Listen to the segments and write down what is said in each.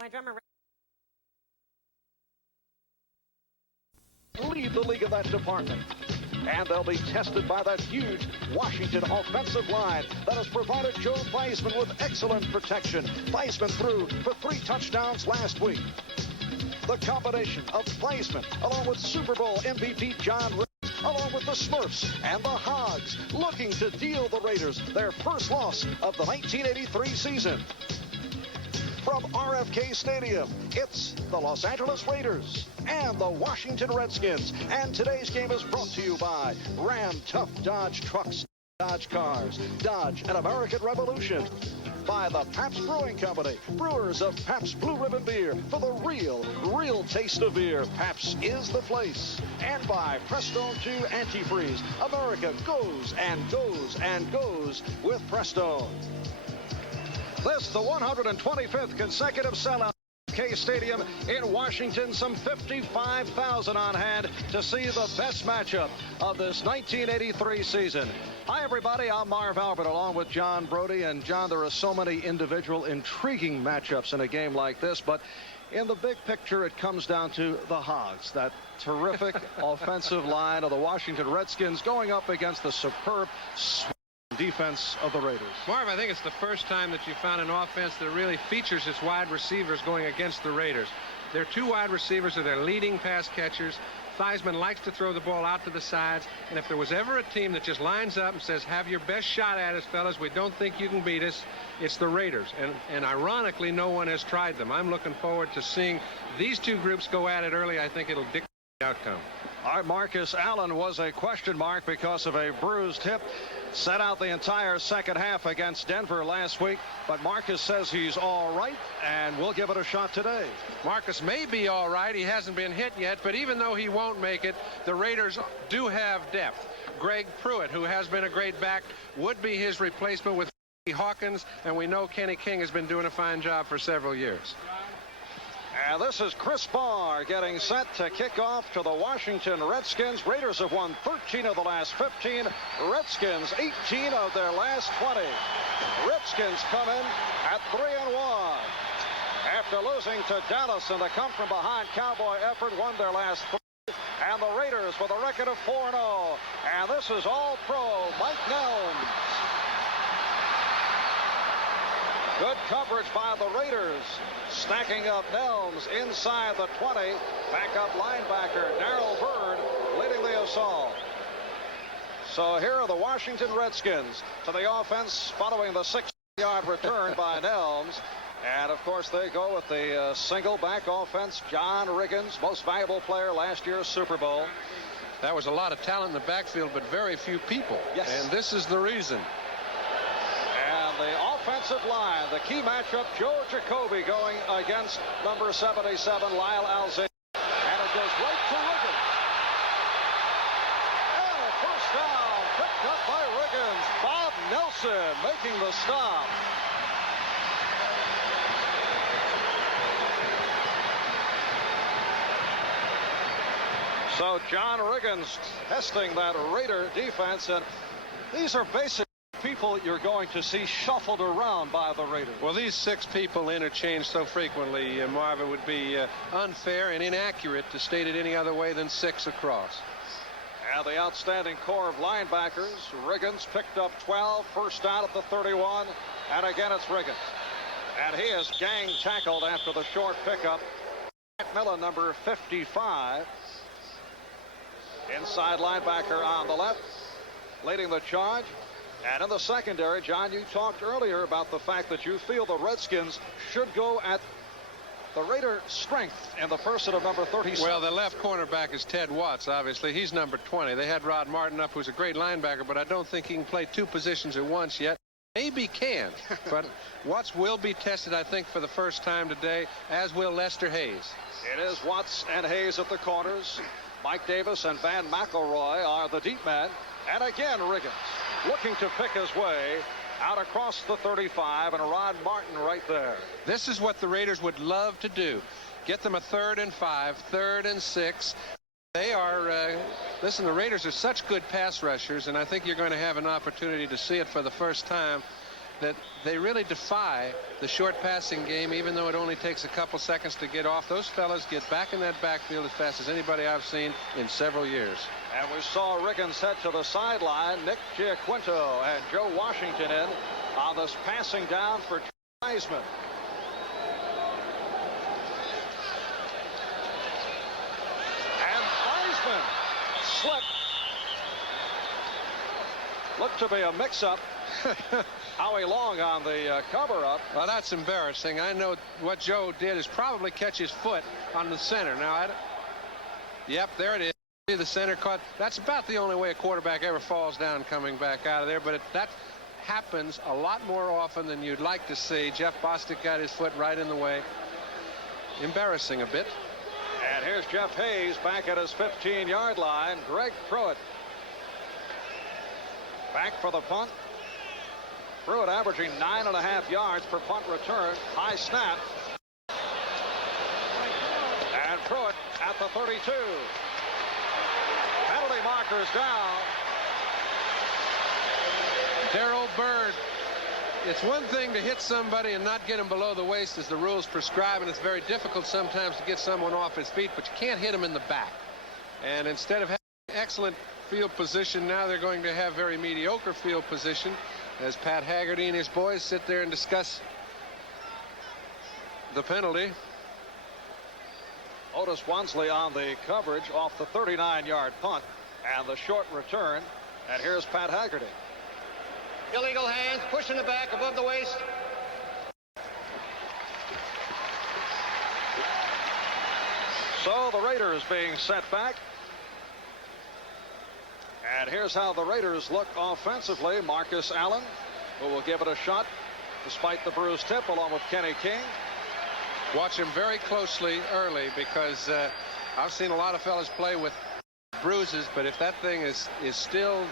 My drummer lead the league in that department. And they'll be tested by that huge Washington offensive line that has provided Joe Theismann with excellent protection. Theismann threw for 3 touchdowns last week. The combination of Theismann, along with Super Bowl MVP John Riggins, along with the Smurfs and the Hogs, looking to deal the Raiders their first loss of the 1983 season. From RFK Stadium, it's the Los Angeles Raiders and the Washington Redskins. And today's game is brought to you by Ram Tough Dodge Trucks, Dodge Cars, Dodge and American Revolution. By the Pabst Brewing Company, brewers of Pabst Blue Ribbon Beer for the real taste of beer. Pabst is the place. And by Prestone 2 Antifreeze. America goes and goes and goes with Prestone. This, the 125th consecutive sellout at RFK Stadium in Washington. Some 55,000 on hand to see the best matchup of this 1983 season. Hi, everybody. I'm Marv Albert along with John Brody. And, John, there are so many individual intriguing matchups in a game like this. But in the big picture, it comes down to the Hogs, that terrific offensive line of the Washington Redskins going up against the superb defense of the Raiders. Marv, I think it's the first time that you found an offense that really features its wide receivers going against the Raiders. Their 2 wide receivers are their leading pass catchers. Theismann likes to throw the ball out to the sides, and if there was ever a team that just lines up and says, have your best shot at us, fellas, we don't think you can beat us, it's the Raiders. And ironically, no one has tried them. I'm looking forward to seeing these 2 groups go at it early. I think it'll dictate the outcome. All right, Marcus Allen was a question mark because of a bruised hip. Set out the entire second half against Denver last week, but Marcus says he's all right, and we'll give it a shot today. Marcus may be all right. He hasn't been hit yet, but even though he won't make it, the Raiders do have depth. Greg Pruitt, who has been a great back, would be his replacement with Hawkins, and we know Kenny King has been doing a fine job for several years. And this is Chris Barr getting set to kick off to the Washington Redskins. Raiders have won 13 of the last 15. Redskins 18 of their last 20. Redskins come in at 3-1. After losing to Dallas in the come-from-behind Cowboy effort, won their last 3. And the Raiders with a record of 4-0. And this is all-pro Mike Nelms. Good coverage by the Raiders. Stacking up Nelms inside the 20. Backup linebacker Darrell Byrd leading the assault. So here are the Washington Redskins to the offense following the 60-yard return by Nelms. And, of course, they go with the single-back offense. John Riggins, most valuable player last year's Super Bowl. That was a lot of talent in the backfield, but very few people. Yes. And this is the reason. And the offensive line, the key matchup, Joe Jacoby going against number 77, Lyle Alzate. And it goes right to Riggins. And a first down picked up by Riggins. Bob Nelson making the stop. So John Riggins testing that Raider defense, and these are basic people you're going to see shuffled around by the Raiders. Well, these 6 people interchange so frequently, Marv, it would be unfair and inaccurate to state it any other way than 6 across. And the outstanding core of linebackers. Riggins picked up 12, first down at the 31, and again it's Riggins. And he is gang tackled after the short pickup. Millen, number 55. Inside linebacker on the left, leading the charge. And in the secondary, John, you talked earlier about the fact that you feel the Redskins should go at the Raider strength in the person of number 37. Well, the left cornerback is Ted Watts, obviously. He's number 20. They had Rod Martin up, who's a great linebacker, but I don't think he can play 2 positions at once yet. Maybe can, but Watts will be tested, I think, for the first time today, as will Lester Hayes. It is Watts and Hayes at the corners. Mike Davis and Van McElroy are the deep men. And again, Riggins looking to pick his way out across the 35, and Rod Martin right there. This is what the Raiders would love to do. Get them a 3rd and 5, 3rd and 6. They are, listen, the Raiders are such good pass rushers, and I think you're going to have an opportunity to see it for the first time. that they really defy the short passing game, even though it only takes a couple seconds to get off. Those fellas get back in that backfield as fast as anybody I've seen in several years. And we saw Riggins head to the sideline. Nick Giaquinto and Joe Washington in on this passing down for Theismann. And Theismann slipped. Looked to be a mix-up. Howie Long on the cover-up. Well, that's embarrassing. I know what Joe did is probably catch his foot on the center. Now, yep, there it is. See the center caught. That's about the only way a quarterback ever falls down coming back out of there. But that happens a lot more often than you'd like to see. Jeff Bostic got his foot right in the way. Embarrassing a bit. And here's Jeff Hayes back at his 15-yard line. Greg Pruitt back for the punt. Pruitt averaging 9.5 yards per punt return. High snap. And Pruitt at the 32. Penalty markers down. Darrell Byrd. It's one thing to hit somebody and not get him below the waist as the rules prescribe, and it's very difficult sometimes to get someone off his feet, but you can't hit him in the back. And instead of having excellent field position, now they're going to have very mediocre field position as Pat Haggerty and his boys sit there and discuss the penalty. Otis Wansley on the coverage off the 39-yard punt and the short return. And here's Pat Haggerty. Illegal hands, pushing the back above the waist. So the Raiders being set back. And here's how the Raiders look offensively. Marcus Allen, who will give it a shot despite the bruised tip, along with Kenny King. Watch him very closely early, because I've seen a lot of fellas play with bruises, but if that thing is still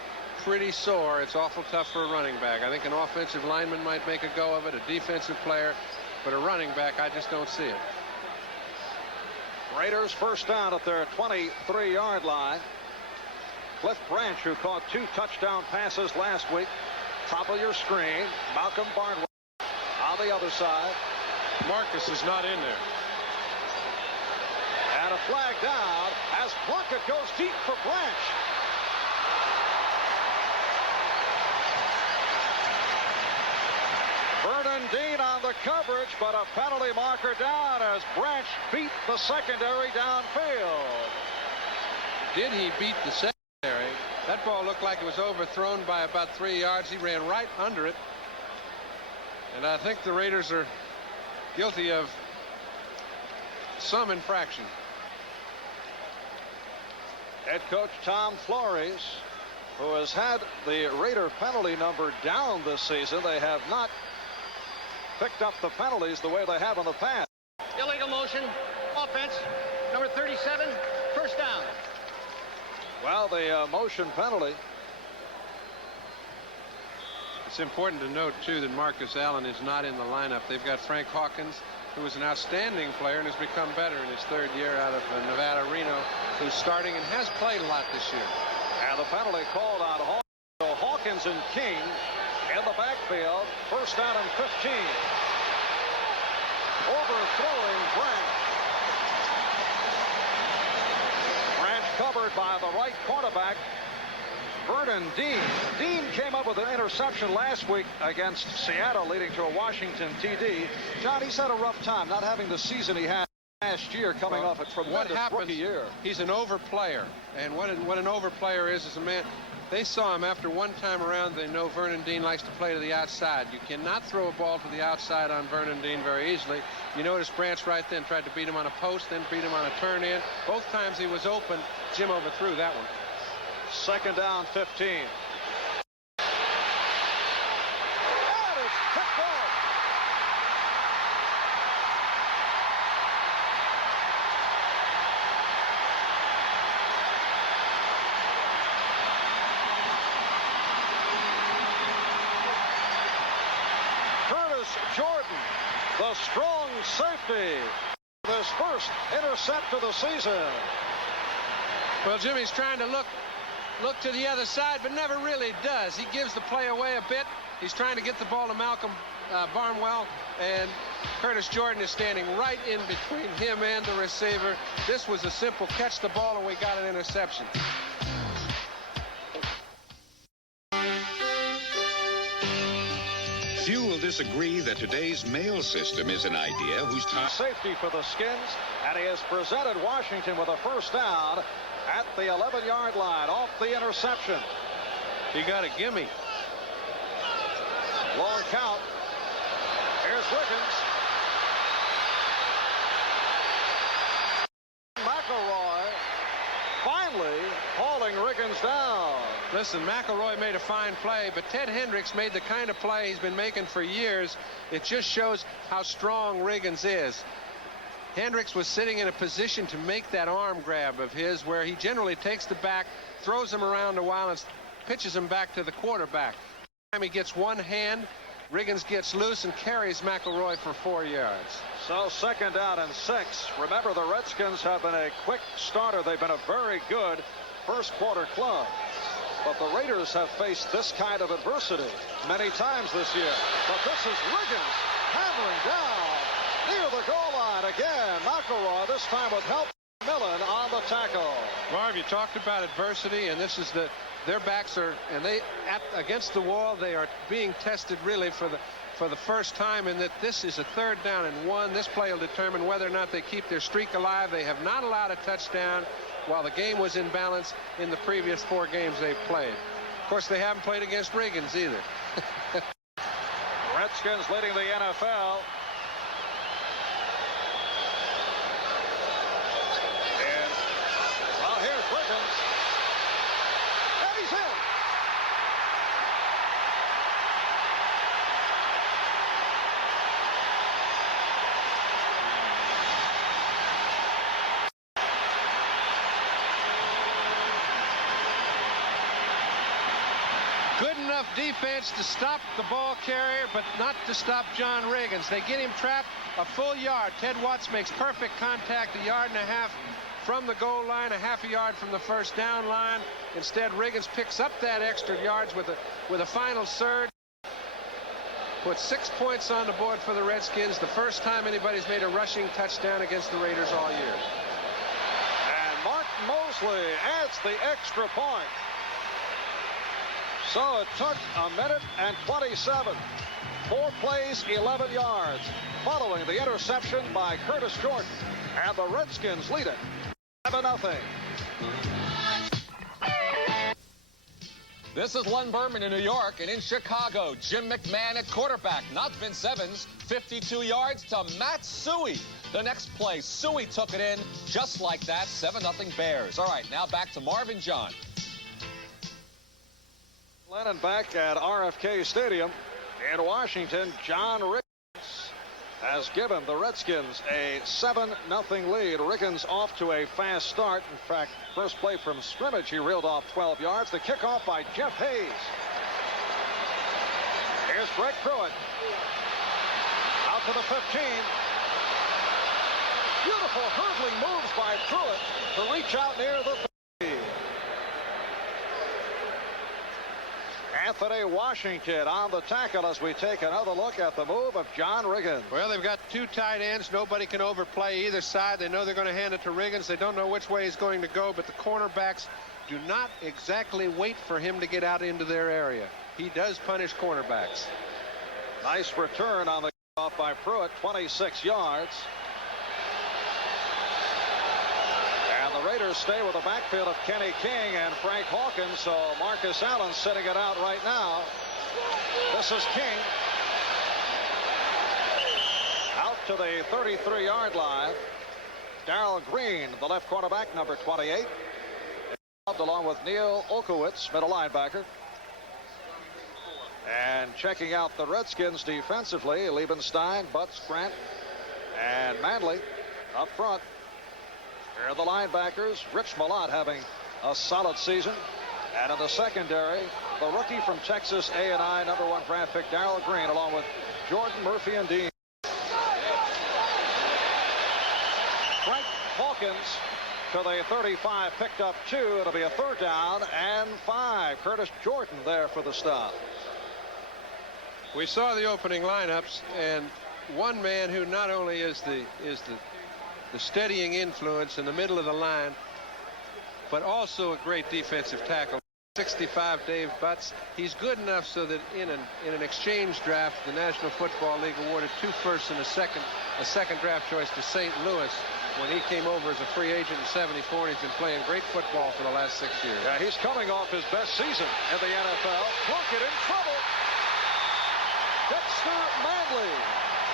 pretty sore, it's awful tough for a running back. I think an offensive lineman might make a go of it, a defensive player, but a running back, I just don't see it. Raiders first down at their 23-yard line. Cliff Branch, who caught 2 touchdown passes last week. Top of your screen, Malcolm Barnwell on the other side. Marcus is not in there. And a flag down as Plunkett goes deep for Branch. Vernon Dean on the coverage, but a penalty marker down as Branch beat the secondary downfield. Did he beat the secondary? That ball looked like it was overthrown by about 3 yards. He ran right under it. And I think the Raiders are guilty of some infraction. Head coach Tom Flores, who has had the Raider penalty number down this season. They have not picked up the penalties the way they have in the past. Illegal motion, offense, number 37, first down. Well, the motion penalty. It's important to note, too, that Marcus Allen is not in the lineup. They've got Frank Hawkins, who is an outstanding player and has become better in his 3rd year out of Nevada, Reno, who's starting and has played a lot this year. And the penalty called on Hawkins. So Hawkins and King in the backfield. First down and 15. Overthrowing Branch. Branch covered by the right cornerback, Vernon Dean. Dean came up with an interception last week against Seattle, leading to a Washington TD. John, he's had a rough time not having the season he had last year, coming off a tremendous rookie year. He's an overplayer, and what an overplayer is a man. They saw him after one time around. They know Vernon Dean likes to play to the outside. You cannot throw a ball to the outside on Vernon Dean very easily. You notice Branch right then tried to beat him on a post, then beat him on a turn in. Both times he was open, Jim overthrew that one. Second down, 15. That is picked off. Curtis Jordan, the strong safety. His first intercept of the season. Well, Jimmy's trying to look to the other side, but never really does. He gives the play away a bit, He's trying to get the ball to Malcolm Barnwell, and Curtis Jordan is standing right in between him and the receiver. This was a simple catch the ball, and we got an interception. Few will disagree that today's mail system is an idea whose time... Safety for the Skins, and he has presented Washington with a first down at the 11-yard line off the interception. He got a gimme. Long count. Here's Wiggins. McElroy finally hauling Riggins down. Listen, McElroy made a fine play, but Ted Hendricks made the kind of play he's been making for years. It just shows how strong Riggins is. Hendricks was sitting in a position to make that arm grab of his, where he generally takes the back, throws him around a while, and pitches him back to the quarterback. Time he gets one hand, Riggins gets loose and carries McElroy for 4 yards. So 2nd down and 6. Remember, the Redskins have been a quick starter. They've been a very good first quarter club. But the Raiders have faced this kind of adversity many times this year. But this is Riggins hammering down near the goal line again. McElroy this time with help from Millen on the tackle. Marv, you talked about adversity, and this is their backs are, and they against the wall. They are being tested really for the first time, in that this is a 3rd down and 1. This play will determine whether or not they keep their streak alive. They have not allowed a touchdown while the game was in balance in the previous 4 games they've played. Of course, they haven't played against Riggins either. Redskins leading the NFL. And well, here's Riggins. And he's in. Good enough defense to stop the ball carrier, but not to stop John Riggins. They get him trapped a full yard. Ted Watts makes perfect contact, 1.5 yards from the goal line, 0.5 yard from the first down line. Instead, Riggins picks up that extra yards with a final surge. Puts 6 points on the board for the Redskins. The first time anybody's made a rushing touchdown against the Raiders all year. And Mark Mosley adds the extra point. So it took 1:27. 4 plays, 11 yards. Following the interception by Curtis Jordan. And the Redskins lead it 7-0. This is Len Berman in New York, and in Chicago, Jim McMahon at quarterback, not Vince Evans. 52 yards to Matt Suhey. The next play, Suhey took it in just like that. 7-0 Bears. All right, now back to Marvin John. Lennon back at RFK Stadium in Washington. John Riggins has given the Redskins a 7-0 lead. Riggins off to a fast start. In fact, first play from scrimmage, he reeled off 12 yards. The kickoff by Jeff Hayes. Here's Greg Pruitt. Out to the 15. Beautiful hurdling moves by Pruitt to reach out near the 30. Anthony Washington on the tackle as we take another look at the move of John Riggins. Well, they've got 2 tight ends. Nobody can overplay either side. They know they're going to hand it to Riggins. They don't know which way he's going to go, but the cornerbacks do not exactly wait for him to get out into their area. He does punish cornerbacks. Nice return on the kickoff by Pruitt, 26 yards. And the Raiders stay with the backfield of Kenny King and Frank Hawkins, so Marcus Allen sitting it out right now. This is King. Out to the 33-yard line. Darrell Green, the left cornerback, number 28. Along with Neil Olkowitz, middle linebacker. And checking out the Redskins defensively, Liebenstein, Butts, Grant, and Manley up front. Here are the linebackers. Rich Malott having a solid season. And in the secondary, the rookie from Texas A&I, number 1 draft pick, Darrell Green, along with Jordan, Murphy, and Dean. Frank Hawkins to the 35, picked up 2. It'll be a 3rd down and 5. Curtis Jordan there for the stop. We saw the opening lineups, and one man who not only is the steadying influence in the middle of the line, but also a great defensive tackle. 65 Dave Butts. He's good enough so that in an exchange draft, the National Football League awarded 2 firsts and a second draft choice to St. Louis when he came over as a free agent in '74. And he's been playing great football for the last 6 years. Yeah, he's coming off his best season in the NFL. Plunkett in trouble. Dexter Manley,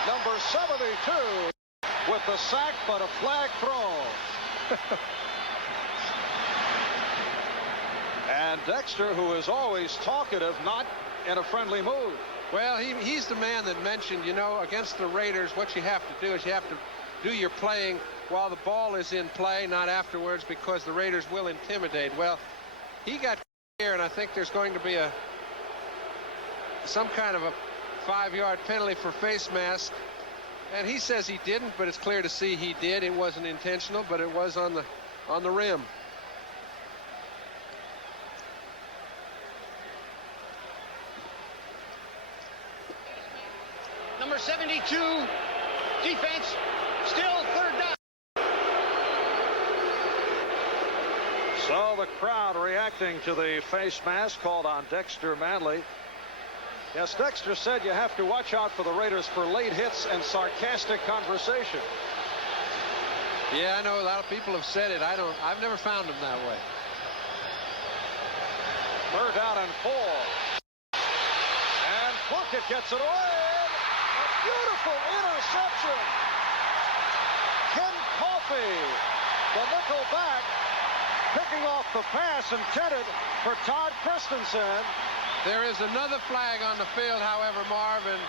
number 72, with the sack, but a flag thrown. And Dexter, who is always talkative, not in a friendly mood. Well, he's the man that mentioned, you know, against the Raiders, what you have to do is you have to do your playing while the ball is in play, not afterwards, because the Raiders will intimidate. Well, he got here, and I think there's going to be some kind of a 5-yard penalty for face mask. And he says he didn't, but it's clear to see he did. It wasn't intentional, but it was on the rim. Number 72, defense, still third down. So the crowd reacting to the face mask called on Dexter Manley. Yes, Dexter said you have to watch out for the Raiders for late hits and sarcastic conversation. Yeah, I know a lot of people have said it. I've never found him that way. 3rd down and 4. And Plunkett gets it away. A beautiful interception. Ken Coffey, the nickel back, picking off the pass intended for Todd Christensen. There is another flag on the field, however, Marv, and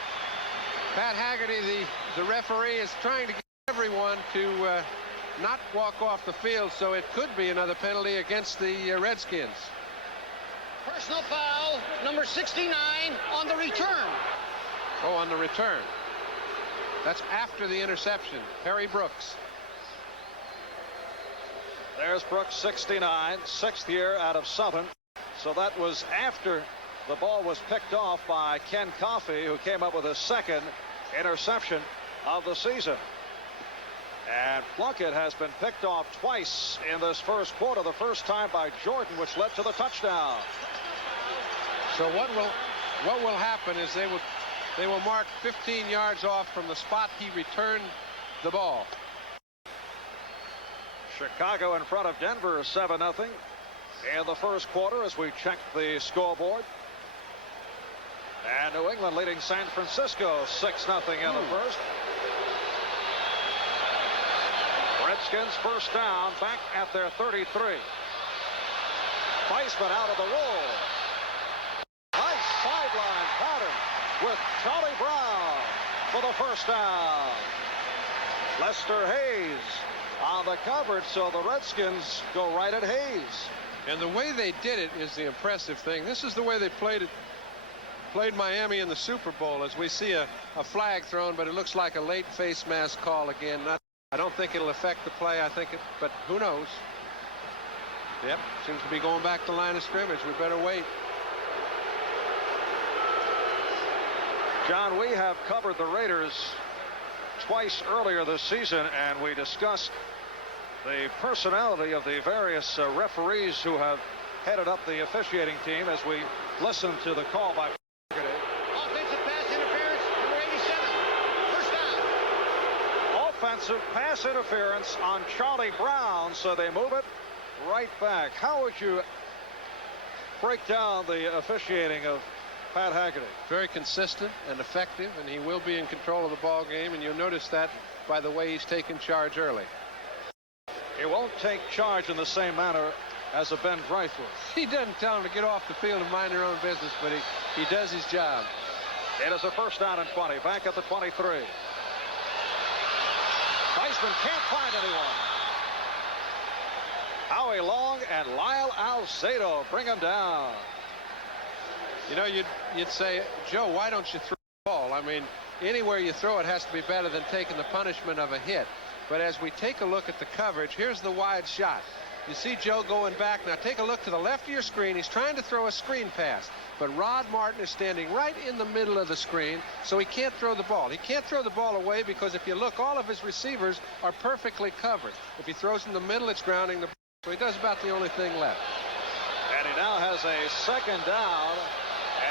Pat Haggerty, the referee, is trying to get everyone to not walk off the field, so it could be another penalty against the Redskins. Personal foul, number 69 on the return. Oh, on the return. That's after the interception. Harry Brooks. There's Brooks, 69, 6th year out of Southern. So that was after the ball was picked off by Ken Coffey, who came up with his 2nd interception of the season. And Plunkett has been picked off twice in this first quarter, the first time by Jordan, which led to the touchdown. So what will happen is they will mark 15 yards off from the spot he returned the ball. Chicago in front of Denver 7-0 in the first quarter as we check the scoreboard. And New England leading San Francisco 6-0 in the first. Redskins first down, back at their 33. Theismann out of the roll. Nice sideline pattern with Charlie Brown for the first down. Lester Hayes on the coverage, so the Redskins go right at Hayes. And the way they did it is the impressive thing. This is the way they played Miami in the Super Bowl, as we see a flag thrown, but it looks like a late face mask call again. I don't think it'll affect the play. But who knows? Yep, seems to be going back to line of scrimmage. We better wait. John, we have covered the Raiders twice earlier this season, and we discussed the personality of the various referees who have headed up the officiating team as we listen to the call by Offensive pass interference, number 87. First down. offensive pass interference on Charlie Brown, so they move it right back. How would you break down the officiating of Pat Haggerty? Very consistent and effective, and he will be in control of the ball game, and you'll notice that by the way he's taken charge early. He won't take charge in the same manner as a Ben Breithwood. He doesn't tell him to get off the field and mind their own business, but he does his job. It is a first down and 20, back at the 23. Theismann can't find anyone. Howie Long and Lyle Alzado bring him down. You know, you'd say, Joe, why don't you throw the ball? I mean, anywhere you throw it has to be better than taking the punishment of a hit. But as we take a look at the coverage, here's the wide shot. You see Joe going back. Now take a look to the left of your screen. He's trying to throw a screen pass, but Rod Martin is standing right in the middle of the screen, so he can't throw the ball. He can't throw the ball away because if you look, all of his receivers are perfectly covered. If he throws in the middle, it's grounding the ball. So he does about the only thing left. And he now has a second down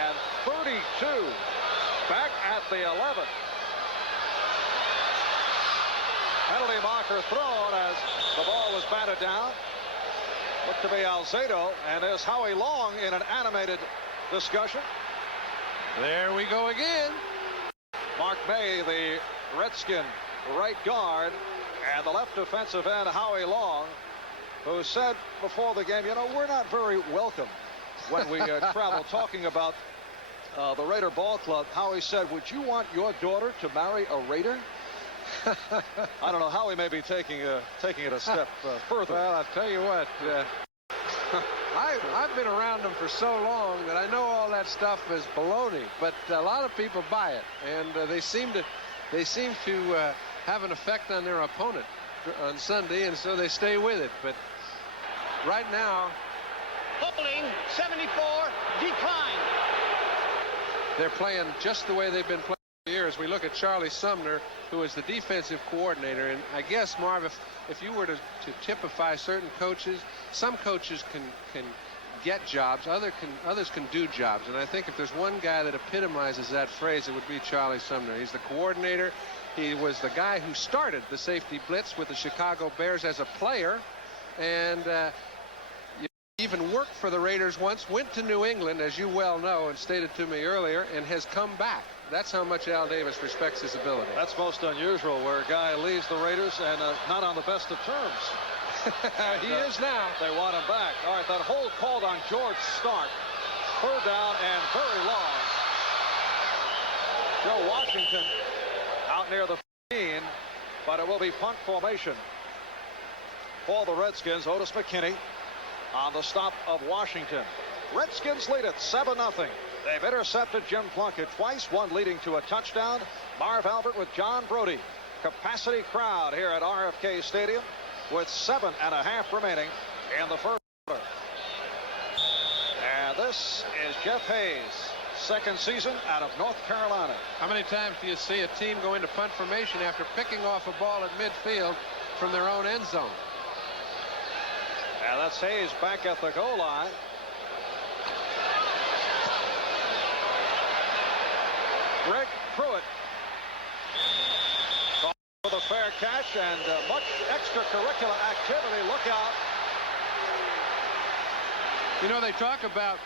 and 32 back at the 11. Penalty marker thrown as the ball was batted down. Looked to be Alzado, and there's Howie Long in an animated discussion. There we go again. Mark May, the Redskin right guard, and the left defensive end, Howie Long, who said before the game, you know, we're not very welcome when we travel, talking about the Raider Ball Club. Howie said, would you want your daughter to marry a Raider? I don't know. Howie may be taking it a step further. Well, I'll tell you what, I've been around them for so long that I know all that stuff is baloney, but a lot of people buy it, and they seem to have an effect on their opponent on Sunday, and so they stay with it. But right now, Holding 74, decline. they're playing just the way they've been playing for years. We look at Charlie Sumner, who is the defensive coordinator, and I guess, Marv, if you were to typify certain coaches, some coaches can get jobs, others can do jobs, and I think if there's one guy that epitomizes that phrase, it would be Charlie Sumner. He's the coordinator. He was the guy who started the safety blitz with the Chicago Bears as a player, and even worked for the Raiders once, went to New England, as you well know and stated to me earlier, and has come back. That's how much Al Davis respects his ability. That's most unusual, where a guy leaves the Raiders and not on the best of terms. He is now. They want him back. All right, that hold called on George Stark. Third down and very long. Joe Washington out near the 15, but it will be punt formation for the Redskins. Otis McKinney on the stop of Washington. Redskins lead it 7-0. They've intercepted Jim Plunkett twice, one leading to a touchdown. Marv Albert with John Brody. Capacity crowd here at RFK Stadium with 7.5 remaining in the first quarter. And this is Jeff Hayes, second season out of North Carolina. How many times do you see a team go into punt formation after picking off a ball at midfield from their own end zone? And that's Hayes back at the goal line. Greg Pruitt for the fair catch, and much extracurricular activity. Look out. You know, they talk about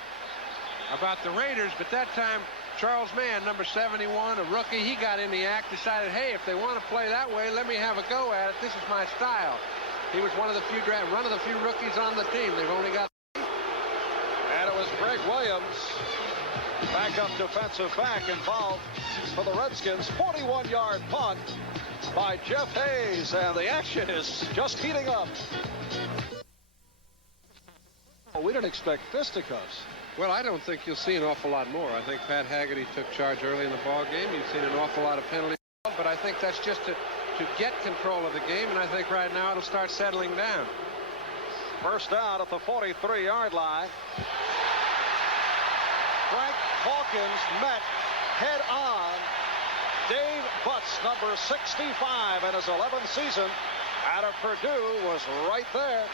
the Raiders, but that time Charles Mann, number 71, a rookie, he got in the act, decided, hey, if they want to play that way, let me have a go at it. This is my style. He was one of the few rookies on the team. They've only got. And it was Greg Williams, backup defensive back, involved for the Redskins. 41-yard punt by Jeff Hayes, and the action is just heating up. Well, we didn't expect fisticuffs. Well, I don't think you'll see an awful lot more. I think Pat Haggerty took charge early in the ball game. You've seen an awful lot of penalties, but I think that's just to get control of the game, and I think right now it'll start settling down. First down at the 43-yard line. Frank Hawkins met head-on Dave Butts, number 65 in his 11th season out of Purdue, was right there.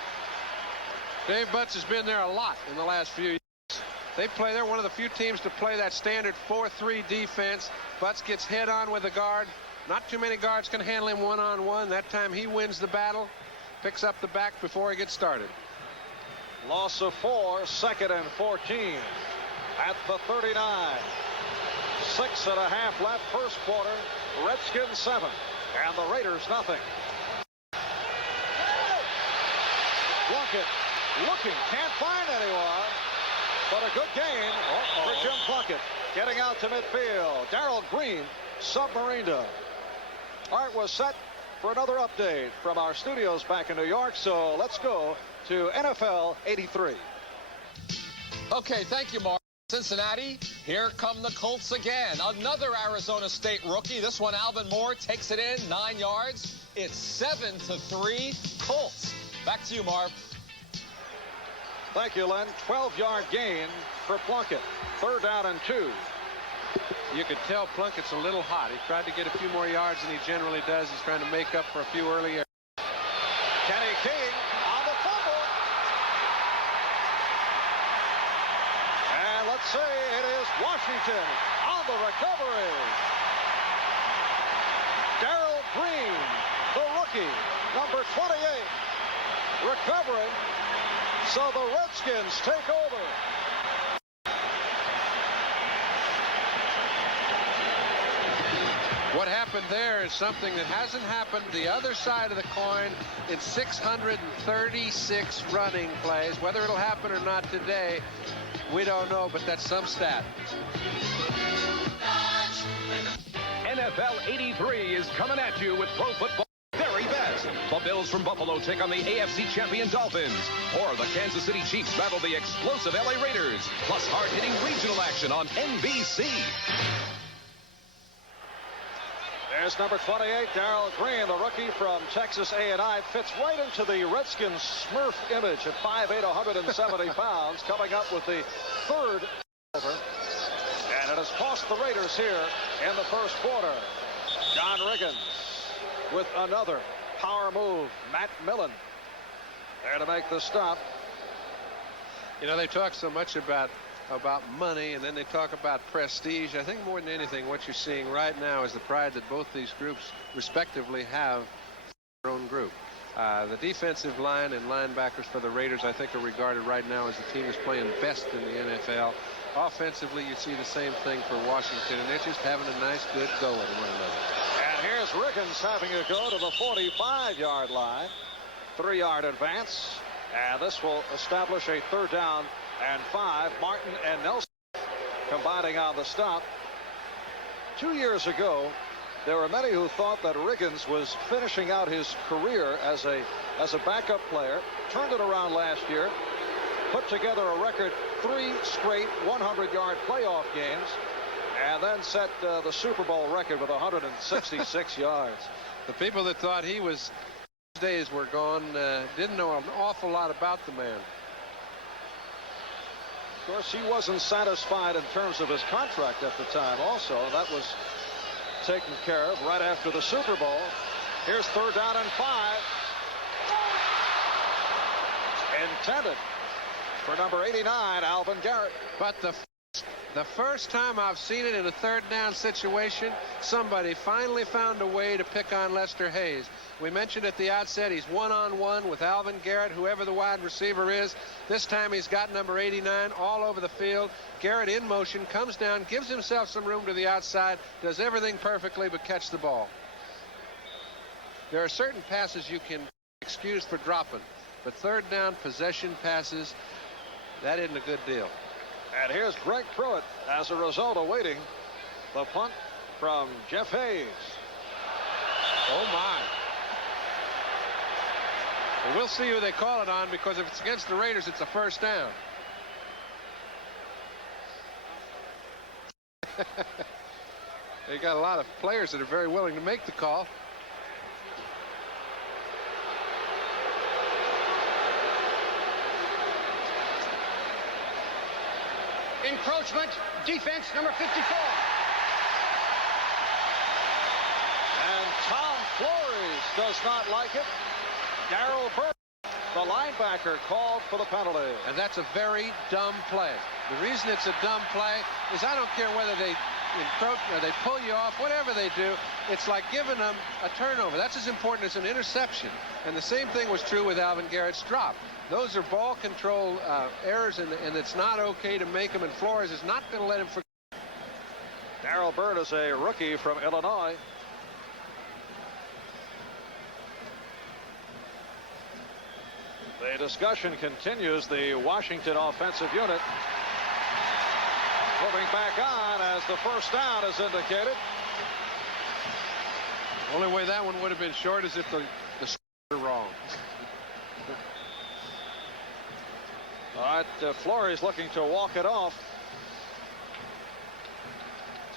Dave Butts has been there a lot in the last few years. They're one of the few teams to play that standard 4-3 defense. Butts gets head-on with the guard. Not too many guards can handle him one-on-one. That time he wins the battle, picks up the back before he gets started. Loss of 4, second and 14 at the 39. 6.5 left, first quarter. Redskins 7 and the Raiders nothing. Plunkett looking, can't find anyone, but a good gain for Jim Plunkett. Getting out to midfield. Darrell Green submarined him. All right, we're set for another update from our studios back in New York, so let's go to NFL 83. Okay, thank you, Mark. Cincinnati, here come the Colts again. Another Arizona State rookie. This one, Alvin Moore, takes it in, 9 yards. It's 7-3 Colts. Back to you, Marv. Thank you, Len. 12-yard gain for Plunkett. 3rd down and 2. You could tell Plunkett's a little hot. He tried to get a few more yards than he generally does. He's trying to make up for a few early yards. Kenny King on the fumble. And let's see, it is Washington on the recovery. Darrell Green, the rookie, number 28, recovering. So the Redskins take over. What happened there is something that hasn't happened the other side of the coin in 636 running plays. Whether it'll happen or not today, we don't know, but that's some stat. NFL 83 is coming at you with pro football very best. The Bills from Buffalo take on the AFC champion Dolphins, or the Kansas City Chiefs battle the explosive LA Raiders, plus hard-hitting regional action on NBC. There's number 28, Darrell Green, the rookie from Texas A&I, fits right into the Redskins Smurf image at 5'8", 170 pounds, coming up with the 3rd over. And it has cost the Raiders here in the 1st quarter. John Riggins with another power move. Matt Millen there to make the stop. You know, they talk so much about money, and then they talk about prestige. I think more than anything, what you're seeing right now is the pride that both these groups respectively have for their own group. The defensive line and linebackers for the Raiders, I think, are regarded right now as the team that's playing best in the NFL. Offensively, you see the same thing for Washington, and they're just having a nice, good go at one another. And here's Riggins having a go to the 45-yard line. 3-yard advance, and this will establish a 3rd down and 5. Martin and Nelson combining on the stop. 2 years ago, there were many who thought that Riggins was finishing out his career as a backup player. Turned it around last year, put together a record 3 straight 100-yard playoff games, and then set the Super Bowl record with 166 yards. The people that thought his days were gone didn't know an awful lot about the man. Of course, he wasn't satisfied in terms of his contract at the time also. That was taken care of right after the Super Bowl. Here's 3rd down and 5. Intended for number 89, Alvin Garrett. But the first time I've seen it in a 3rd down situation, somebody finally found a way to pick on Lester Hayes. We mentioned at the outset he's one-on-one with Alvin Garrett, whoever the wide receiver is. This time he's got number 89 all over the field. Garrett in motion, comes down, gives himself some room to the outside, does everything perfectly but catch the ball. There are certain passes you can excuse for dropping, but 3rd down possession passes, that isn't a good deal. And here's Greg Pruitt as a result awaiting the punt from Jeff Hayes. Oh my. Well, we'll see who they call it on, because if it's against the Raiders, it's a 1st down. They got a lot of players that are very willing to make the call. Encroachment, defense, number 54. And Tom Flores does not like it. Darrell Burke, the linebacker, called for the penalty. And that's a very dumb play. The reason it's a dumb play is I don't care whether they encroach or they pull you off, whatever they do, it's like giving them a turnover. That's as important as an interception. And the same thing was true with Alvin Garrett's drop. Those are ball control errors, and it's not okay to make them, and Flores is not going to let him forget. Darrell Byrd is a rookie from Illinois. The discussion continues. The Washington offensive unit moving back on as the 1st down is indicated. Only way that one would have been short is if the are wrong. All right, Flores looking to walk it off.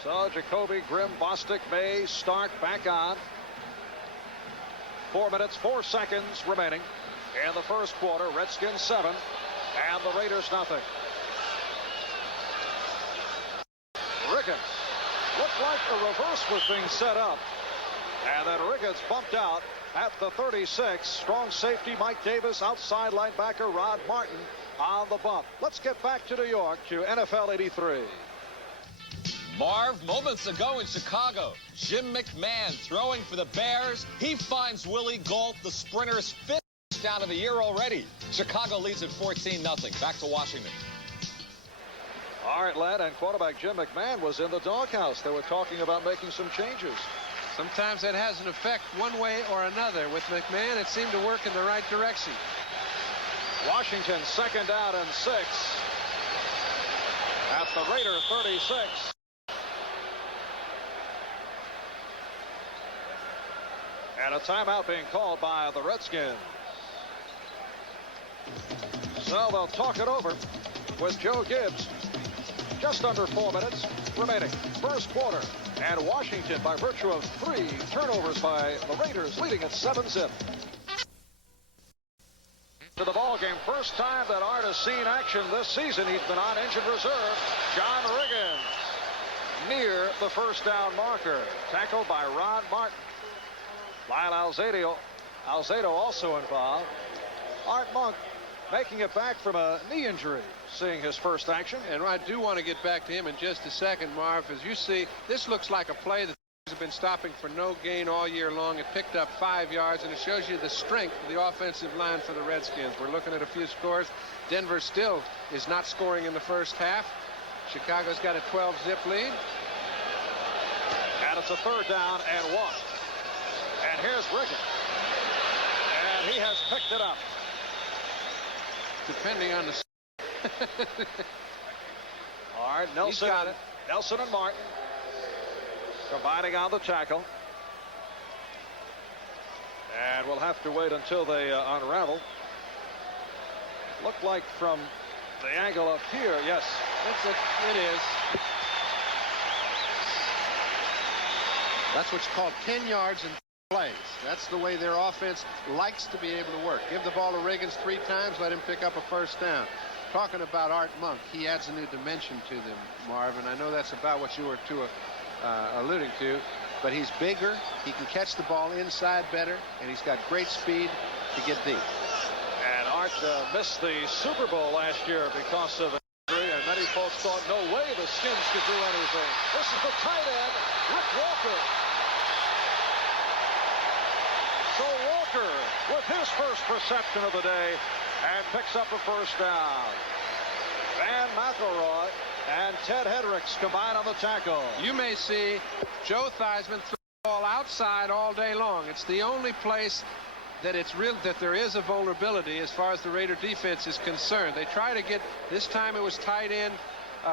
So Jacoby, Grimm, Bostic, May start back on. 4 minutes, 4 seconds remaining in the 1st quarter. Redskins 7, And the Raiders nothing. Riggins looked like a reverse was being set up. And then Riggins bumped out at the 36. Strong safety Mike Davis, outside linebacker Rod Martin on the bump. Let's get back to New York to NFL 83. Marv, moments ago in Chicago, Jim McMahon throwing for the Bears. He finds Willie Gault, the sprinter's fifth touchdown of the year already. Chicago leads at 14-0. Back to Washington. All right, lad, and quarterback Jim McMahon was in the doghouse. They were talking about making some changes. Sometimes that has an effect one way or another. With McMahon, it seemed to work in the right direction. Washington 2nd down and 6 at the Raider 36. And a timeout being called by the Redskins. So they'll talk it over with Joe Gibbs. Just under 4 minutes remaining. First quarter. And Washington, by virtue of 3 turnovers by the Raiders, leading at 7-zip. To the ball game. First time that Art has seen action this season. He's been on injured reserve. John Riggins near the first down marker. Tackled by Rod Martin. Lyle Alzado also involved. Art Monk making it back from a knee injury, seeing his first action. And I do want to get back to him in just a second, Marv. As you see, this looks like a play that have been stopping for no gain all year long. It picked up 5 yards, and it shows you the strength of the offensive line for the Redskins. We're looking at a few scores. Denver still is not scoring in the first half. Chicago's got a 12-zip lead. And it's a 3rd down and 1. And here's Riggins. And he has picked it up. Depending on the... All right, Nelson, got it. Nelson and Martin combining on the tackle. And we'll have to wait until they unravel. Looked like from the angle up here, yes. It is. That's what's called 10 yards and plays. That's the way their offense likes to be able to work. Give the ball to Riggins 3 times, let him pick up a first down. Talking about Art Monk, he adds a new dimension to them, Marvin. I know that's about what you were alluding to, but he's bigger, he can catch the ball inside better, and he's got great speed to get deep. And Art missed the Super Bowl last year because of injury, and many folks thought no way the Skins could do anything. This is the tight end, Rick Walker. So Walker with his first reception of the day and picks up a first down. Van McElroy and Ted Hendricks combine on the tackle. You may see Joe Theismann throw the ball outside all day long. It's the only place that there is a vulnerability as far as the Raider defense is concerned. They try to get, this time it was tight end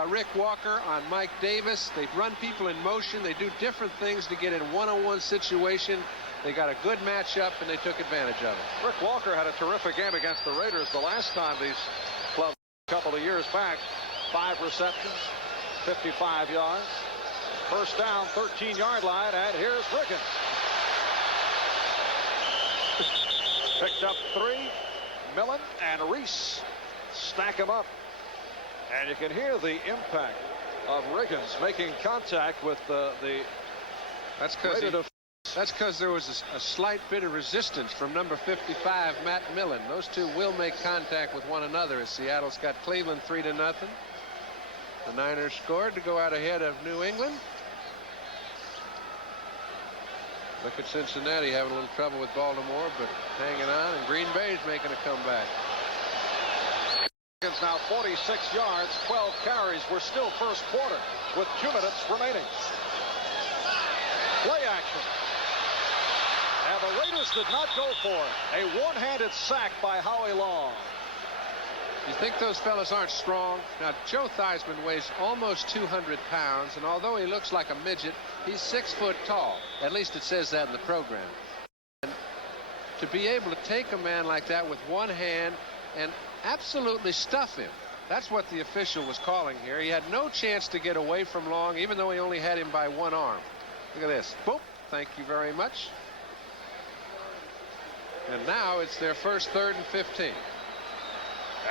Rick Walker on Mike Davis. They run people in motion. They do different things to get in one-on-one situation. They got a good matchup, and they took advantage of it. Rick Walker had a terrific game against the Raiders the last time these clubs, a couple of years back. 5 receptions, 55 yards. First down, 13-yard line, and here's Riggins. Picked up 3. Millen and Reese stack him up. And you can hear the impact of Riggins making contact with the That's because there was a slight bit of resistance from number 55, Matt Millen. Those two will make contact with one another as Seattle's got Cleveland 3-0. The Niners scored to go out ahead of New England. Look at Cincinnati having a little trouble with Baltimore, but hanging on, and Green Bay's making a comeback. Now 46 yards, 12 carries. We're still first quarter with 2 minutes remaining. Play action. And the Raiders did not go for it. A one-handed sack by Howie Long. You think those fellas aren't strong? Now, Joe Theismann weighs almost 200 pounds, and although he looks like a midget, he's 6 foot tall. At least it says that in the program. And to be able to take a man like that with one hand and absolutely stuff him, that's what the official was calling here. He had no chance to get away from Long, even though he only had him by one arm. Look at this. Boop. Thank you very much. And now it's their first 3rd and 15.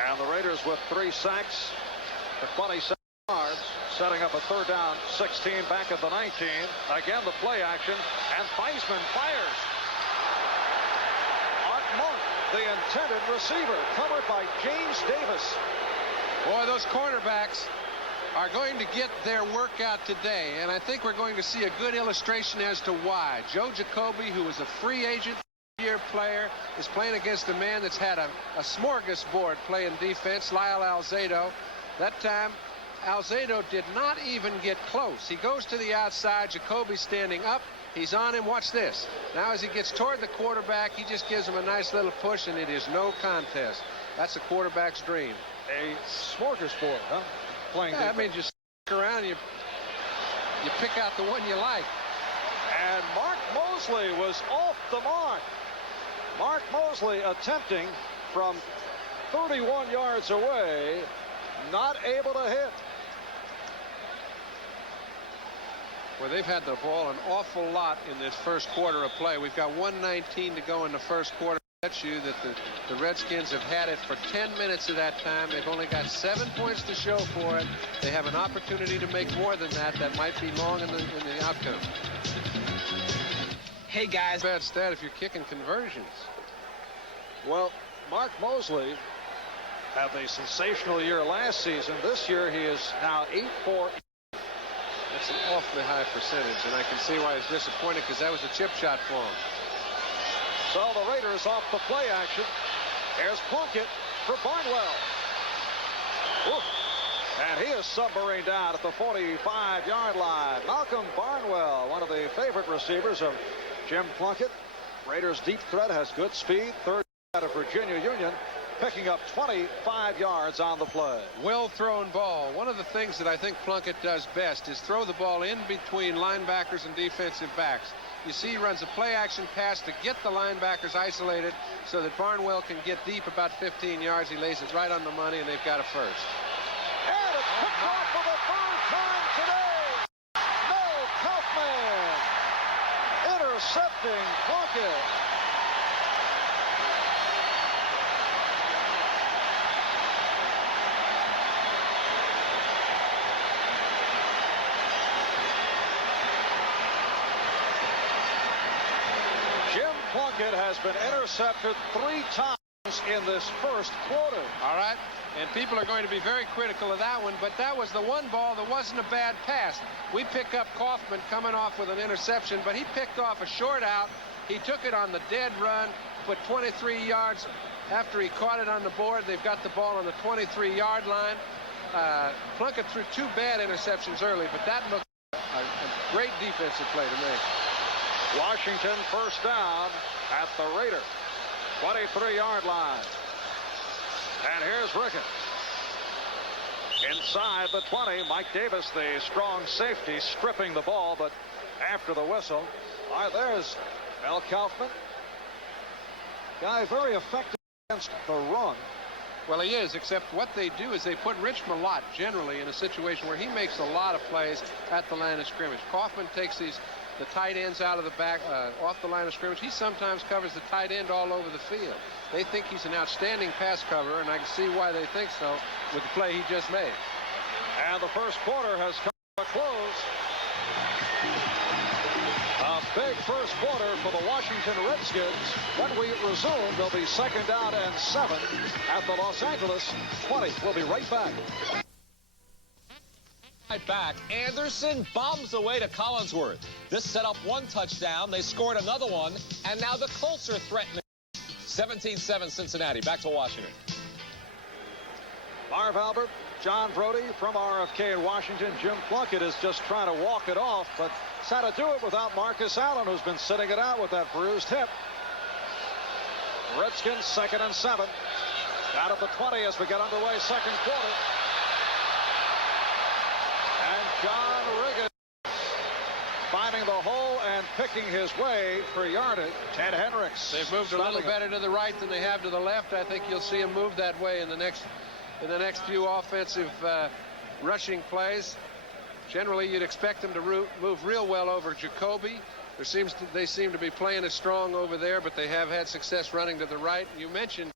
And the Raiders with 3 sacks for 27 yards, setting up a 3rd down, 16 back at the 19. Again, the play action, and Theismann fires. Art Monk, the intended receiver, covered by James Davis. Boy, those cornerbacks are going to get their workout today, and I think we're going to see a good illustration as to why. Joe Jacoby, who was a free agent year player, is playing against a man that's had a smorgasbord playing defense, Lyle Alzado. That time, Alzado did not even get close. He goes to the outside. Jacoby's standing up. He's on him. Watch this. Now as he gets toward the quarterback, he just gives him a nice little push, and it is no contest. That's a quarterback's dream. A smorgasbord, huh? Playing yeah, defense. I mean, just around and you pick out the one you like. And Mark Mosley was off the mark. Mark Mosley attempting from 31 yards away, not able to hit. Well, they've had the ball an awful lot in this first quarter of play. We've got 1:19 to go in the first quarter. I bet you that the Redskins have had it for 10 minutes of that time. They've only got 7 points to show for it. They have an opportunity to make more than that. That might be long in the outcome. Hey, guys. Bad stat if you're kicking conversions. Well, Mark Mosley had a sensational year last season. This year he is now 8-4. That's an awfully high percentage, and I can see why he's disappointed, because that was a chip shot for him. So the Raiders off the play action. Here's Plunkett for Barnwell. Ooh. And he is submarined down at the 45-yard line. Malcolm Barnwell, one of the favorite receivers of Jim Plunkett. Raiders deep threat, has good speed. 3rd out of Virginia Union, picking up 25 yards on the play. Well thrown ball. One of the things that I think Plunkett does best is throw the ball in between linebackers and defensive backs. You see he runs a play action pass to get the linebackers isolated so that Barnwell can get deep about 15 yards. He lays it right on the money, and they've got a first. And it's picked off for the 3rd time today. No Kaufman intercepting Plunkett. Plunkett has been intercepted 3 times in this first quarter. All right, and people are going to be very critical of that one, but that was the one ball that wasn't a bad pass. We pick up Kaufman coming off with an interception, but he picked off a short out. He took it on the dead run, put 23 yards after he caught it on the board. They've got the ball on the 23-yard line. Plunkett threw 2 bad interceptions early, but that looked a great defensive play to me. Washington first down at the Raider 23-yard line. And here's Ricketts. Inside the 20, Mike Davis, the strong safety, stripping the ball, but after the whistle. All right, there's Mel Kaufman. Guy very effective against the run. Well, he is, except what they do is they put Rich Malott generally in a situation where he makes a lot of plays at the line of scrimmage. Kaufman takes the tight ends out of the back, off the line of scrimmage. He sometimes covers the tight end all over the field. They think he's an outstanding pass cover, and I can see why they think so with the play he just made. And the first quarter has come to a close. A big first quarter for the Washington Redskins. When we resume, they'll be 2nd down and 7 at the Los Angeles 20. We'll be right back. Right back, Anderson bombs away to Collinsworth. This set up 1 touchdown. They scored another one, and now the Colts are threatening. 17-7 Cincinnati. Back to Washington. Marv Albert, John Brody from RFK in Washington. Jim Plunkett is just trying to walk it off, but it's had to do it without Marcus Allen, who's been sitting it out with that bruised hip. Redskins 2nd and 7. Out at the 20 as we get underway, 2nd quarter. And John Riggins finding the hole and picking his way for yardage. Ted Hendricks. They've moved a little better to the right than they have to the left. I think you'll see him move that way in the next few offensive rushing plays. Generally, you'd expect them to move real well over Jacoby. They seem to be playing as strong over there, but they have had success running to the right. You mentioned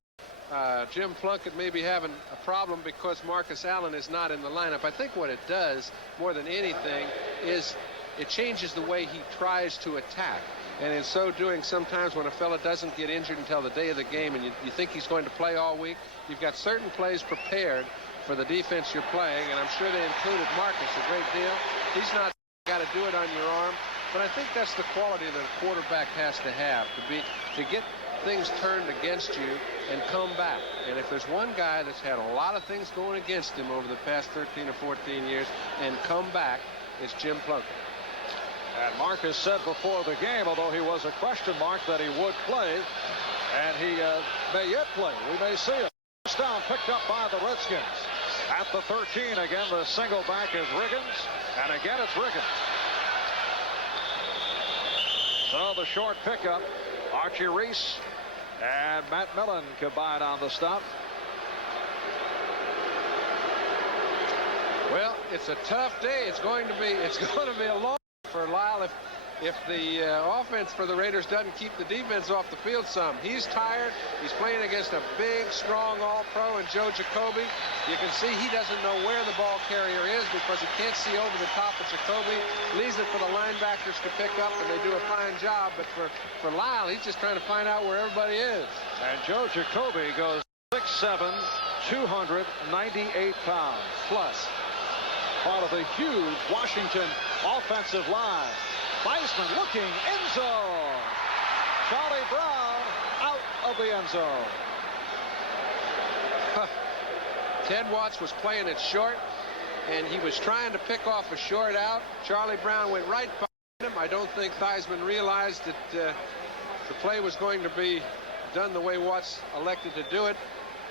Jim Plunkett may be having a problem because Marcus Allen is not in the lineup. I think what it does more than anything is it changes the way he tries to attack. And in so doing, sometimes when a fella doesn't get injured until the day of the game and you think he's going to play all week, you've got certain plays prepared for the defense you're playing, and I'm sure they included Marcus a great deal. He's not got to do it on your arm, but I think that's the quality that a quarterback has to have, to get things turned against you and come back. And if there's one guy that's had a lot of things going against him over the past 13 or 14 years and come back, it's Jim Plunkett. And Marcus said before the game, although he was a question mark, that he would play, and he may yet play. We may see it. First down picked up by the Redskins. At the 13, again, the single back is Riggins, and again it's Riggins. So the short pickup, Archie Reese and Matt Millen combined on the stop. Well, it's a tough day. It's going to be a long for Lyle if the offense for the Raiders doesn't keep the defense off the field some. He's tired. He's playing against a big, strong All-Pro in Joe Jacoby. You can see he doesn't know where the ball carrier is because he can't see over the top of Jacoby. Leaves it for the linebackers to pick up, and they do a fine job. But for Lyle, he's just trying to find out where everybody is. And Joe Jacoby goes 6'7", 298 pounds. Plus, part of the huge Washington offensive line. Theismann looking, end zone. Charlie Brown out of the end zone. Ted Watts was playing it short, and he was trying to pick off a short out. Charlie Brown went right behind him. I don't think Theismann realized that the play was going to be done the way Watts elected to do it.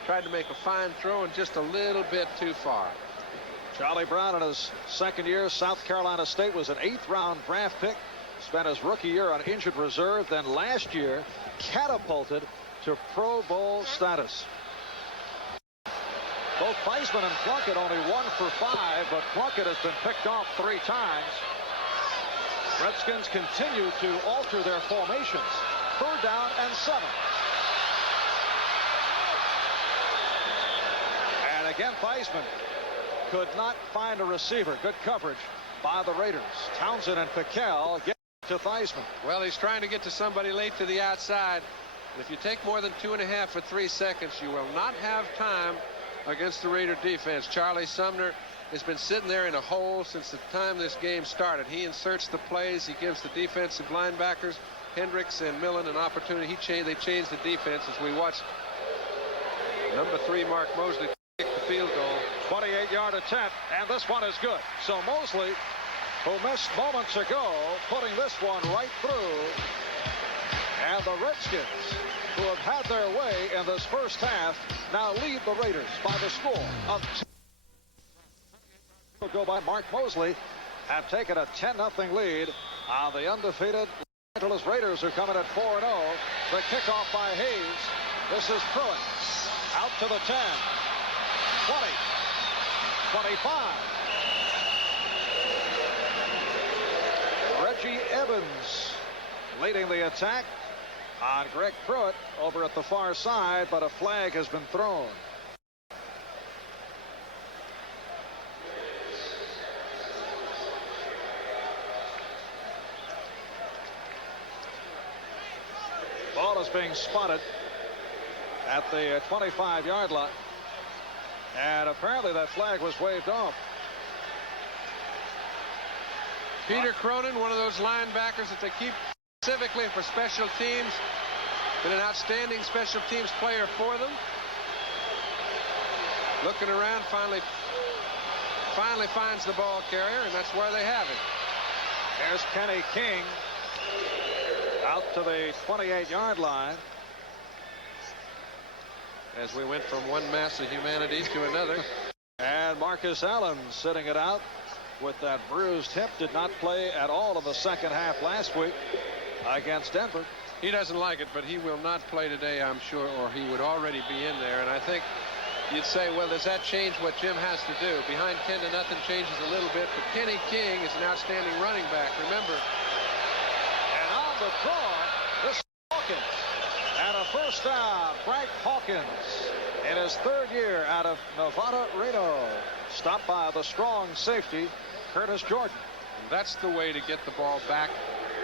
Tried to make a fine throw and just a little bit too far. Charlie Brown in his second year, South Carolina State, was an 8th round draft pick. Spent his rookie year on injured reserve. Then last year catapulted to Pro Bowl status. Both Theismann and Plunkett only 1 for 5, but Plunkett has been picked off 3 times. Redskins continue to alter their formations. 3rd down and 7. And again, Theismann could not find a receiver. Good coverage by the Raiders. Townsend and Piquel get to Theismann. Well, he's trying to get to somebody late to the outside. If you take more than 2.5 or 3 seconds, you will not have time against the Raider defense. Charlie Sumner has been sitting there in a hole since the time this game started. He inserts the plays. He gives the defensive linebackers, Hendricks and Millen, an opportunity. They changed the defense as we watched number 3, Mark Mosley, kick the field goal. 28-yard attempt, and this one is good. So Mosley, who missed moments ago, putting this one right through. And the Redskins, who have had their way in this first half, now lead the Raiders by the score of 2. Go by Mark Mosley, have taken a 10-0 lead on the undefeated Los Angeles Raiders, who come in at 4-0. The kickoff by Hayes. This is Pruitt. Out to the 10. 20. 25. Reggie Evans leading the attack on Greg Pruitt over at the far side, but a flag has been thrown. Ball is being spotted at the 25-yard line. And apparently that flag was waved off. Peter Cronin, one of those linebackers that they keep specifically for special teams. Been an outstanding special teams player for them. Looking around, finally finds the ball carrier, and that's where they have it. There's Kenny King out to the 28-yard line. As we went from one mass of humanity to another. And Marcus Allen sitting it out with that bruised hip. Did not play at all in the second half last week against Denver. He doesn't like it, but he will not play today, I'm sure, or he would already be in there. And I think you'd say, well, does that change what Jim has to do? Behind 10-0 changes a little bit, but Kenny King is an outstanding running back, remember. And on the draw, this is Hawkins. And a first First down, Frank Hawkins in his third year out of Nevada, Reno. Stopped by the strong safety, Curtis Jordan. And that's the way to get the ball back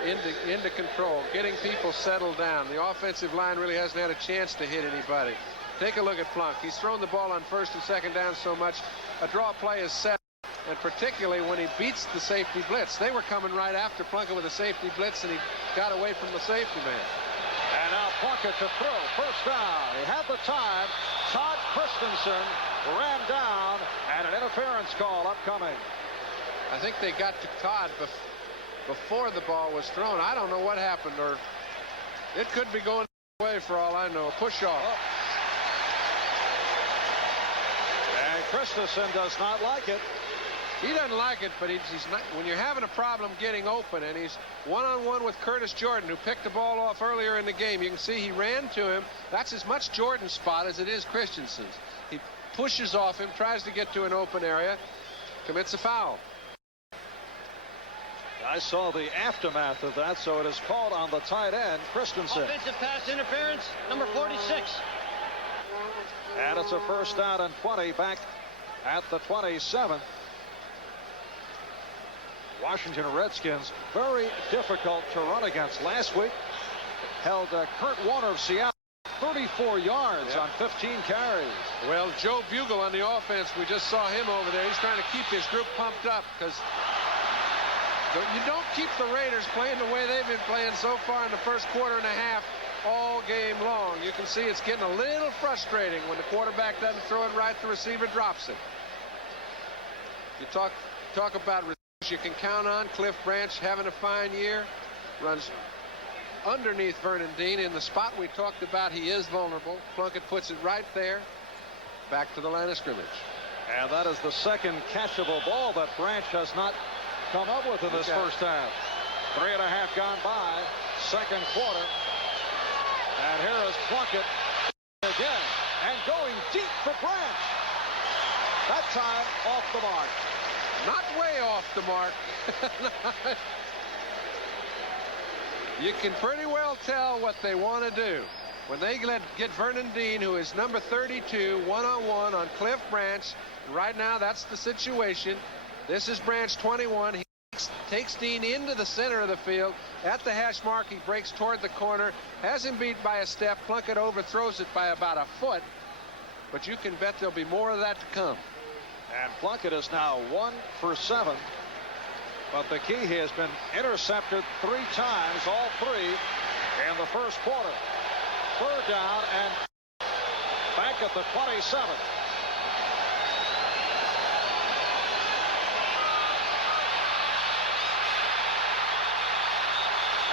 into control, getting people settled down. The offensive line really hasn't had a chance to hit anybody. Take a look at Plunk. He's thrown the ball on first and second down so much. A draw play is set, and particularly when he beats the safety blitz. They were coming right after Plunkett with a safety blitz, and he got away from the safety man. And now Plunkett to throw. First down. He had the time. Todd Christensen ran down, and an interference call upcoming. I think they got to Todd before the ball was thrown. I don't know what happened, or it could be going away for all I know. A push off. Oh. And Christensen does not like it. He doesn't like it, but he's not. When you're having a problem getting open, and he's one-on-one with Curtis Jordan, who picked the ball off earlier in the game. You can see he ran to him. That's as much Jordan's spot as it is Christensen's. He pushes off him, tries to get to an open area, commits a foul. I saw the aftermath of that, so it is called on the tight end, Christensen. Offensive pass interference, number 46. And it's a first down and 20 back at the 27. Washington Redskins very difficult to run against. Last week held Kurt Warner of Seattle 34 yards on 15 carries. Well, Joe Bugle on the offense, we just saw him over there. He's trying to keep his group pumped up, because you don't keep the Raiders playing the way they've been playing so far in the first quarter and a half all game long. You can see it's getting a little frustrating when the quarterback doesn't throw it right, the receiver drops it. You talk about receivers you can count on. Cliff Branch having a fine year, runs underneath Vernon Dean in the spot we talked about. He is vulnerable. Plunkett puts it right there, back to the line of scrimmage. And that is the second catchable ball that Branch has not come up with in this first half. 3.5 gone by, second quarter. And here is Plunkett again, and going deep for Branch. That time off the mark. Not way off the mark. You can pretty well tell what they want to do. When they get Vernon Dean, who is number 32, one-on-one on Cliff Branch. Right now, that's the situation. This is Branch 21. He takes Dean into the center of the field. At the hash mark, he breaks toward the corner. Has him beat by a step. Plunkett overthrows it by about a foot. But you can bet there'll be more of that to come. And Plunkett is now 1 for 7. But the key, he has been intercepted 3 times, all 3 in the first quarter. Third down and back at the 27.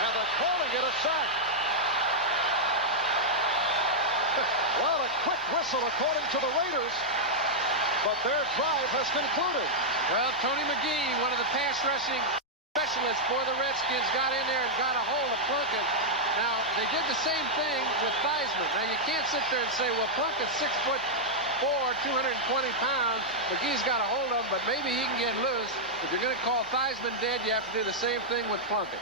And they're calling it a sack. Well, a quick whistle according to the Raiders. But their drive has concluded. Well, Tony McGee, one of the pass rushing specialists for the Redskins, got in there and got a hold of Plunkett. Now, they did the same thing with Theismann. Now, you can't sit there and say, well, Plunkett's 6'4", 220 pounds. McGee's got a hold of him, but maybe he can get loose. If you're going to call Theismann dead, you have to do the same thing with Plunkett.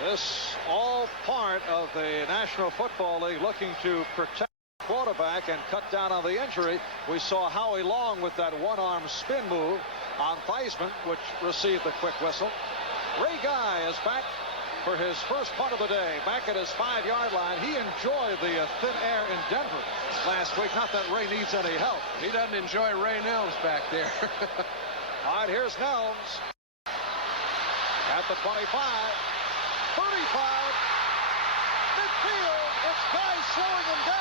This all part of the National Football League looking to protect quarterback and cut down on the injury. We saw Howie Long with that one-arm spin move on Theismann, which received the quick whistle. Ray Guy is back for his first punt of the day, back at his 5-yard line. He enjoyed the thin air in Denver last week. Not that Ray needs any help. He doesn't enjoy Ray Nelms back there. All right, here's Nelms at the 25, 35, midfield. It's Guy slowing him down.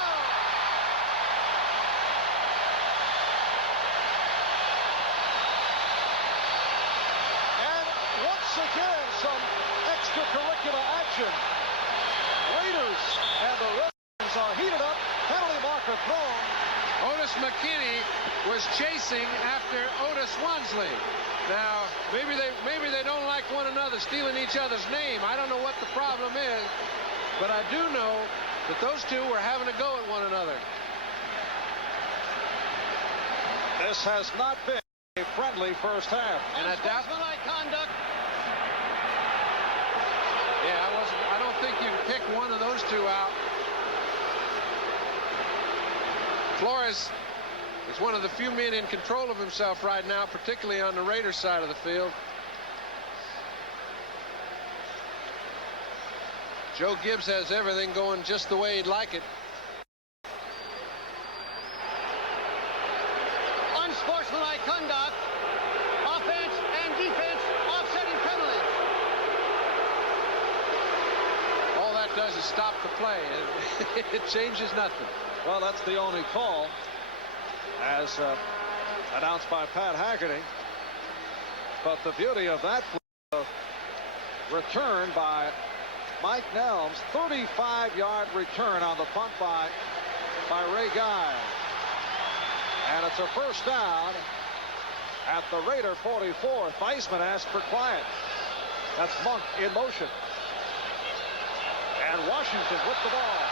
Again, some extracurricular action. Raiders and the Redskins are heated up. Penalty marker thrown. Otis McKinney was chasing after Otis Wansley. Now, maybe they don't like one another, stealing each other's name. I don't know what the problem is, but I do know that those two were having a go at one another. This has not been a friendly first half. And I doubt conduct. Yeah, I don't think you can pick one of those two out. Flores is one of the few men in control of himself right now, particularly on the Raiders side of the field. Joe Gibbs has everything going just the way he'd like it. Unsportsmanlike conduct, offense and defense, offsetting penalties. All that does is stop the play. It changes nothing. Well, that's the only call, as announced by Pat Haggerty. But the beauty of that return by Mike Nelms, 35-yard return on the punt by Ray Guy. And it's a first down at the Raider 44. Theismann asked for quiet. That's Monk in motion. And Washington with the ball.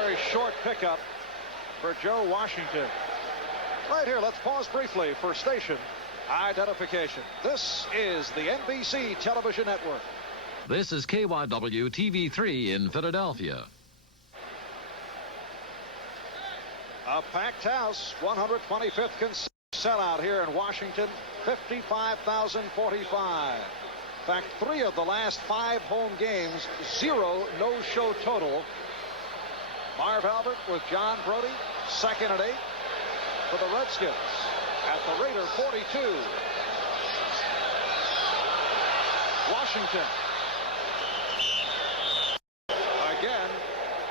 Very short pickup for Joe Washington. Right here, let's pause briefly for station identification. This is the NBC Television Network. This is KYW TV3 in Philadelphia. A packed house, 125th consecutive sellout here in Washington, 55,045. In fact, 3 of the last 5 home games, 0 no-show total. Marv Albert with John Brody, 2nd and 8 for the Redskins at the Raider 42. Washington. Again,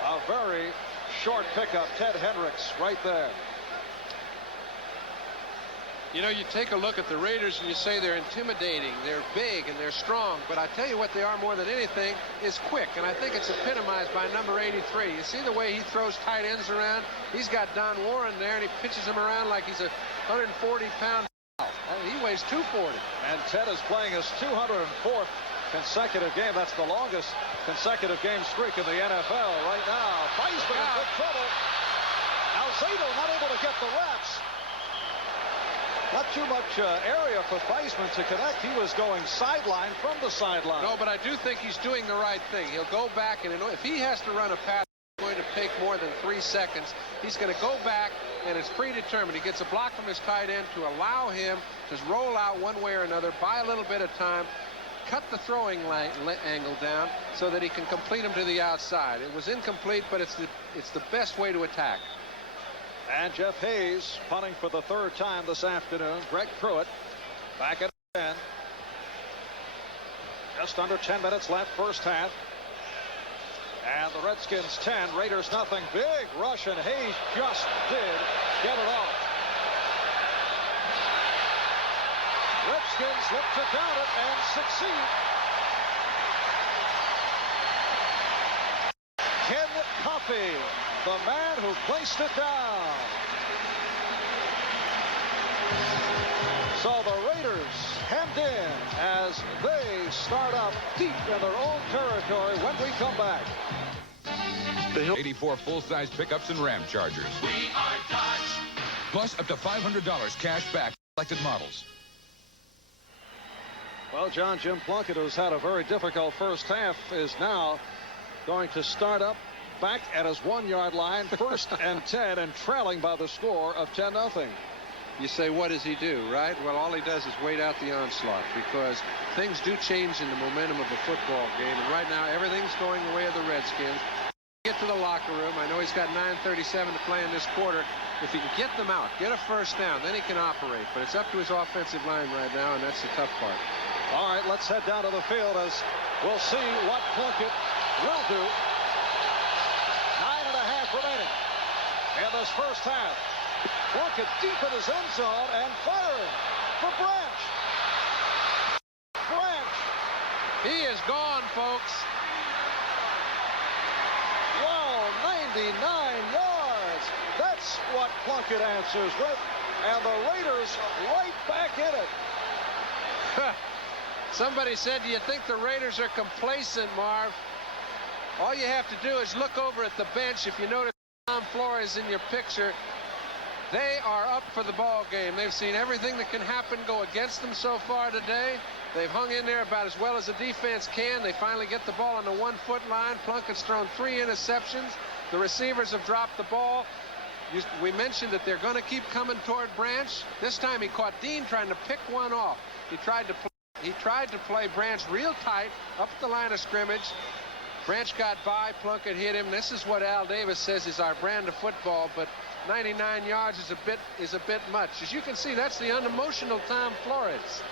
a very short pickup. Ted Hendricks right there. You know, you take a look at the Raiders and you say they're intimidating, they're big, and they're strong. But I tell you what they are more than anything is quick. And I think it's epitomized by number 83. You see the way he throws tight ends around? He's got Don Warren there, and he pitches him around like he's a 140-pound. He weighs 240. And Ted is playing his 204th consecutive game. That's the longest consecutive game streak in the NFL right now. Theismann in big trouble. Alzado not able to get the reps. Not too much area for Theismann to connect. He was going sideline from the sideline. No, but I do think he's doing the right thing. He'll go back, and if he has to run a pass, it's going to take more than 3 seconds. He's going to go back, and it's predetermined. He gets a block from his tight end to allow him to roll out one way or another, buy a little bit of time, cut the throwing angle down so that he can complete him to the outside. It was incomplete, but it's the best way to attack. And Jeff Hayes punting for the 3rd time this afternoon. Greg Pruitt back at 10. Just under 10 minutes left, first half. And the Redskins 10, Raiders nothing. Big rush, and Hayes just did get it off. Redskins look to down it and succeed. Ken Coffey, the man who placed it down. So the Raiders hemmed in as they start up deep in their own territory when we come back. 84 full-size pickups and Ram Chargers. We are Dodge. Plus up to $500 cash back selected models. Well, Jim Plunkett, who's had a very difficult first half, is now going to start up back at his 1-yard line, 1st and 10, and trailing by the score of 10-0. You say, what does he do, right? Well, all he does is wait out the onslaught, because things do change in the momentum of a football game. And right now, everything's going the way of the Redskins. Get to the locker room. I know he's got 9:37 to play in this quarter. If he can get them out, get a first down, then he can operate. But it's up to his offensive line right now, and that's the tough part. All right, let's head down to the field as we'll see what Plunkett will do. 9.5 remaining in this first half. Plunkett deep in his end zone and firing for Branch. Branch. He is gone, folks. Wow, 99 yards. That's what Plunkett answers with. And the Raiders right back in it. Somebody said, do you think the Raiders are complacent, Marv? All you have to do is look over at the bench. If you notice Tom Flores in your picture, they are up for the ball game. They've seen everything that can happen go against them so far today. They've hung in there about as well as the defense can. They finally get the ball on the 1-foot line. Plunkett's thrown 3 interceptions. The receivers have dropped the ball. We mentioned that they're going to keep coming toward Branch. This time he caught Dean trying to pick one off. He tried to play Branch real tight up the line of scrimmage. Branch got by. Plunkett hit him. This is what Al Davis says is our brand of football, but 99 yards is a bit much. As you can see, that's the unemotional Tom Flores.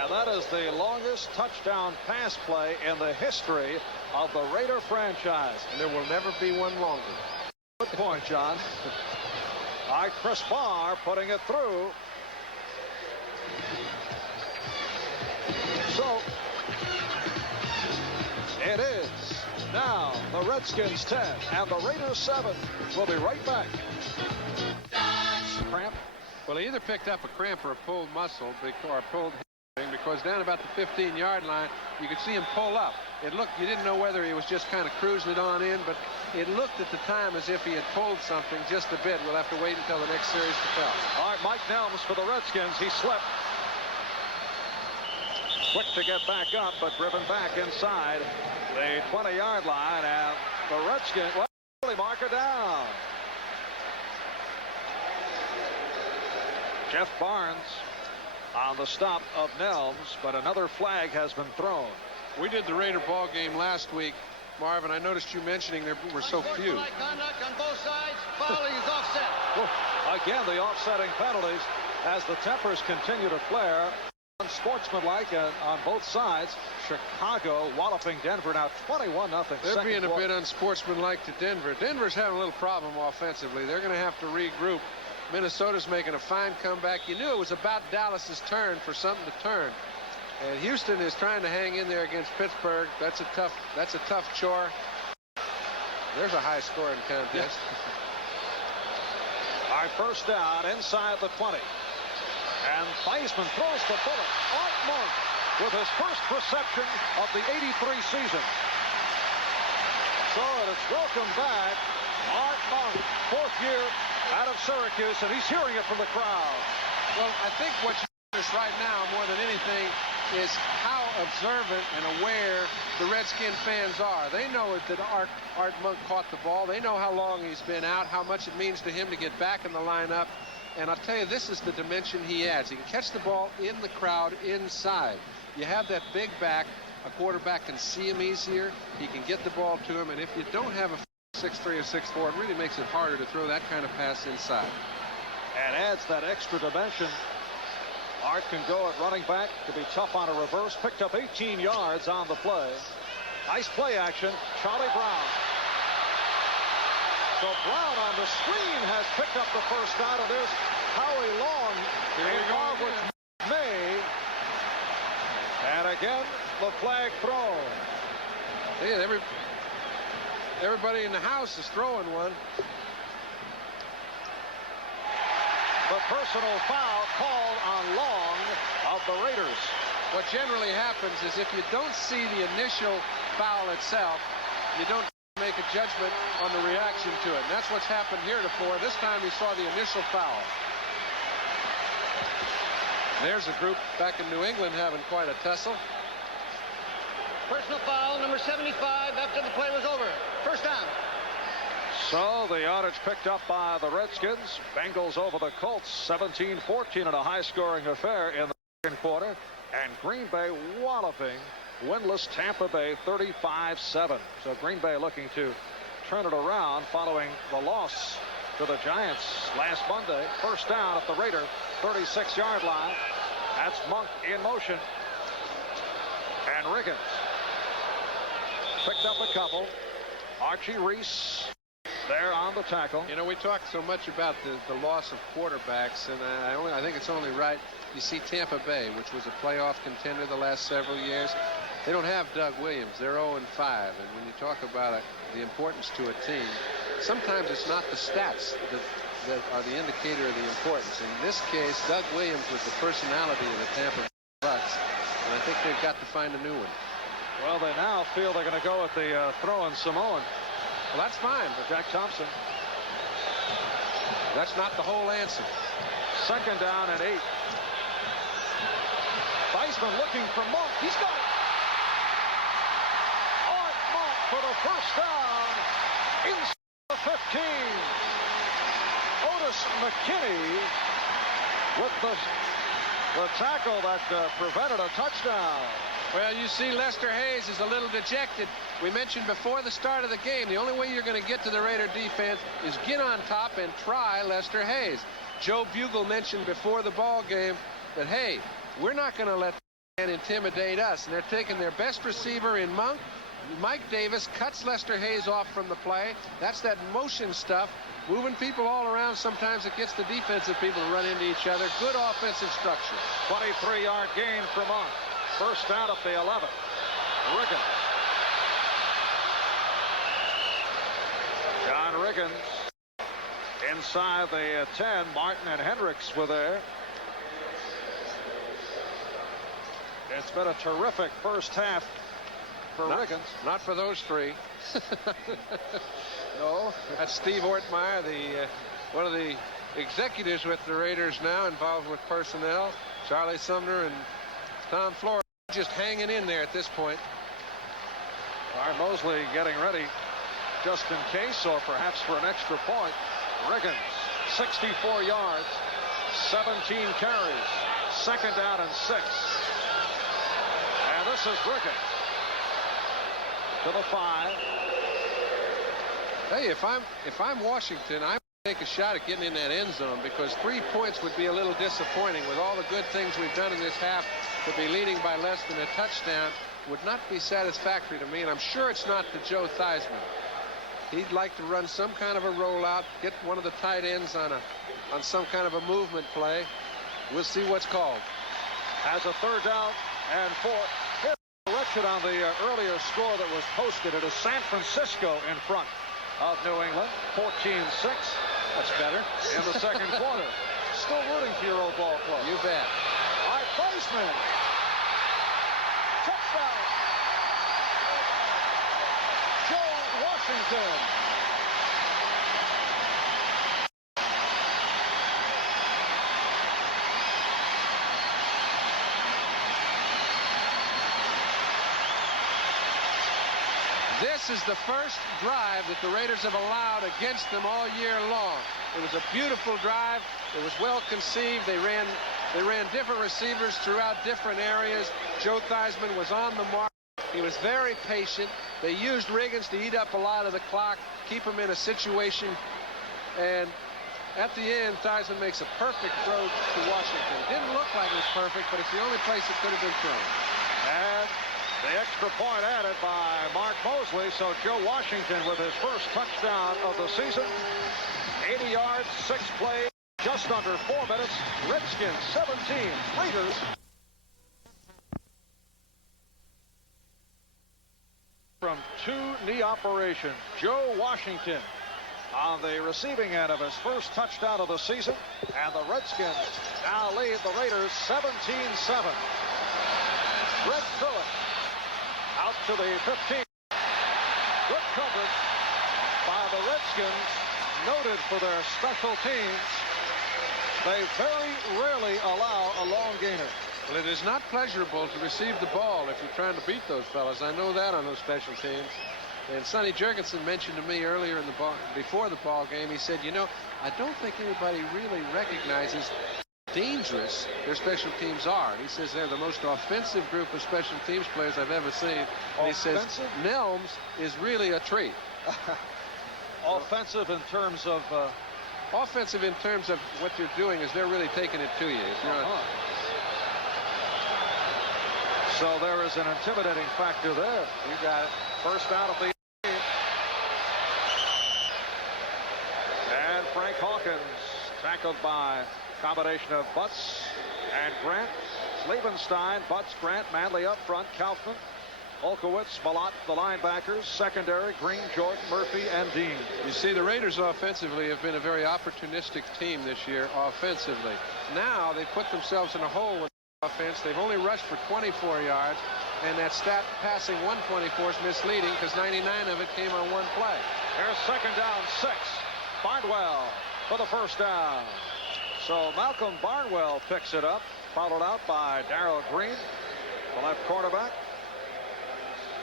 And that is the longest touchdown pass play in the history of the Raider franchise. And there will never be one longer. Good point, John. All right, Chris Barr putting it through. So it is now the Redskins 10 and the Raiders 7. We'll be right back. Cramp. Well, he either picked up a cramp or a pulled muscle or a pulled hamstring, because down about the 15-yard line, you could see him pull up. It looked, you didn't know whether he was just kind of cruising it on in, but it looked at the time as if he had pulled something just a bit. We'll have to wait until the next series to tell. All right, Mike Nelms for the Redskins. He slipped. Quick to get back up, but driven back inside the 20-yard line, and the Redskins, well, they mark it down. Jeff Barnes on the stop of Nelms, but another flag has been thrown. We did the Raider ball game last week, Marvin. I noticed you mentioning there were so few. Conduct on both sides. Foul is offset. Again, the offsetting penalties as the tempers continue to flare. Unsportsmanlike on both sides. Chicago walloping Denver now 21-0. They're being a bit unsportsmanlike to Denver. Denver's having a little problem offensively. They're going to have to regroup. Minnesota's making a fine comeback. You knew it was about Dallas's turn for something to turn. And Houston is trying to hang in there against Pittsburgh. That's a tough chore. There's a high scoring contest. All right, first down inside the 20. And Theismann throws the bullet. Art Monk with his first reception of the '83 season. So it's welcome back. Art Monk, fourth year out of Syracuse, and he's hearing it from the crowd. Well, I think what you notice right now more than anything is how observant and aware the Redskin fans are. They know that Art Monk caught the ball. They know how long he's been out, how much it means to him to get back in the lineup. And I'll tell you, this is the dimension he adds. He can catch the ball in the crowd inside. You have that big back. A quarterback can see him easier. He can get the ball to him. And if you don't have a 6'3" or 6'4", it really makes it harder to throw that kind of pass inside. And adds that extra dimension. Art can go at running back to be tough on a reverse. Picked up 18 yards on the play. Nice play action. Charlie Brown. So Brown on the screen has picked up the first down, and there's Howie Long involved with May. And again, the flag thrown. Yeah, everybody in the house is throwing one. The personal foul called on Long of the Raiders. What generally happens is if you don't see the initial foul itself, you don't make a judgment on the reaction to it. And that's what's happened heretofore. This time he saw the initial foul. There's a group back in New England having quite a tussle. Personal foul, number 75, after the play was over. First down. So the yardage picked up by the Redskins. Bengals over the Colts, 17-14 in a high-scoring affair in the second quarter. And Green Bay walloping winless Tampa Bay 35-7. So Green Bay looking to turn it around following the loss to the Giants last Monday. First down at the Raider 36-yard line. That's Monk in motion. And Riggins picked up a couple. Archie Reese there on the tackle. You know, we talked so much about the loss of quarterbacks, and I think it's only right. You see Tampa Bay, which was a playoff contender the last several years. They don't have Doug Williams. They're 0-5. And when you talk about the importance to a team, sometimes it's not the stats that are the indicator of the importance. In this case, Doug Williams was the personality of the Tampa Bay Bucks, and I think they've got to find a new one. Well, they now feel they're going to go with the throw-in Samoan. Well, that's fine, but Jack Thompson. that's not the whole answer. Second down and 8. Theismann looking for Monk. He's got it. Art Monk for the first down. 15. Otis McKinney with the tackle that prevented a touchdown. Well, you see Lester Hayes is a little dejected. We mentioned before the start of the game, the only way you're going to get to the Raider defense is get on top and try Lester Hayes. Joe Bugle mentioned before the ball game that, hey, we're not going to let and intimidate us. And they're taking their best receiver in Monk. Mike Davis cuts Lester Hayes off from the play. That's that motion stuff. Moving people all around, sometimes it gets the defensive people to run into each other. Good offensive structure. 23-yard gain for Monk. First down at the 11. Riggins. John Riggins inside the 10. Martin and Hendricks were there. It's been a terrific first half for Riggins. Not for those three. No, that's Steve Ortmeyer, one of the executives with the Raiders now, involved with personnel. Charlie Sumner and Tom Flores just hanging in there at this point. Marv Mosley getting ready just in case, or perhaps for an extra point. Riggins, 64 yards, 17 carries, second down and 6. And this is Riggins to the 5. Hey, if I'm Washington, I would take a shot at getting in that end zone, because 3 points would be a little disappointing. With all the good things we've done in this half, to be leading by less than a touchdown would not be satisfactory to me, and I'm sure it's not to Joe Theismann. He'd like to run some kind of a rollout, get one of the tight ends on some kind of a movement play. We'll see what's called. Has a third down and 4. Here's a correction on the earlier score that was posted. It is San Francisco in front of New England, 14-6. That's better. In the second quarter. Still rooting for your old ball club. You bet. All right, Theismann. Touchdown. Joe Washington. This is the first drive that the Raiders have allowed against them all year long. It was a beautiful drive. It was well conceived. They ran different receivers throughout different areas. Joe Theismann was on the mark. He was very patient. They used Riggins to eat up a lot of the clock, keep him in a situation. And at the end, Theismann makes a perfect throw to Washington. Didn't look like it was perfect, but it's the only place it could have been thrown. And the extra point added by Mark Mosley. So Joe Washington with his first touchdown of the season. 80 yards, 6 plays, just under 4 minutes. Redskins 17, Raiders. From 2 knee operations, Joe Washington on the receiving end of his first touchdown of the season. And the Redskins now lead the Raiders 17-7. Greg Pruitt out to the 15. Good coverage by the Redskins, noted for their special teams. They very rarely allow a long gainer. Well, it is not pleasurable to receive the ball if you're trying to beat those fellas. I know that on those special teams. And Sonny Jurgensen mentioned to me earlier in before the ball game, he said, you know, I don't think anybody really recognizes how dangerous their special teams are. He says they're the most offensive group of special teams players I've ever seen. And he says Nelms is really a treat. Offensive in terms of... Offensive in terms of what you're doing is they're really taking it to you. If you're So there is an intimidating factor there. You got it. First out of the game. And Frank Hawkins tackled by a combination of Butts and Grant. Sleevenstein, Butts, Grant, Manley up front, Kaufman, Olkowitz, Malott, the linebackers, secondary, Green, Jordan, Murphy, and Dean. You see, the Raiders offensively have been a very opportunistic team this year offensively. Now they put themselves in a hole with offense. They've only rushed for 24 yards, and that stat passing 124 is misleading because 99 of it came on one play. There's second down, 6. Barnwell for the first down. So Malcolm Barnwell picks it up, followed out by Darrell Green, the left cornerback.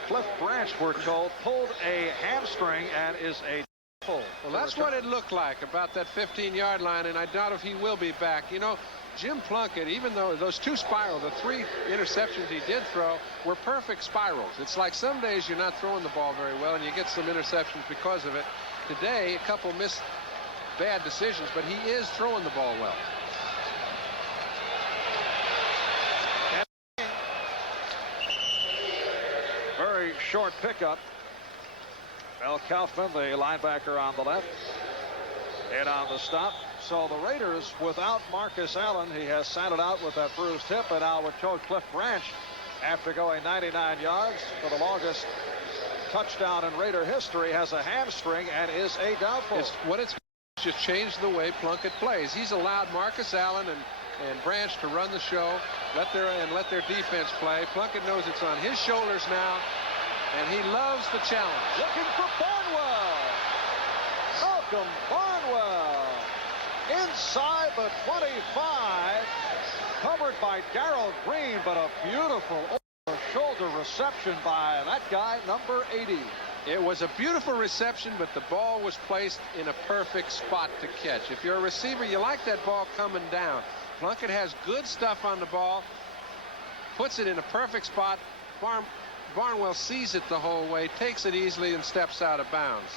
Cliff Branch, we're told, pulled a hamstring and is a Well, that's what it looked like about that 15-yard line, and I doubt if he will be back. You know, Jim Plunkett, even though those two spirals, the 3 interceptions he did throw were perfect spirals. It's like some days you're not throwing the ball very well and you get some interceptions because of it. Today, a couple missed bad decisions, but he is throwing the ball well. Very short pickup. Mel Kaufman, the linebacker on the left, in on the stop. So the Raiders, without Marcus Allen, he has sat it out with that bruised hip, and now with Coach Cliff Branch, after going 99 yards for the longest touchdown in Raider history, has a hamstring and is a doubtful. It's just changed the way Plunkett plays. He's allowed Marcus Allen and Branch to run the show, let their defense play. Plunkett knows it's on his shoulders now, and he loves the challenge. Looking for Barnwell. Malcolm Barnwell inside the 25, covered by Darrell Green, but a beautiful over-shoulder reception by that guy, number 80. It was a beautiful reception, but the ball was placed in a perfect spot to catch. If you're a receiver, you like that ball coming down. Plunkett has good stuff on the ball, puts it in a perfect spot. Barnwell sees it the whole way, takes it easily, and steps out of bounds.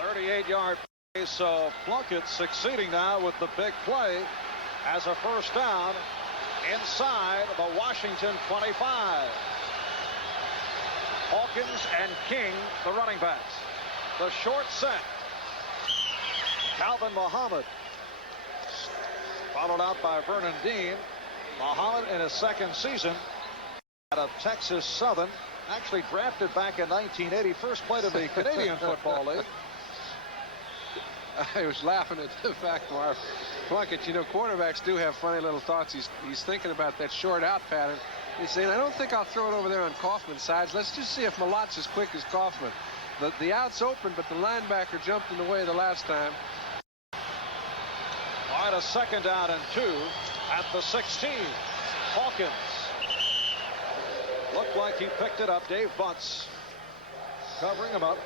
38-yard play, so Plunkett succeeding now with the big play as a first down inside the Washington 25. Hawkins and King, the running backs. The short set. Calvin Muhammad, followed out by Vernon Dean. Muhammad in his second season out of Texas Southern, actually drafted back in 1980, first played in the Canadian Football League. I was laughing at the fact, Marv, Plunkett, you know, quarterbacks do have funny little thoughts. He's thinking about that short out pattern. He's saying, I don't think I'll throw it over there on Kaufman's sides. Let's just see if Malot's as quick as Kaufman. The out's open, but the linebacker jumped in the way the last time. All right, a second down and 2 at the 16. Hawkins. Looked like he picked it up. Dave Butts covering him up.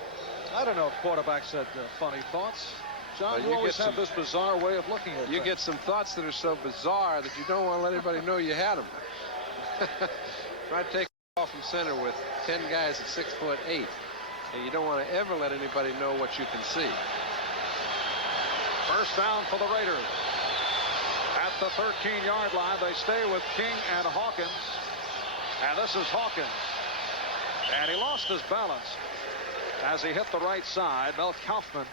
I don't know if quarterbacks had funny thoughts. John, you always have this bizarre way of looking at You things. get some thoughts that are so bizarre that you don't want to let anybody know you had them. Try to take it off from center with 10 guys at 6'8", and you don't want to ever let anybody know what you can see. First down for the Raiders. At the 13-yard line, they stay with King and Hawkins. And this is Hawkins. And he lost his balance as he hit the right side. Mel Kaufman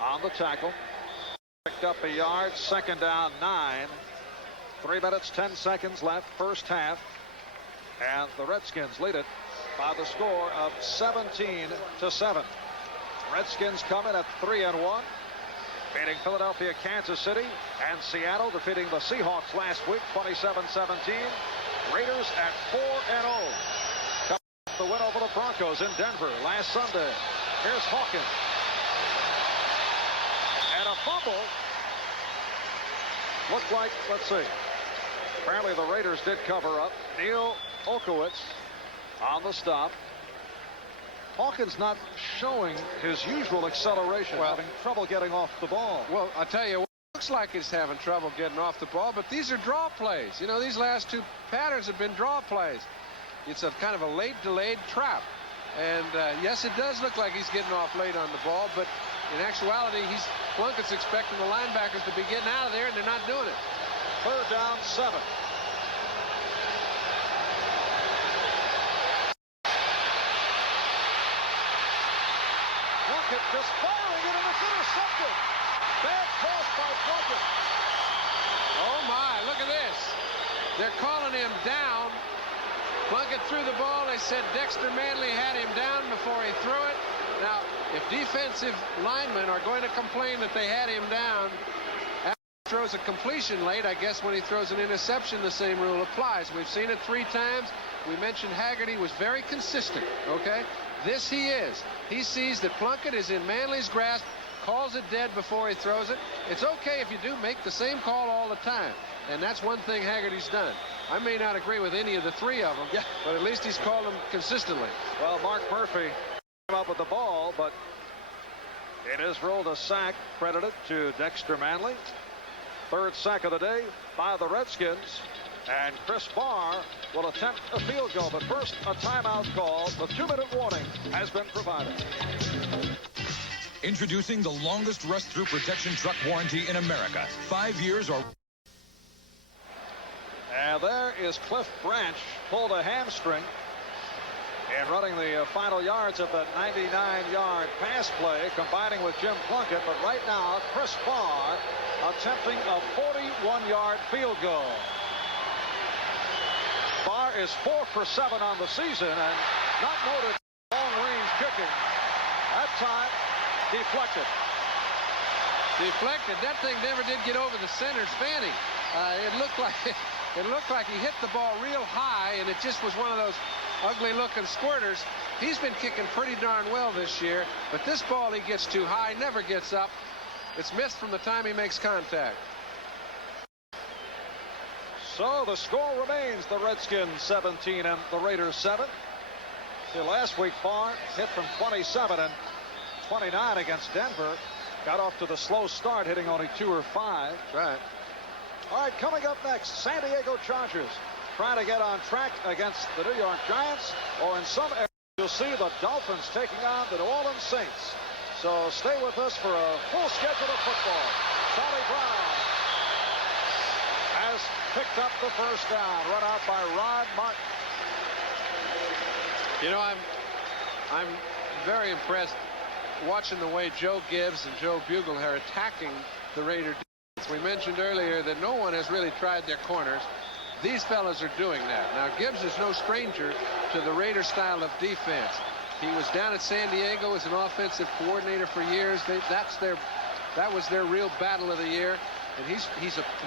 on the tackle. Picked up a yard. Second down, 9. 3 minutes, 10 seconds left, first half. And the Redskins lead it by the score of 17-7. Redskins coming at 3-1. Beating Philadelphia, Kansas City, and Seattle, defeating the Seahawks last week, 27-17. Raiders at 4-0. Coming off the win over the Broncos in Denver last Sunday. Here's Hawkins. And a fumble. Looked like, let's see. Apparently the Raiders did cover up. Neil Olkowitz on the stop. Hawkins not showing his usual acceleration, having trouble getting off the ball. Well, I'll tell you what, it looks like he's having trouble getting off the ball, but these are draw plays. You know, these last 2 patterns have been draw plays. It's a kind of a late delayed trap. And yes, it does look like he's getting off late on the ball, but in actuality, Plunkett's expecting the linebackers to be getting out of there, and they're not doing it. Third down, 7. Plunkett just firing it, and it's intercepted. Bad toss by Plunkett. Oh my, look at this. They're calling him down. Plunkett threw the ball. They said Dexter Manley had him down before he threw it. Now, if defensive linemen are going to complain that they had him down after he throws a completion late, I guess when he throws an interception, the same rule applies. We've seen it 3 times. We mentioned Haggerty was very consistent, okay? This he is. He sees that Plunkett is in Manley's grasp, calls it dead before he throws it. It's okay if you do make the same call all the time. And that's one thing Haggerty's done. I may not agree with any of the 3 of them, but at least he's called them consistently. Well, Mark Murphy came up with the ball, but It is ruled a sack, credited to Dexter Manley. Third sack of the day by the Redskins. And Chris Barr will attempt a field goal. But first, a timeout call. The 2-minute warning has been provided. Introducing the longest rust-through protection truck warranty in America. 5 years or... And there is Cliff Branch, pulled a hamstring. And running the final yards of that 99-yard pass play, combining with Jim Plunkett. But right now, Chris Barr attempting a 41-yard field goal. Barr is 4 for 7 on the season and not noted long-range kicking. That time, deflected. Deflected. That thing never did get over the center's fanny. It looked like he hit the ball real high, and it just was one of those ugly-looking squirters. He's been kicking pretty darn well this year, but this ball he gets too high, never gets up. It's missed from the time he makes contact. So the score remains the Redskins 17 and the Raiders 7. See, last week Barr hit from 27 and 29 against Denver. Got off to the slow start, hitting only 2 or 5. Right. All right, coming up next, San Diego Chargers trying to get on track against the New York Giants, or in some areas you'll see the Dolphins taking on the New Orleans Saints. So stay with us for a full schedule of football. Charlie Brown has picked up the first down, run out by Rod Martin. You know, I'm very impressed watching the way Joe Gibbs and Joe Bugle are attacking the Raider defense. We mentioned earlier that no one has really tried their corners. These fellas are doing that. Now, Gibbs is no stranger to the Raider style of defense. He was down at San Diego as an offensive coordinator for years. That was their real battle of the year. And he's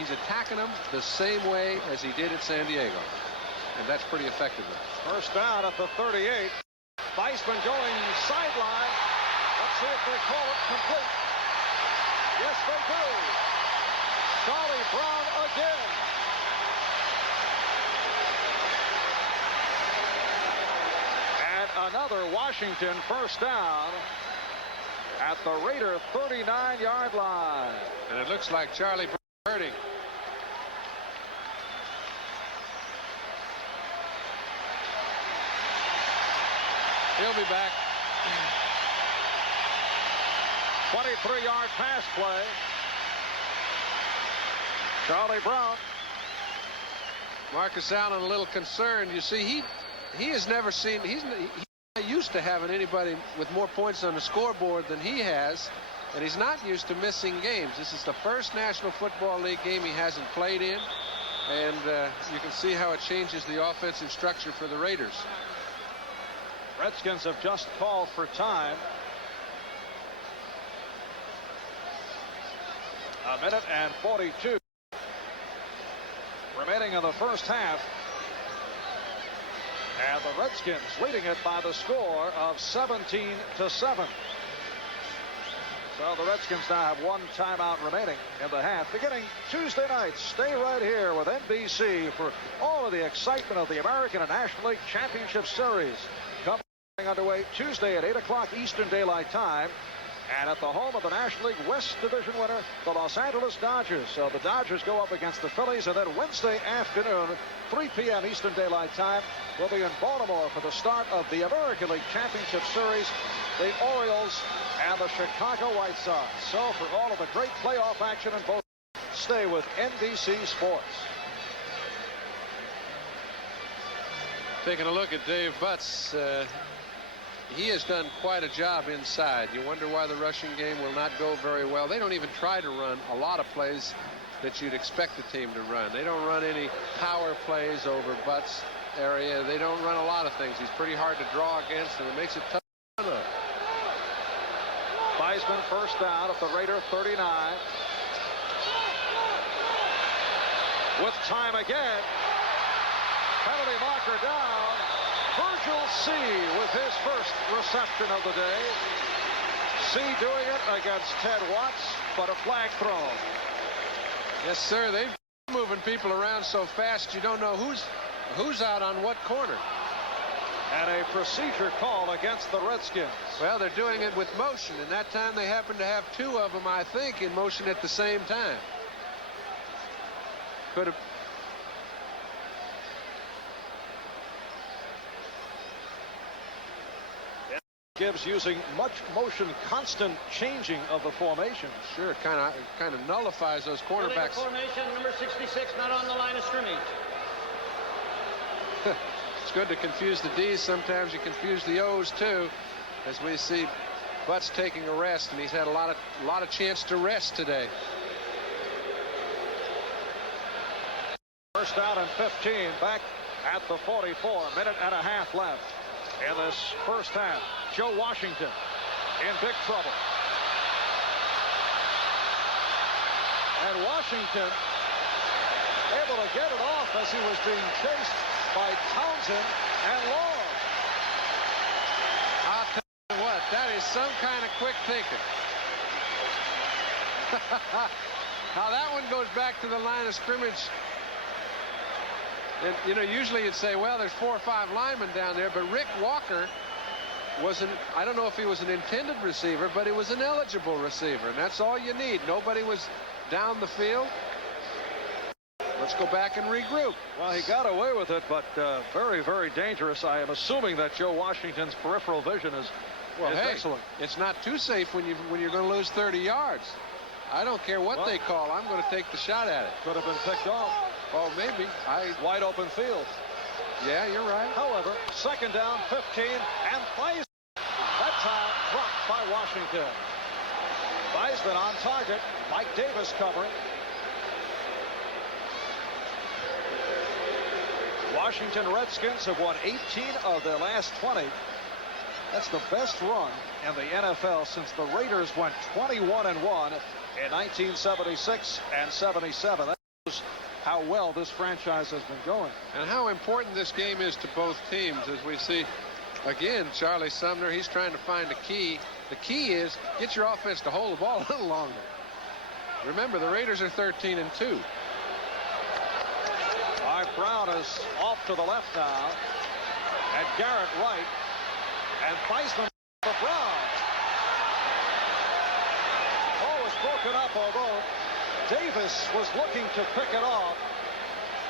attacking them the same way as he did at San Diego. And that's pretty effective. First down at the 38. Weissman going sideline. Let's see if they call it complete. Yes, they do. Charlie Brown again. And another Washington first down at the Raider 39-yard line. And it looks like Charlie Brown hurting. He'll be back. 23-yard pass play. Charlie Brown. Marcus Allen a little concerned. You see, he has never seen, he's not used to having anybody with more points on the scoreboard than he has, and he's not used to missing games. This is the first National Football League game he hasn't played in, and you can see how it changes the offensive structure for the Raiders. Redskins have just called for time. A minute and 42 remaining in the first half. And the Redskins leading it by the score of 17-7. So the Redskins now have one timeout remaining in the half. Beginning Tuesday night, stay right here with NBC for all of the excitement of the American and National League Championship Series. Coming underway Tuesday at 8 o'clock Eastern Daylight Time. And at the home of the National League West Division winner, the Los Angeles Dodgers. So the Dodgers go up against the Phillies, and then Wednesday afternoon, 3 p.m. Eastern Daylight Time, we'll be in Baltimore for the start of the American League Championship Series, the Orioles and the Chicago White Sox. So for all of the great playoff action in both, stay with NBC Sports. Taking a look at Dave Butts. He has done quite a job inside. You wonder why the rushing game will not go very well. They don't even try to run a lot of plays that you'd expect the team to run. They don't run any power plays over Butts' area. They don't run a lot of things. He's pretty hard to draw against, and it makes it tough to run. Weissman first down at the Raider 39. With time again. Penalty marker down. Virgil C. with his first reception of the day. C doing it against Ted Watts, but a flag thrown. Yes, sir. They've been moving people around so fast you don't know who's out on what corner. And a procedure call against the Redskins. Well, they're doing it with motion, and that time they happen to have two of them, I think, in motion at the same time. Could have. Gibbs using much motion, constant changing of the formation. Sure, kind of nullifies those quarterbacks. Formation number 66, not on the line of scrimmage. It's good to confuse the D's. Sometimes you confuse the O's too, as we see Butts taking a rest, and he's had a lot of chance to rest today. First down and 15, back at the 44. Minute and a half left in this first half. Joe Washington in big trouble. And Washington able to get it off as he was being chased by Townsend and Long. I'll tell you what, that is some kind of quick thinking. Now that one goes back to the line of scrimmage. And, you know, usually you'd say, well, there's 4 or 5 linemen down there, but Rick Walker wasn't, I don't know if he was an intended receiver, but he was an eligible receiver, and that's all you need. Nobody was down the field. Let's go back and regroup. Well, he got away with it, but very, very dangerous. I am assuming that Joe Washington's peripheral vision is, excellent. It's not too safe when you're going to lose 30 yards. I don't care what they call. I'm going to take the shot at it. Could have been picked off. Oh, maybe. Wide open field. Yeah, you're right. However, second down, 15, and Theismann. That time dropped by Washington. Theismann on target. Mike Davis covering. Washington Redskins have won 18 of their last 20. That's the best run in the NFL since the Raiders went 21-1 in 1976 and 77. That shows how well this franchise has been going. And how important this game is to both teams, as we see, again, Charlie Sumner, he's trying to find a key. The key is get your offense to hold the ball a little longer. Remember, the Raiders are 13-2. Brown is off to the left now, and Garrett right, and Theismann for Brown. Ball was broken up, although Davis was looking to pick it off,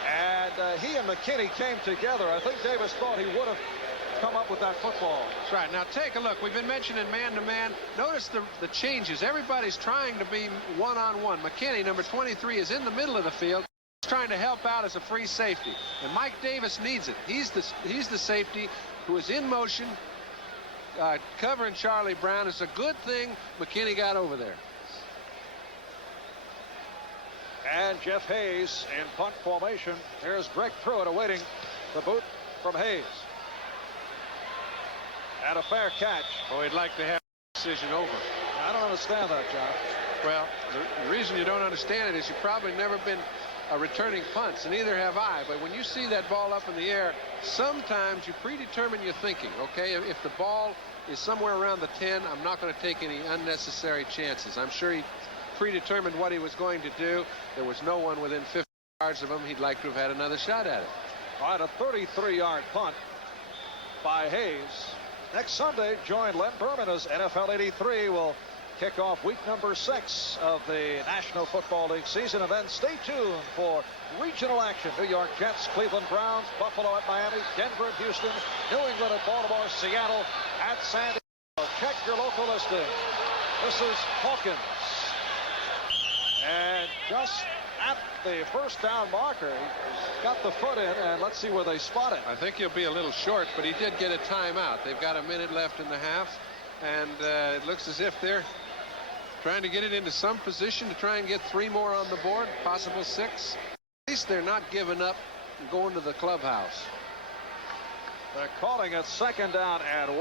and he and McKinney came together. I think Davis thought he would have come up with that football. That's right. Now take a look. We've been mentioning man-to-man. Notice the changes. Everybody's trying to be one-on-one. McKinney, number 23, is in the middle of the field, trying to help out as a free safety, and Mike Davis needs it. He's the safety who is in motion, covering Charlie Brown. It's a good thing McKinney got over there. And Jeff Hayes in punt formation. Here's Greg Pruitt awaiting the boot from Hayes. And a fair catch. Oh, he'd like to have the decision over. I don't understand that, John. Well, the reason you don't understand it is you've probably never been returning punts, and neither have I. But when you see that ball up in the air, sometimes you predetermine your thinking. Okay, if the ball is somewhere around the 10, I'm not going to take any unnecessary chances. I'm sure he predetermined what he was going to do. There was no one within 50 yards of him. He'd like to have had another shot at it. All right, a 33-yard punt by Hayes. Next Sunday, join Len Berman as NFL 83 will kick off week number 6 of the National Football League season, and then stay tuned for regional action. New York Jets, Cleveland Browns, Buffalo at Miami, Denver at Houston, New England at Baltimore, Seattle at San Diego. Check your local listing. This is Hawkins, and just at the first down marker, he got the foot in, and let's see where they spot it. I think he'll be a little short, but he did get a timeout. They've got a minute left in the half, and it looks as if they're trying to get it into some position to try and get 3 more on the board, possible 6. At least they're not giving up and going to the clubhouse. They're calling it second down and 1.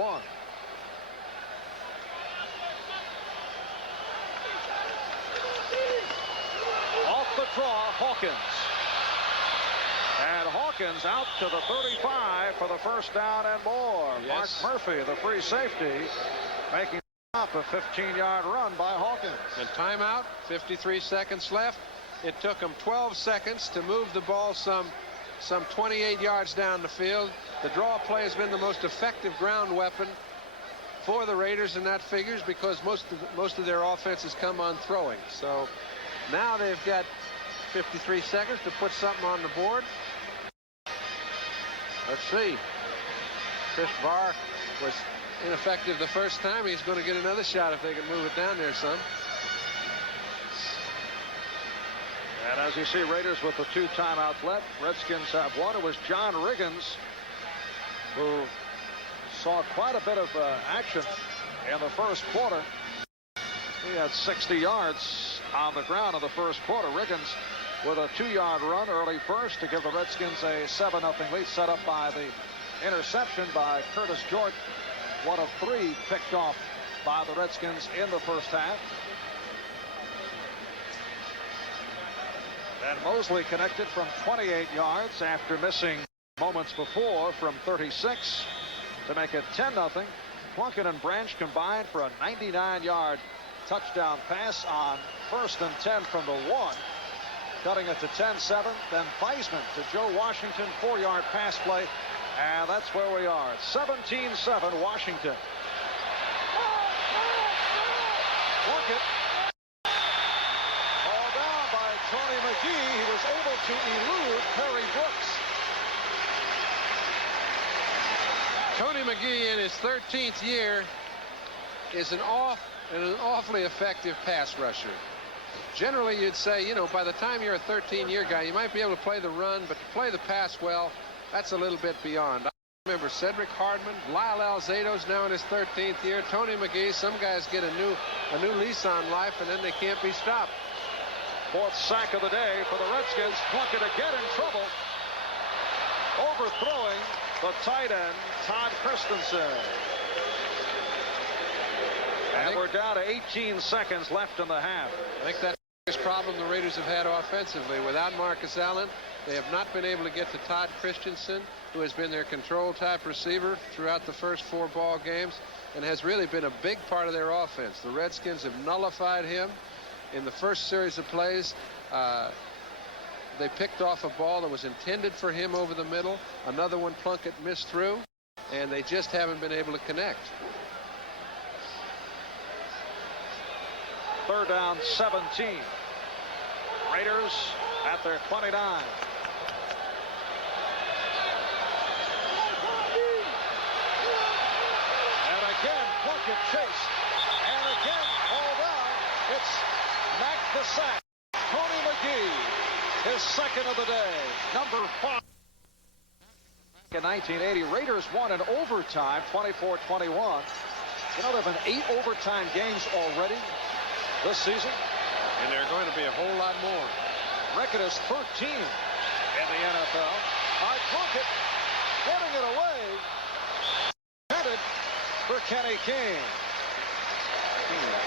Off the draw, Hawkins. And Hawkins out to the 35 for the first down and more. Yes. Mark Murphy, the free safety, making up a 15-yard run by Hawkins. And timeout, 53 seconds left. It took them 12 seconds to move the ball some some 28 yards down the field. The draw play has been the most effective ground weapon for the Raiders, and that figures because most of their offense has come on throwing. So now they've got 53 seconds to put something on the board. Let's see. Chris Barr was ineffective the first time. He's going to get another shot if they can move it down there some. And as you see, Raiders with the 2 timeouts left. Redskins have one. It was John Riggins who saw quite a bit of action in the first quarter. He had 60 yards on the ground in the first quarter. Riggins with a 2-yard run early first to give the Redskins a 7-0 lead, set up by the interception by Curtis Jordan. 1 of 3 picked off by the Redskins in the first half. And Mosley connected from 28 yards after missing moments before from 36 to make it 10-0. Plunkett and Branch combined for a 99-yard touchdown pass on 1st and 10 from the 1. Cutting it to 10-7. Then Theismann to Joe Washington, 4-yard pass play. And that's where we are. 17-7 Washington. Plunkett called down by Tony McGee. He was able to elude Perry Brooks. Tony McGee in his 13th year is an awfully effective pass rusher. Generally, you'd say, you know, by the time you're a 13-year guy, you might be able to play the run, but to play the pass well, that's a little bit beyond. I remember Cedric Hardman, Lyle Alzado's now in his 13th year, Tony McGee. Some guys get a new lease on life, and then they can't be stopped. 4th sack of the day for the Redskins. Plunkett again in trouble, overthrowing the tight end, Todd Christensen. And we're down to 18 seconds left in the half. I think that's the biggest problem the Raiders have had offensively. Without Marcus Allen, they have not been able to get to Todd Christensen, who has been their control-type receiver throughout the first 4 ball games and has really been a big part of their offense. The Redskins have nullified him in the first series of plays. They picked off a ball that was intended for him over the middle. Another one Plunkett missed through, and they just haven't been able to connect. 3rd down, 17. Raiders at their 29. And again, Plunkett chased. And again, all down. It's Mack the sack. Tony McGee, his 2nd of the day. Number 5. In 1980, Raiders won in overtime, 24-21. You know, there have been 8 overtime games already this season. And there are going to be a whole lot more. Record is 13 in the NFL. Plunkett getting it away. Headed for Kenny King.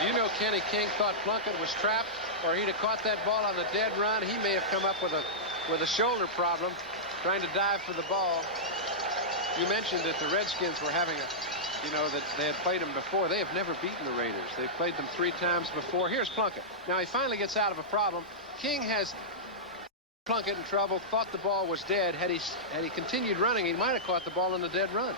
You know, Kenny King thought Plunkett was trapped, or he'd have caught that ball on the dead run. He may have come up with a shoulder problem trying to dive for the ball. You mentioned that the Redskins were having that they had played them before. They have never beaten the Raiders. They've played them 3 times before. Here's Plunkett. Now he finally gets out of a problem. King has Plunkett in trouble, thought the ball was dead. Had he continued running, he might have caught the ball on the dead run.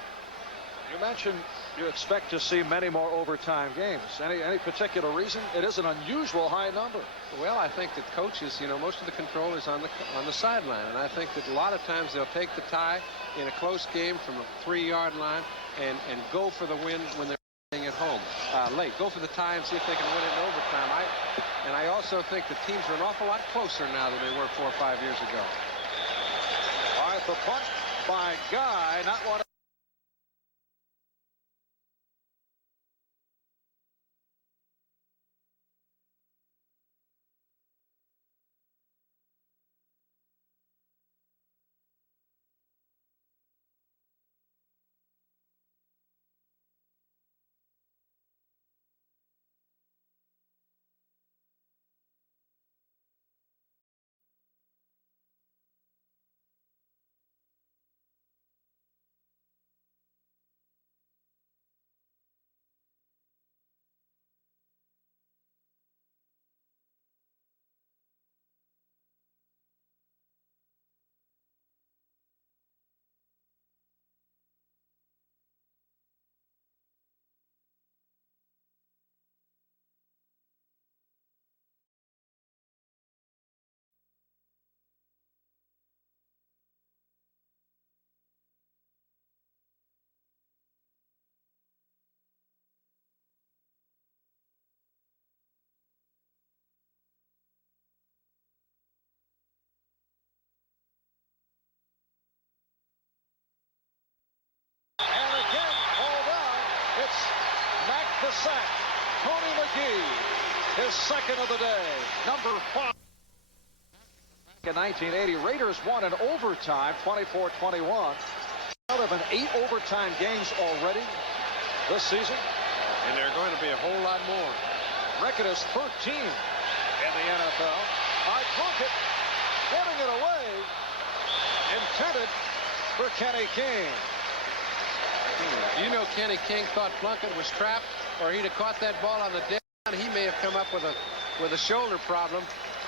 You mentioned you expect to see many more overtime games. Any particular reason? It is an unusual high number. Well, I think that coaches, most of the control is on the sideline, and I think that a lot of times they'll take the tie in a close game from a 3-yard line and go for the win when they're playing at home late. Go for the tie and see if they can win it in overtime. I also think the teams are an awful lot closer now than they were 4 or 5 years ago. All right, the punt by Guy, not one. the sack. Tony McGee, his second of the day. Number 5. In 1980, Raiders won in overtime, 24-21. There have been 8 overtime games already this season. And there are going to be a whole lot more. Record is 13 in the NFL. Plunkett getting it away. Intended for Kenny King. You know Kenny King thought Plunkett was trapped, or he'd have caught that ball on the dead run. He may have come up with a shoulder problem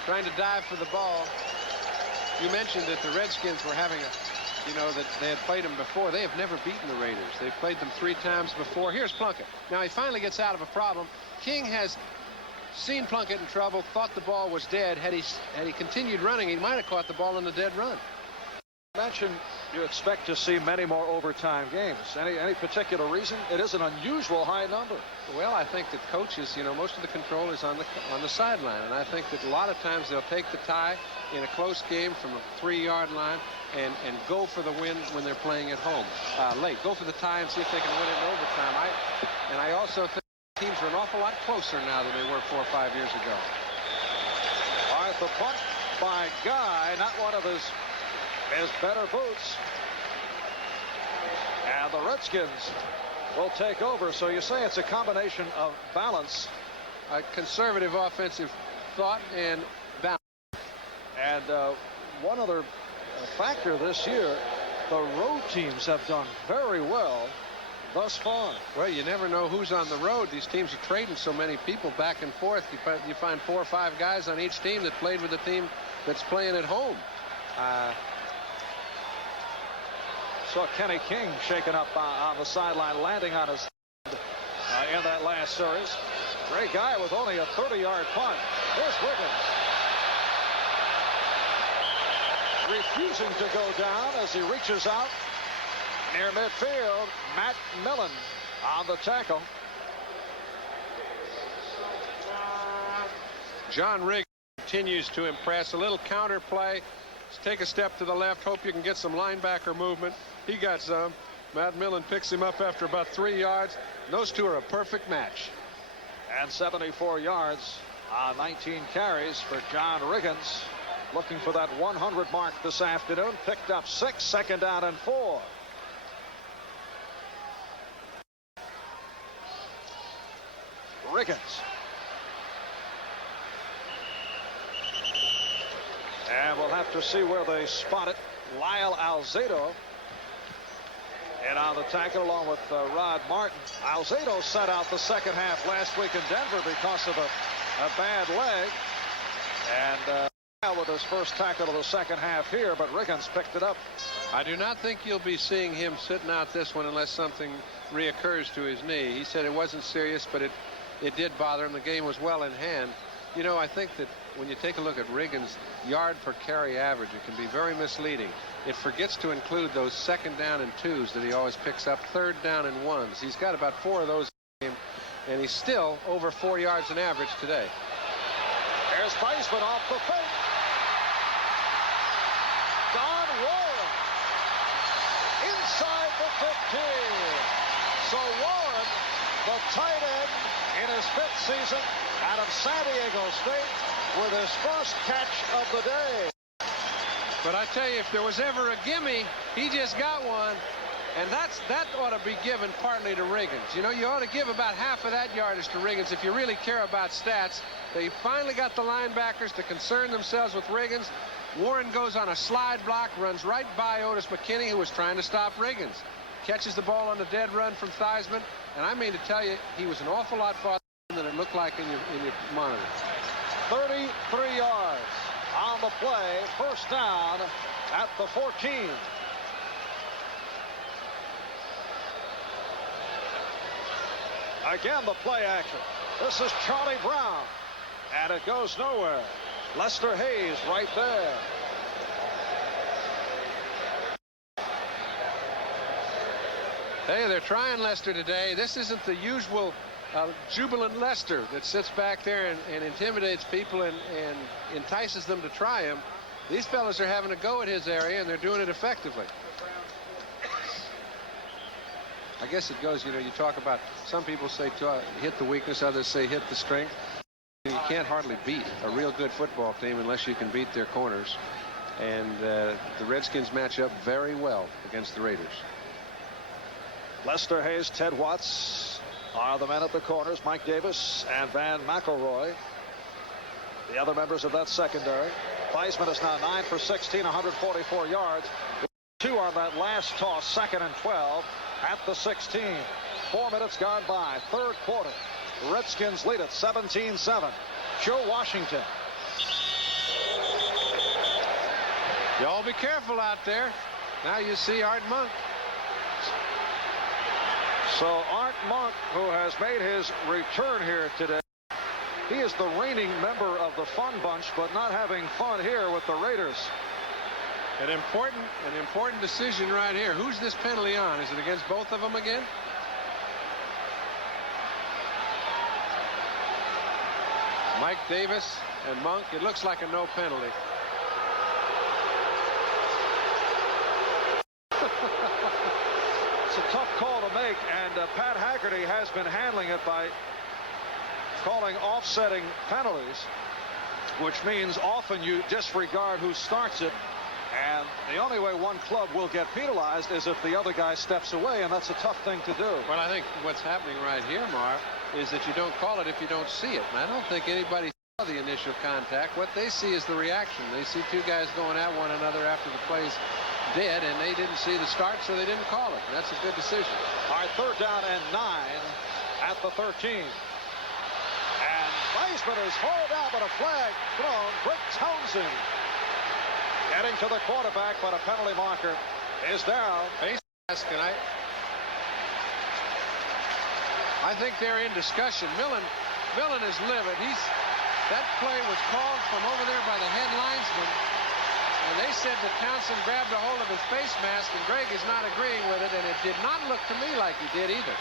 trying to dive for the ball. You mentioned that the Redskins were having that they had played them before. They have never beaten the Raiders. They've played them 3 times before. Here's Plunkett. Now he finally gets out of a problem. King has seen Plunkett in trouble, thought the ball was dead. Had he continued running, he might have caught the ball in the dead run. You mentioned you expect to see many more overtime games. Any particular reason? It is an unusual high number. Well, I think that coaches, most of the control is on the sideline, and I think that a lot of times they'll take the tie in a close game from a 3-yard line and go for the win when they're playing at home late. Go for the tie and see if they can win it in overtime. I also think teams are an awful lot closer now than they were 4 or 5 years ago. All right, the punt by Guy, not one of his better boots. And the Redskins will take over. So you say it's a combination of balance. A conservative offensive thought and balance. And one other factor this year, the road teams have done very well thus far. Well, you never know who's on the road. These teams are trading so many people back and forth. You find 4 or 5 guys on each team that played with the team that's playing at home. Saw Kenny King shaken up on the sideline, landing on his head in that last series. Great guy with only a 30-yard punt. Here's Wiggins. Refusing to go down as he reaches out near midfield. Matt Millen on the tackle. John Riggs continues to impress. A little counter play. Take a step to the left. Hope you can get some linebacker movement. He got some. Matt Millen picks him up after about 3 yards. Those two are a perfect match. And 74 yards on 19 carries for John Riggins. Looking for that 100 mark this afternoon. Picked up 6, 2nd down and 4. Riggins. And we'll have to see where they spot it. Lyle Alzado. And on the tackle along with Rod Martin. Alzado set out the second half last week in Denver because of a bad leg. And with his first tackle of the second half here, but Riggins picked it up. I do not think you'll be seeing him sitting out this one unless something reoccurs to his knee. He said it wasn't serious, but it did bother him. The game was well in hand. I think that when you take a look at Riggins' yard per carry average, it can be very misleading. It forgets to include those 2nd down and 2s that he always picks up, 3rd down and 1s. He's got about 4 of those in him, and he's still over 4 yards an average today. There's Theismann off the fake. Don Warren inside the 15. So Warren, the tight end in his 5th season out of San Diego State, with his first catch of the day. But I tell you, if there was ever a gimme, he just got one. And that ought to be given partly to Riggins. You ought to give about half of that yardage to Riggins if you really care about stats. They finally got the linebackers to concern themselves with Riggins. Warren goes on a slide block, runs right by Otis McKinney, who was trying to stop Riggins. Catches the ball on the dead run from Theismann. And I mean to tell you, he was an awful lot farther than it looked like in your monitor. 33 yards on the play. First down at the 14. Again, the play action. This is Charlie Brown. And it goes nowhere. Lester Hayes right there. Hey, they're trying Lester today. This isn't the usual jubilant Lester that sits back there and intimidates people and entices them to try him. These fellas are having a go at his area, and they're doing it effectively. I guess it goes, you know, you talk about, some people say hit the weakness, others say hit the strength. You can't hardly beat a real good football team unless you can beat their corners. And the Redskins match up very well against the Raiders. Lester Hayes, Ted Watts are the men at the corners. Mike Davis and Van McElroy, the other members of that secondary. Theismann is now 9 for 16, 144 yards. 2 on that last toss, 2nd and 12 at the 16. 4 minutes gone by, third quarter. Redskins lead it 17-7. Joe Washington. Y'all be careful out there. Now you see Art Monk. So Art Monk, who has made his return here today, he is the reigning member of the Fun Bunch, but not having fun here with the Raiders. An important decision right here. Who's this penalty on? Is it against both of them again? Mike Davis and Monk. It looks like a no penalty. It's a tough call to make, and Pat Haggerty has been handling it by calling offsetting penalties, which means often you disregard who starts it, and the only way one club will get penalized is if the other guy steps away, and that's a tough thing to do. Well, I think what's happening right here, Marv, is that you don't call it if you don't see it. And I don't think anybody saw the initial contact. What they see is the reaction. They see two guys going at one another after the play's dead, and they didn't see the start, so they didn't call it. And that's a good decision. All right, 3rd down and 9 at the 13. And Theismann is hauled out, but a flag thrown. Brick Townsend getting to the quarterback, but a penalty marker is down. Face mask, and I think they're in discussion. Millen is livid. That play was called from over there by the head linesman, and they said that Townsend grabbed a hold of his face mask, and Greg is not agreeing with it, and it did not look to me like he did either.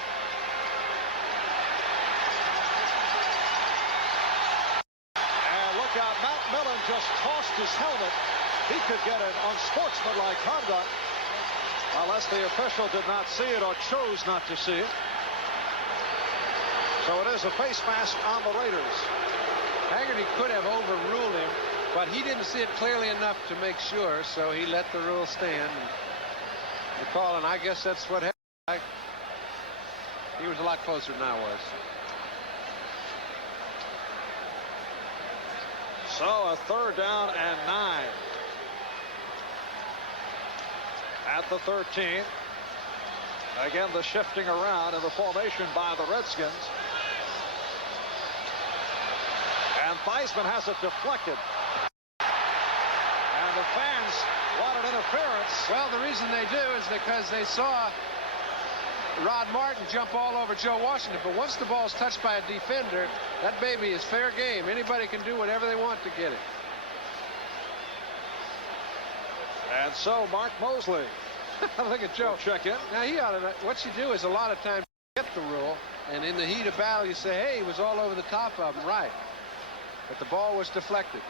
And look out, Matt Millen just tossed his helmet. He could get an unsportsmanlike conduct unless the official did not see it or chose not to see it. So it is a face mask on the Raiders. Haggerty could have overruled him, but he didn't see it clearly enough to make sure, so he let the rule stand. The call, and I guess that's what happened. He was a lot closer than I was. So a 3rd down and 9 at the 13. Again, the shifting around in the formation by the Redskins. And Theismann has it deflected. And the fans want an interference. Well, the reason they do is because they saw Rod Martin jump all over Joe Washington. But once the ball's touched by a defender, that baby is fair game. Anybody can do whatever they want to get it. And so Mark Mosley. Look at Joe. Check in. Now, he ought to, what you do is a lot of times get the rule, and in the heat of battle, you say, hey, he was all over the top of him. Right. But the ball was deflected.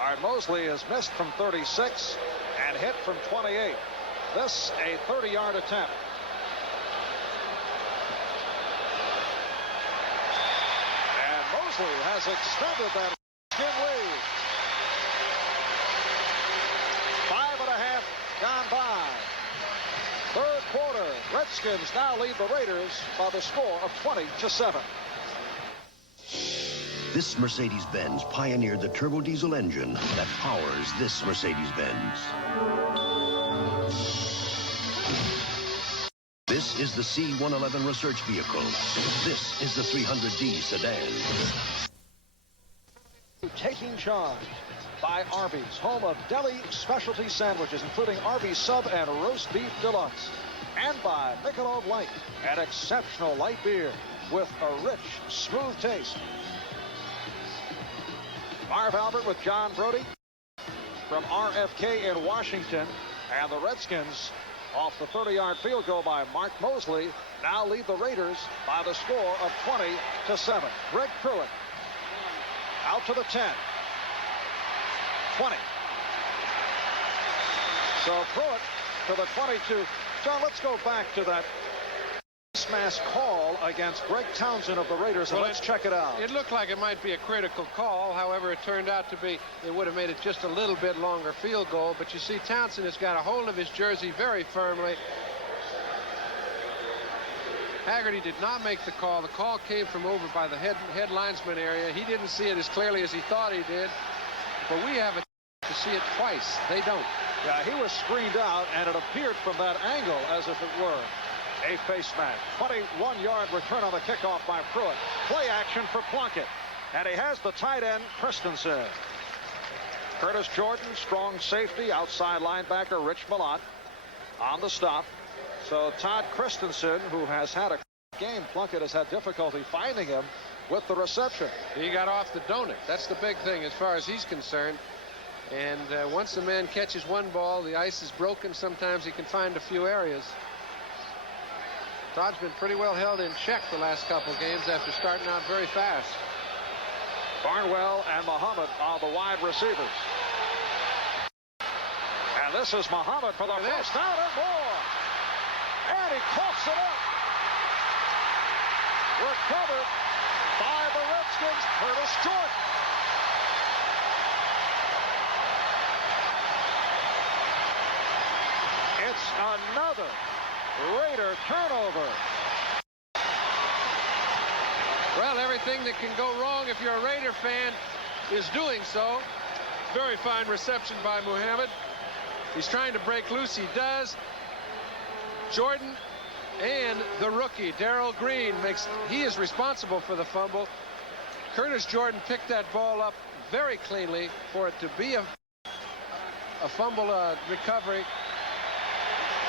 All right, Mosley is missed from 36 and hit from 28. This a 30-yard attempt. And Mosley has extended that skin lead. 5.5 gone by. Third quarter, Redskins now lead the Raiders by the score of 20-7. This Mercedes-Benz pioneered the turbo diesel engine that powers this Mercedes-Benz. This is the C-111 research vehicle. This is the 300D sedan. Taking charge by Arby's, home of deli specialty sandwiches, including Arby's Sub and Roast Beef Deluxe. And by Michelob Light, an exceptional light beer with a rich, smooth taste. Marv Albert with John Brody from RFK in Washington. And the Redskins, off the 30-yard field goal by Mark Mosley, now lead the Raiders by the score of 20-7. Greg Pruitt out to the 10. 20. So Pruitt to the 22. John, let's go back to that face mask call against Greg Townsend of the Raiders, and let's check it out. It looked like it might be a critical call. However, it turned out to be, it would have made it just a little bit longer field goal. But you see, Townsend has got a hold of his jersey very firmly. Haggerty did not make the call. The call came from over by the head linesman area. He didn't see it as clearly as he thought he did. But we have to see it twice. They don't. Yeah, he was screened out, and it appeared from that angle as if it were a face mask. 21-yard return on the kickoff by Pruitt. Play action for Plunkett. And he has the tight end, Christensen. Curtis Jordan, strong safety, outside linebacker, Rich Malott on the stop. So Todd Christensen, who has had a game, Plunkett has had difficulty finding him with the reception. He got off the donut. That's the big thing as far as he's concerned. And once the man catches one ball, the ice is broken. Sometimes he can find a few areas. Todd's been pretty well held in check the last couple games after starting out very fast. Barnwell and Muhammad are the wide receivers. And this is Muhammad for the first down and more. And he coughs it up. Recovered by the Redskins, Curtis Jordan. It's another Raider turnover. Well, everything that can go wrong if you're a Raider fan is doing so. Very fine reception by Muhammad. He's trying to break loose. He does. Jordan and the rookie, Darrell Green, he is responsible for the fumble. Curtis Jordan picked that ball up very cleanly for it to be a fumble recovery.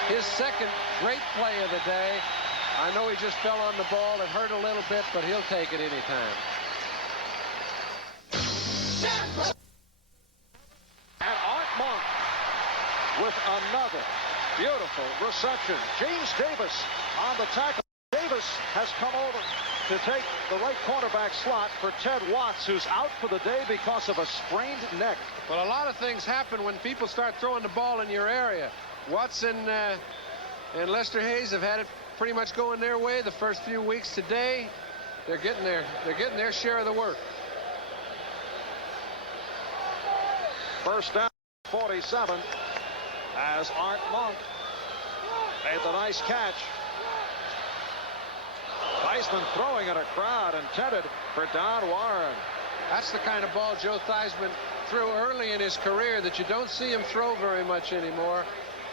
His second great play of the day. I know he just fell on the ball. It hurt a little bit, but he'll take it anytime. And Art Monk with another beautiful reception. James Davis on the tackle. Davis has come over to take the right cornerback slot for Ted Watts, who's out for the day because of a sprained neck. Well, a lot of things happen when people start throwing the ball in your area. Watson and Lester Hayes have had it pretty much going their way the first few weeks. Today, they're getting their share of the work. First down, 47, as Art Monk made the nice catch. Theismann throwing at a crowd intended for Don Warren. That's the kind of ball Joe Theismann threw early in his career that you don't see him throw very much anymore.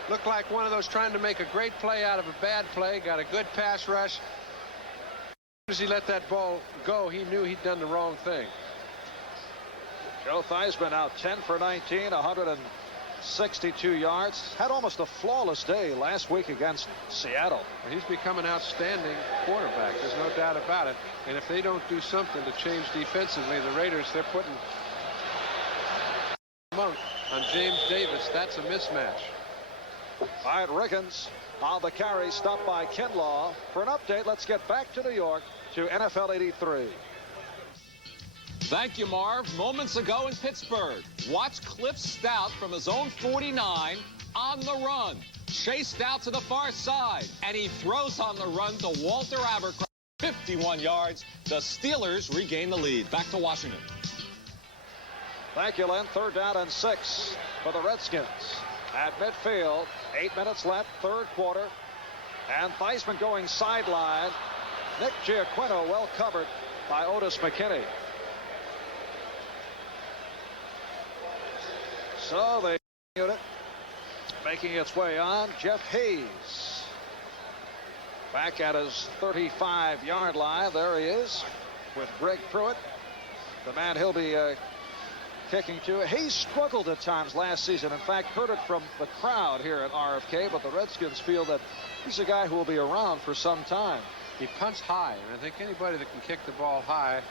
Looked like one of those trying to make a great play out of a bad play. Got a good pass rush. As soon as he let that ball go, he knew he'd done the wrong thing. Joe Theismann out 10 for 19, 162 yards. Had almost a flawless day last week against Seattle. He's become an outstanding quarterback. There's no doubt about it. And if they don't do something to change defensively, the Raiders, they're putting Monk on James Davis. That's a mismatch. All right, Riggins on the carry, stopped by Kinlaw. For an update, let's get back to New York to NFL 83. Thank you, Marv. Moments ago in Pittsburgh, watch Cliff Stout from his own 49 on the run. Chased out to the far side, and he throws on the run to Walter Abercrombie. 51 yards. The Steelers regain the lead. Back to Washington. Thank you, Len. Third down and 6 for the Redskins. At midfield, 8 minutes left, third quarter. And Theismann going sideline. Nick Giacquino well covered by Otis McKinney. So the unit making its way on. Jeff Hayes back at his 35-yard line. There he is with Greg Pruitt, the man he'll be kicking to. Hayes struggled at times last season. In fact, heard it from the crowd here at RFK, but the Redskins feel that he's a guy who will be around for some time. He punts high, and I think anybody that can kick the ball high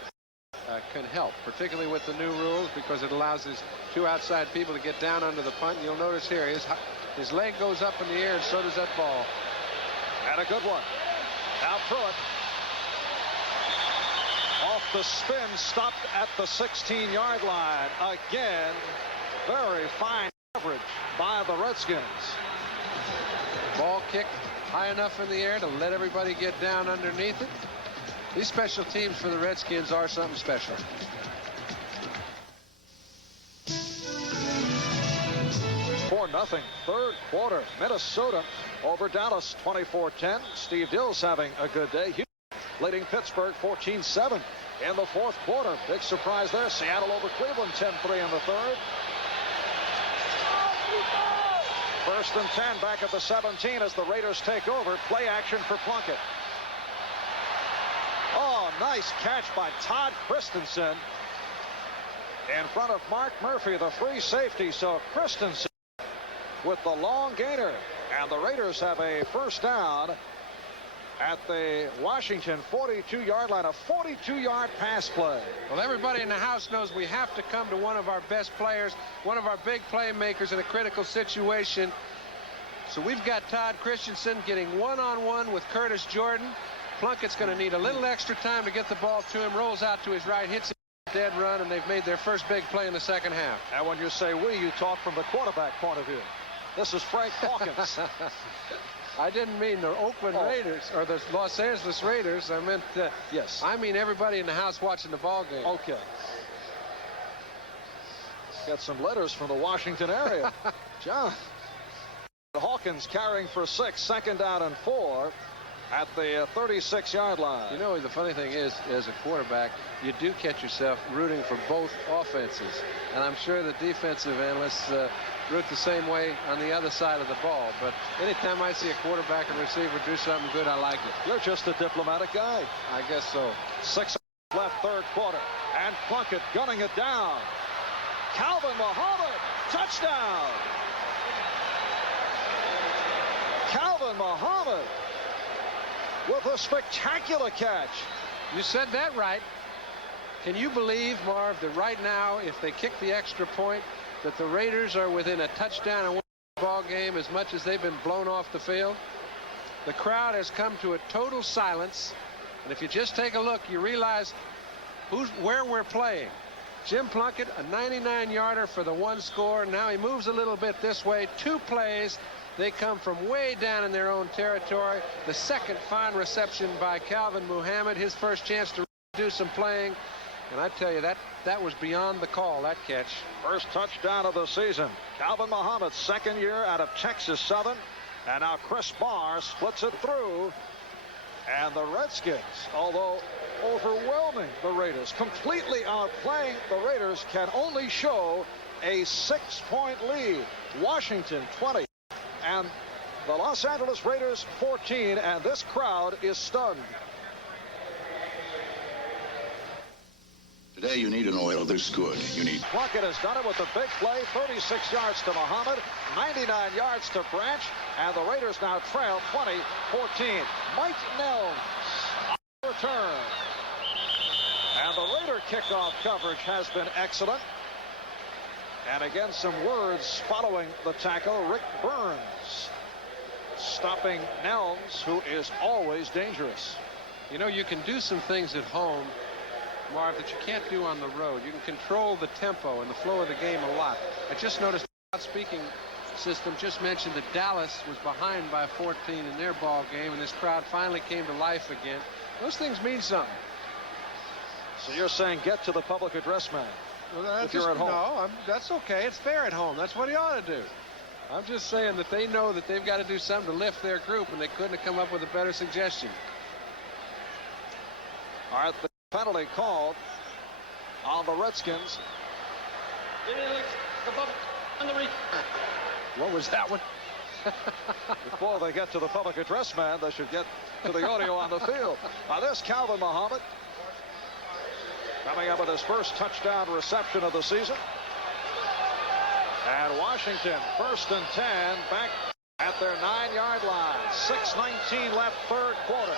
can help, particularly with the new rules, because it allows his two outside people to get down under the punt. You'll notice here his leg goes up in the air, and so does that ball. And a good one. Now Pruitt off the spin, stopped at the 16-yard line. Again, very fine coverage by the Redskins. ball kicked high enough in the air to let everybody get down underneath it. These special teams for the Redskins are something special. Nothing. Third quarter. Minnesota over Dallas 24-10. Steve Dill's having a good day. Houston leading Pittsburgh 14-7 in the fourth quarter. Big surprise there. Seattle over Cleveland 10-3 in the third. First and 10 back at the 17 as the Raiders take over. Play action for Plunkett. Oh, nice catch by Todd Christensen in front of Mark Murphy, the free safety. So Christensen with the long gainer, and the Raiders have a first down at the Washington 42-yard line. A 42-yard pass play. Well, everybody in the house knows we have to come to one of our best players, one of our big playmakers in a critical situation. So we've got Todd Christensen getting one-on-one with Curtis Jordan. Plunkett's going to need a little extra time to get the ball to him. Rolls out to his right, hits a dead run, and they've made their first big play in the second half. And when you say we, you talk from the quarterback point of view. This is Frank Hawkins. I didn't mean the Oakland Raiders or the Los Angeles Raiders. I meant, yes. I mean everybody in the house watching the ball game. Okay. Got some letters from the Washington area. John. Hawkins carrying for 6, second down and 4 at the 36-yard line. You know, the funny thing is, as a quarterback, you do catch yourself rooting for both offenses. And I'm sure the defensive analysts root the same way on the other side of the ball. But anytime I see a quarterback and receiver do something good, I like it. You're just a diplomatic guy. I guess so. 6 left, third quarter. And Plunkett gunning it down. Calvin Muhammad, touchdown. Calvin Muhammad with a spectacular catch. You said that right. Can you believe, Marv, that right now, if they kick the extra point, that the Raiders are within a touchdown and win the ball game as much as they've been blown off the field? The crowd has come to a total silence, and if you just take a look, you realize where we're playing. Jim Plunkett, a 99-yarder for the one score. Now he moves a little bit this way. 2 plays. They come from way down in their own territory. The second fine reception by Calvin Muhammad, his first chance to do some playing. And I tell you, that was beyond the call, that catch. First touchdown of the season. Calvin Muhammad's second year out of Texas Southern. And now Chris Barr splits it through. And the Redskins, although overwhelming the Raiders, completely outplaying the Raiders, can only show a 6-point lead. Washington 20. And the Los Angeles Raiders 14, and this crowd is stunned. Today you need an oil this good. You need. Plunkett has done it with a big play. 36 yards to Muhammad, 99 yards to Branch, and the Raiders now trail 20-14. Mike Nelms on the return. And the Raider kickoff coverage has been excellent. And again, some words following the tackle. Rick Burns stopping Nelms, who is always dangerous. You know, you can do some things at home, Marv, that you can't do on the road. You can control the tempo and the flow of the game a lot. I just noticed the speaking system just mentioned that Dallas was behind by 14 in their ball game, and this crowd finally came to life again. Those things mean something. So you're saying get to the public address man. Well, if you're at home. No, that's okay. It's fair at home. That's what he ought to do. I'm just saying that they know that they've got to do something to lift their group, and they couldn't have come up with a better suggestion. All right, the penalty called on the Redskins. What was that one? Before they get to the public address man, they should get to the audio on the field. Now there's Calvin Muhammad coming up with his first touchdown reception of the season. And Washington, first and 10, back at their 9-yard line. 6:19 left, third quarter.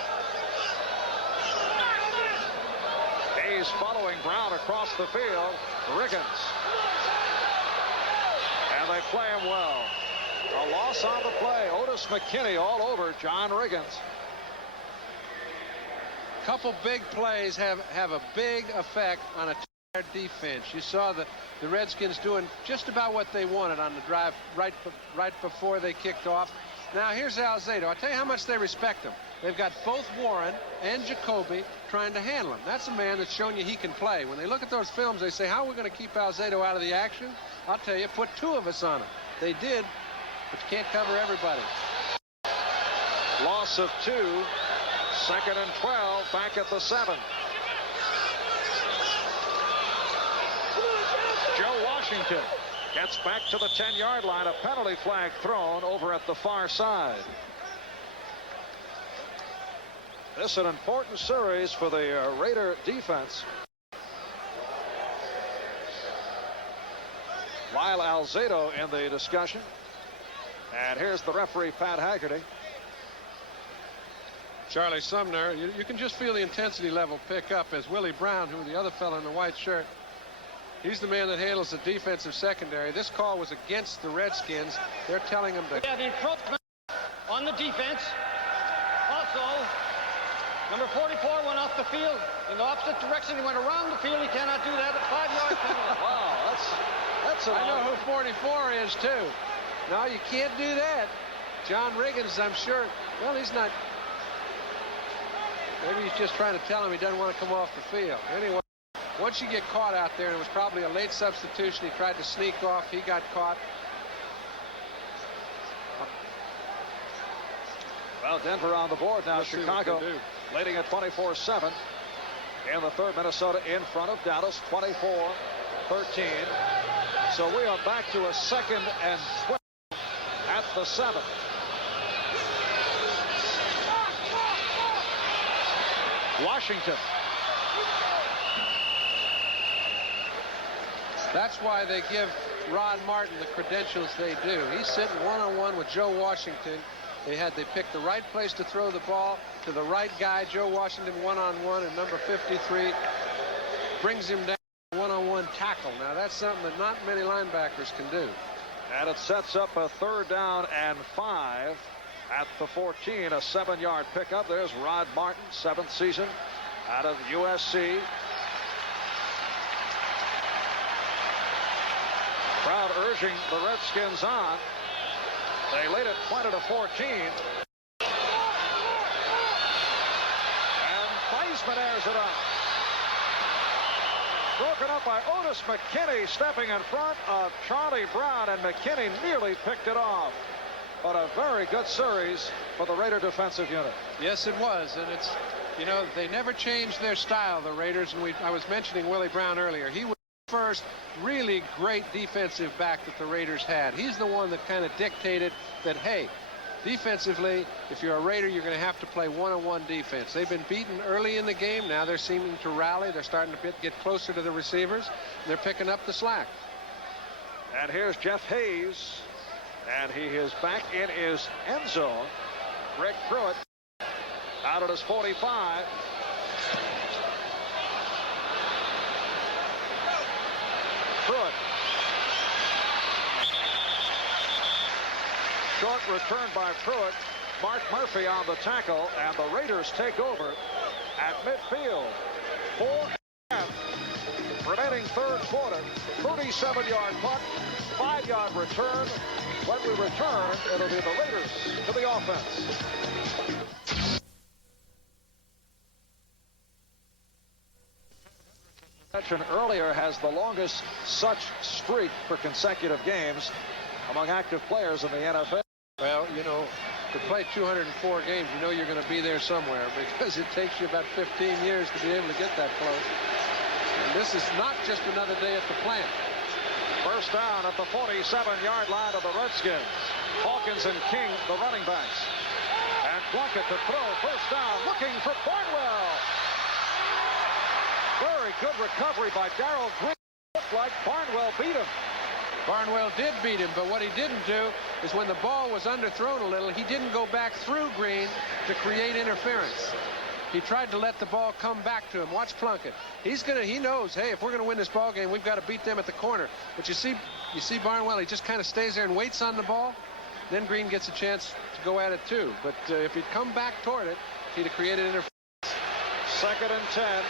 Hayes following Brown across the field. Riggins. And they play him well. A loss on the play. Otis McKinney all over John Riggins. Couple big plays have a big effect on a tired defense. You saw the Redskins doing just about what they wanted on the drive right before they kicked off. Now here's Alzado. I'll tell you how much they respect him. They've got both Warren and Jacoby trying to handle him. That's a man that's shown you he can play. When they look at those films, they say, how are we going to keep Alzado out of the action? I'll tell you, put 2 of us on him. They did, but you can't cover everybody. Loss of 2. 2nd and 12, back at the 7. Joe Washington gets back to the 10-yard line. A penalty flag thrown over at the far side. This is an important series for the Raider defense. Lyle Alzado in the discussion. And here's the referee, Pat Haggerty. Charlie Sumner, you can just feel the intensity level pick up as Willie Brown, who the other fellow in the white shirt, he's the man that handles the defensive secondary. This call was against the Redskins. They're telling him to... Yeah, the encroachment on the defense. Also, number 44 went off the field in the opposite direction. He went around the field. He cannot do that at 5-yard penalty. Wow, that's I know who 44 is, too. No, you can't do that. John Riggins, I'm sure. Well, he's not... Maybe he's just trying to tell him he doesn't want to come off the field. Anyway, once you get caught out there, and it was probably a late substitution, he tried to sneak off. He got caught. Well, Denver on the board now. Chicago leading at 24-7 in the 3rd. Minnesota in front of Dallas, 24-13. So we are back to a 2nd and 12 at the 7. Washington. That's why they give Rod Martin the credentials they do. He's sitting one-on-one with Joe Washington. They picked the right place to throw the ball to the right guy. Joe Washington one-on-one, and number 53 brings him down one-on-one tackle. Now that's something that not many linebackers can do. And it sets up a 3rd down and 5 at the 14. A 7-yard pickup. There's Rod Martin, 7th season out of USC. Crowd urging the Redskins on. They lead it 20-14. And Theismann airs it up. Broken up by Otis McKinney, stepping in front of Charlie Brown, and McKinney nearly picked it off. But a very good series for the Raider defensive unit. Yes, it was. And it's, you know, they never changed their style, the Raiders. And I was mentioning Willie Brown earlier. He was the first really great defensive back that the Raiders had. He's the one that kind of dictated that, hey, defensively, if you're a Raider, you're going to have to play one-on-one defense. They've been beaten early in the game. Now they're seeming to rally. They're starting to get closer to the receivers. They're picking up the slack. And here's Jeff Hayes. And he is back in his end zone. Rick Pruitt out at his 45. Pruitt. Short return by Pruitt. Mark Murphy on the tackle, and the Raiders take over at midfield. 4 remaining 3rd quarter. 37-yard punt, 5-yard return. When we return, it'll be the Raiders to the offense. Mentioned earlier, has the longest such streak for consecutive games among active players in the NFL. Well, you know, to play 204 games, you know you're going to be there somewhere, because it takes you about 15 years to be able to get that close. And this is not just another day at the plant. First down at the 47-yard line of the Redskins. Hawkins and King, the running backs. And Plunkett to throw. First down, looking for Barnwell. Very good recovery by Darrell Green. Looked like Barnwell beat him. Barnwell did beat him, but what he didn't do is when the ball was underthrown a little, he didn't go back through Green to create interference. He tried to let the ball come back to him. Watch Plunkett. He knows, hey, if we're going to win this ball game, we've got to beat them at the corner. But you see Barnwell, he just kind of stays there and waits on the ball. Then Green gets a chance to go at it too. But if he'd come back toward it, he'd have created interference. 2nd and 10.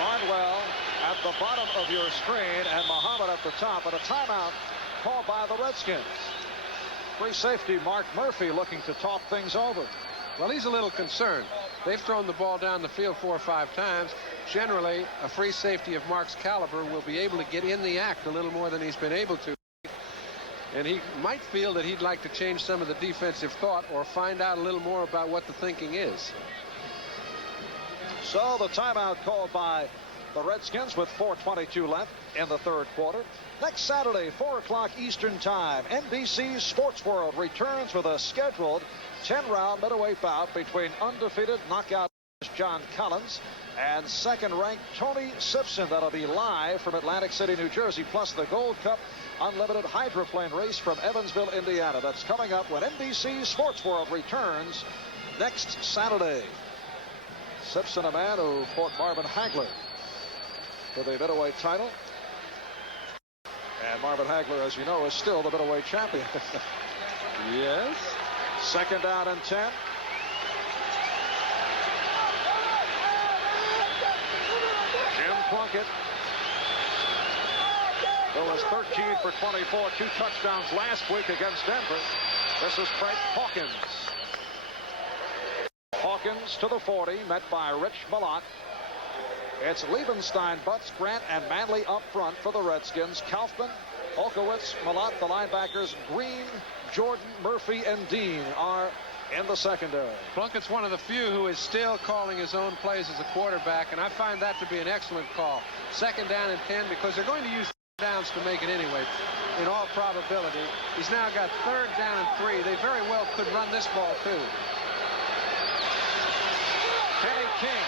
Barnwell at the bottom of your screen, and Muhammad at the top, and a timeout called by the Redskins. Free safety Mark Murphy looking to talk things over. Well, he's a little concerned. They've thrown the ball down the field 4 or 5 times. Generally, a free safety of Mark's caliber will be able to get in the act a little more than he's been able to. And he might feel that he'd like to change some of the defensive thought or find out a little more about what the thinking is. So the timeout called by the Redskins with 4:22 left in the third quarter. Next Saturday, 4 o'clock Eastern Time, NBC's Sports World returns with a scheduled 10-round middleweight bout between undefeated knockout John Collins and second-ranked Tony Simpson. That'll be live from Atlantic City, New Jersey, plus the Gold Cup unlimited hydroplane race from Evansville, Indiana. That's coming up when NBC's Sports World returns next Saturday. Simpson, a man who fought Marvin Hagler for the middleweight title. And Marvin Hagler, as you know, is still the middleweight champion. Yes. Second down and 10. Jim Plunkett, who was 13 for 24, 2 touchdowns last week against Denver. This is Frank Hawkins. Hawkins to the 40, met by Rich Malott. It's Liebenstein, Butts, Grant, and Manley up front for the Redskins. Kaufman, Olkowitz, Malott, the linebackers. Green, Jordan, Murphy, and Dean are in the secondary. Plunkett's one of the few who is still calling his own plays as a quarterback, and I find that to be an excellent call. Second down and 10, because they're going to use downs to make it anyway. In all probability, he's now got third down and 3. They very well could run this ball too. Kenny King.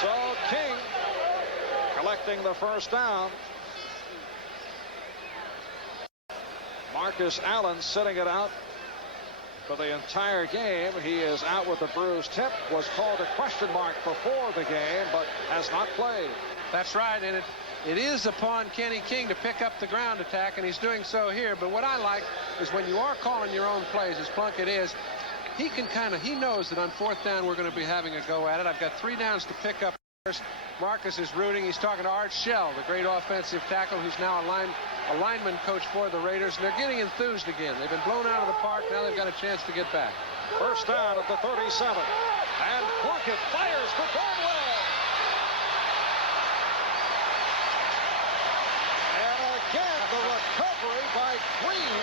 So King collecting the first down. Marcus Allen sitting it out for the entire game. He is out with a bruised hip. Was called a question mark before the game, but has not played. That's right, and it is upon Kenny King to pick up the ground attack, and he's doing so here. But what I like is when you are calling your own plays, as Plunkett is, he knows that on fourth down we're going to be having a go at it. I've got 3 downs to pick up first. Marcus is rooting. He's talking to Art Shell, the great offensive tackle, who's now a lineman coach for the Raiders, and they're getting enthused again. They've been blown out of the park. Now they've got a chance to get back. First down at the 37. And Plunkett fires for Barnwell. And again, the recovery by Green.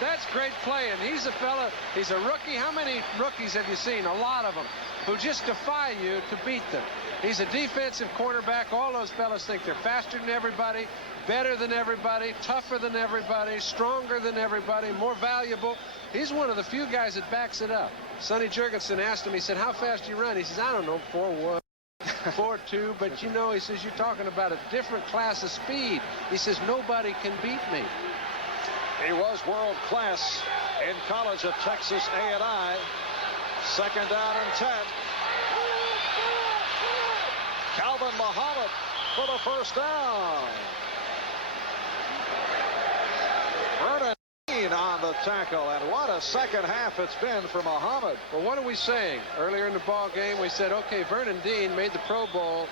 That's great play, and he's a fella, he's a rookie. How many rookies have you seen? A lot of them, who just defy you to beat them. He's a defensive quarterback. All those fellas think they're faster than everybody, better than everybody, tougher than everybody, stronger than everybody, more valuable. He's one of the few guys that backs it up. Sonny Jurgensen asked him, he said, how fast do you run? He says, I don't know, 4.1. 4.2, but you know, he says, you're talking about a different class of speed. He says, nobody can beat me. He was world class in college at Texas A&I. Second down and 10. Calvin Muhammad for the first down. Vernon Dean on the tackle, and what a second half it's been for Muhammad. Well, what are we saying? Earlier in the ball game, we said, okay, Vernon Dean made the Pro Bowl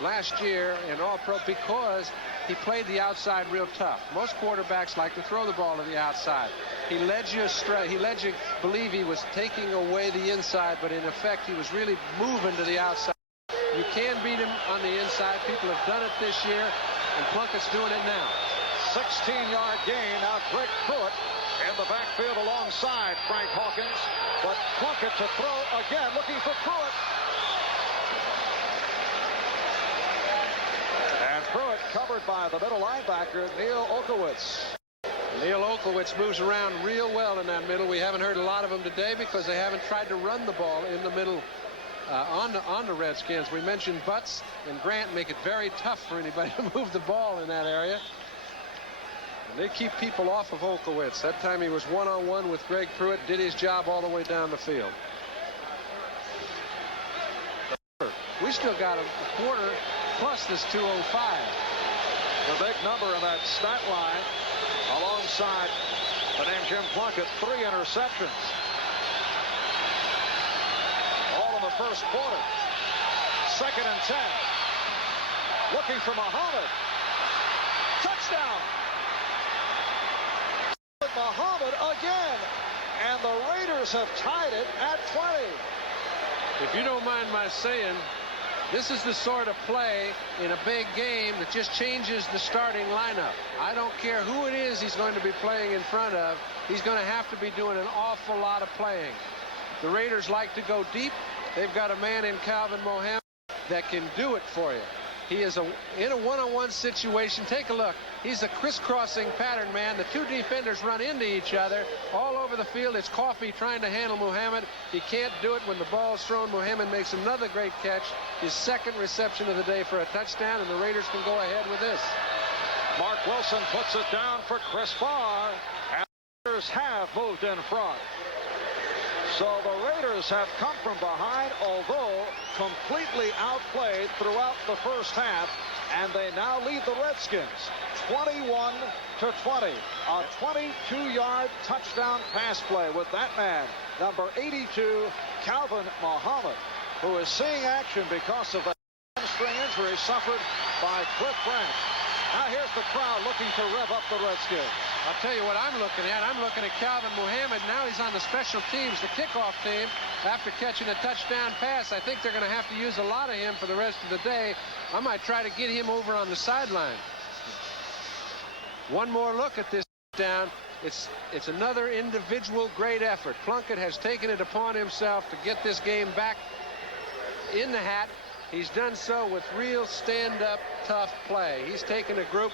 last year in All-Pro because he played the outside real tough. Most quarterbacks like to throw the ball to the outside. He led you astray. He led you believe he was taking away the inside, but in effect, he was really moving to the outside. You can beat him on the inside. People have done it this year, and Plunkett's doing it now. 16-yard gain. Now Greg Pruitt in the backfield alongside Frank Hawkins, but Plunkett to throw again, looking for Pruitt. And Pruitt covered by the middle linebacker, Neil Olkowitz. Neil Olkowitz moves around real well in that middle. We haven't heard a lot of them today because they haven't tried to run the ball in the middle on the Redskins. We mentioned Butts and Grant make it very tough for anybody to move the ball in that area. And they keep people off of Olkowitz. That time he was one-on-one with Greg Pruitt, did his job all the way down the field. We still got a quarter plus this 2:05. The big number in that stat line alongside the name Jim Plunkett, 3 interceptions. All in the first quarter. Second and 10. Looking for Muhammad. Touchdown. Muhammad again. And the Raiders have tied it at 20. If you don't mind my saying, this is the sort of play in a big game that just changes the starting lineup. I don't care who it is he's going to be playing in front of. He's going to have to be doing an awful lot of playing. The Raiders like to go deep. They've got a man in Calvin Mohammed that can do it for you. He is in a one-on-one situation. Take a look. He's a crisscrossing pattern man. The two defenders run into each other all over the field. It's Coffey trying to handle Muhammad. He can't do it when the ball's thrown. Muhammad makes another great catch. His second reception of the day for a touchdown, and the Raiders can go ahead with this. Mark Wilson puts it down for Chris Farr. And the Raiders have moved in front. So the Raiders have come from behind, although completely outplayed throughout the first half, and they now lead the Redskins 21-20. A 22-yard touchdown pass play with that man, number 82, Calvin Muhammad, who is seeing action because of the hamstring injury suffered by Cliff Branch. Now here's the crowd looking to rev up the Redskins. I'll tell you what I'm looking at. I'm looking at Calvin Muhammad. Now he's on the special teams, the kickoff team, after catching a touchdown pass. I think they're going to have to use a lot of him for the rest of the day. I might try to get him over on the sideline. One more look at this down. It's another individual great effort. Plunkett has taken it upon himself to get this game back in the hat. He's done so with real stand-up, tough play. He's taken a group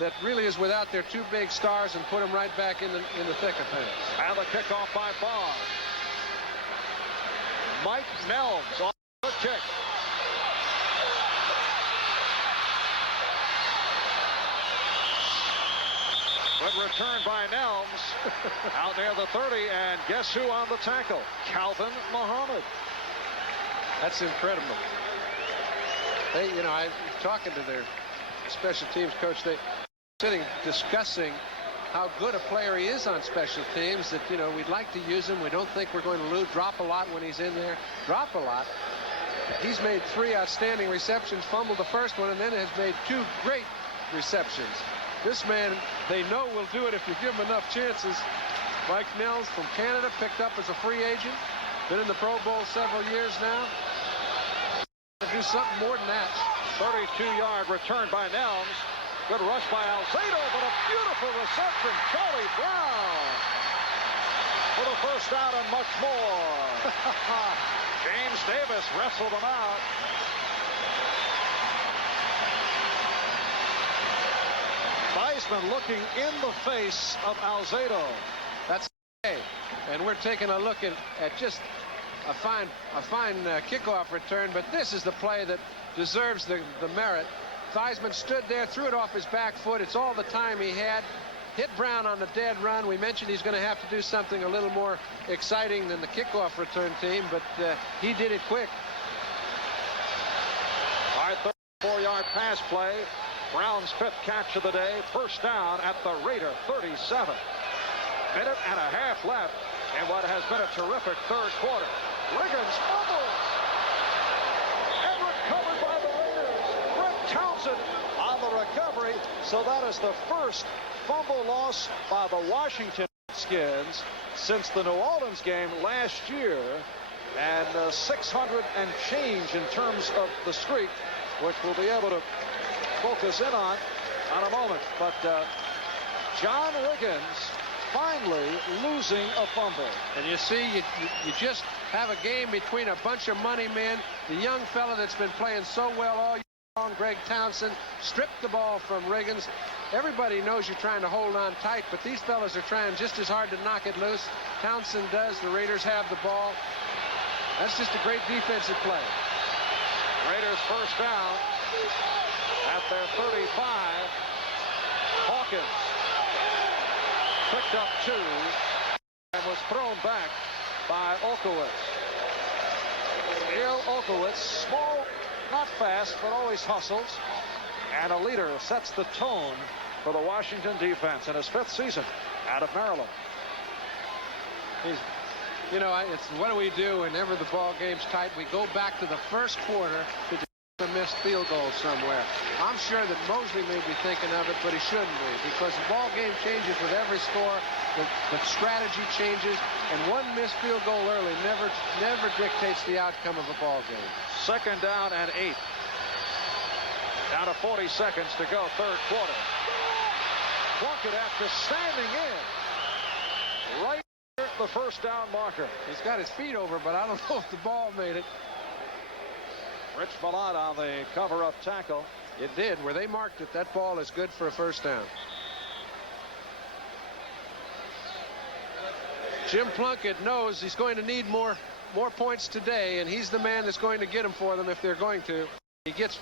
that really is without their two big stars and put them right back in the thick of things. And the kickoff by Barr. Mike Nelms on the kick. Good return by Nelms out near the 30, and guess who on the tackle? Calvin Muhammad. That's incredible. They, I talking to their special teams coach. They sitting discussing how good a player he is on special teams. That we'd like to use him. We don't think we're going to drop a lot when he's in there. Drop a lot. He's made 3 outstanding receptions, fumbled the first one, and then has made 2 great receptions. This man, they know, will do it if you give him enough chances. Mike Nelms from Canada, picked up as a free agent, been in the Pro Bowl several years now. To do something more than that. 32-yard return by Nelms. Good rush by Alzado, but a beautiful reception. Charlie Brown for the first down and much more. James Davis wrestled him out. Theismann looking in the face of Alzado. That's okay. And we're taking a look at just a fine kickoff return, but this is the play that deserves the merit. Theismann stood there, threw it off his back foot. It's all the time he had. Hit Brown on the dead run. We mentioned he's going to have to do something a little more exciting than the kickoff return team, but he did it quick. All right, 34-yard pass play. Brown's 5th catch of the day. First down at the Raider 37. Minute and a half left in what has been a terrific third quarter. Riggins fumbles. And recovered by the Raiders. Brett Townsend on the recovery. So that is the first fumble loss by the Washington Redskins since the New Orleans game last year. And 600 and change in terms of the streak, which we'll be able to focus in on a moment. But John Riggins finally losing a fumble. And you see, you just have a game between a bunch of money men. The young fella that's been playing so well all year long, Greg Townsend, stripped the ball from Riggins. Everybody knows you're trying to hold on tight, but these fellas are trying just as hard to knock it loose. Townsend does. The Raiders have the ball. That's just a great defensive play. Raiders first down at their 35. Hawkins picked up 2 and was thrown back by Olkowitz. Neil Olkowitz, small, not fast, but always hustles, and a leader, sets the tone for the Washington defense in his 5th season out of Maryland. It's what do we do whenever the ball game's tight? We go back to the first quarter to a missed field goal somewhere. I'm sure that Mosley may be thinking of it, but he shouldn't be, because the ball game changes with every score. The strategy changes, and one missed field goal early never dictates the outcome of a ball game. Second down and 8. Down to 40 seconds to go, third quarter. Plunkett after standing in right at the first down marker. He's got his feet over, but I don't know if the ball made it. Rich Malott on the cover-up tackle. It did. Where they marked it, that ball is good for a first down. Jim Plunkett knows he's going to need more points today, and he's the man that's going to get them for them if they're going to. He gets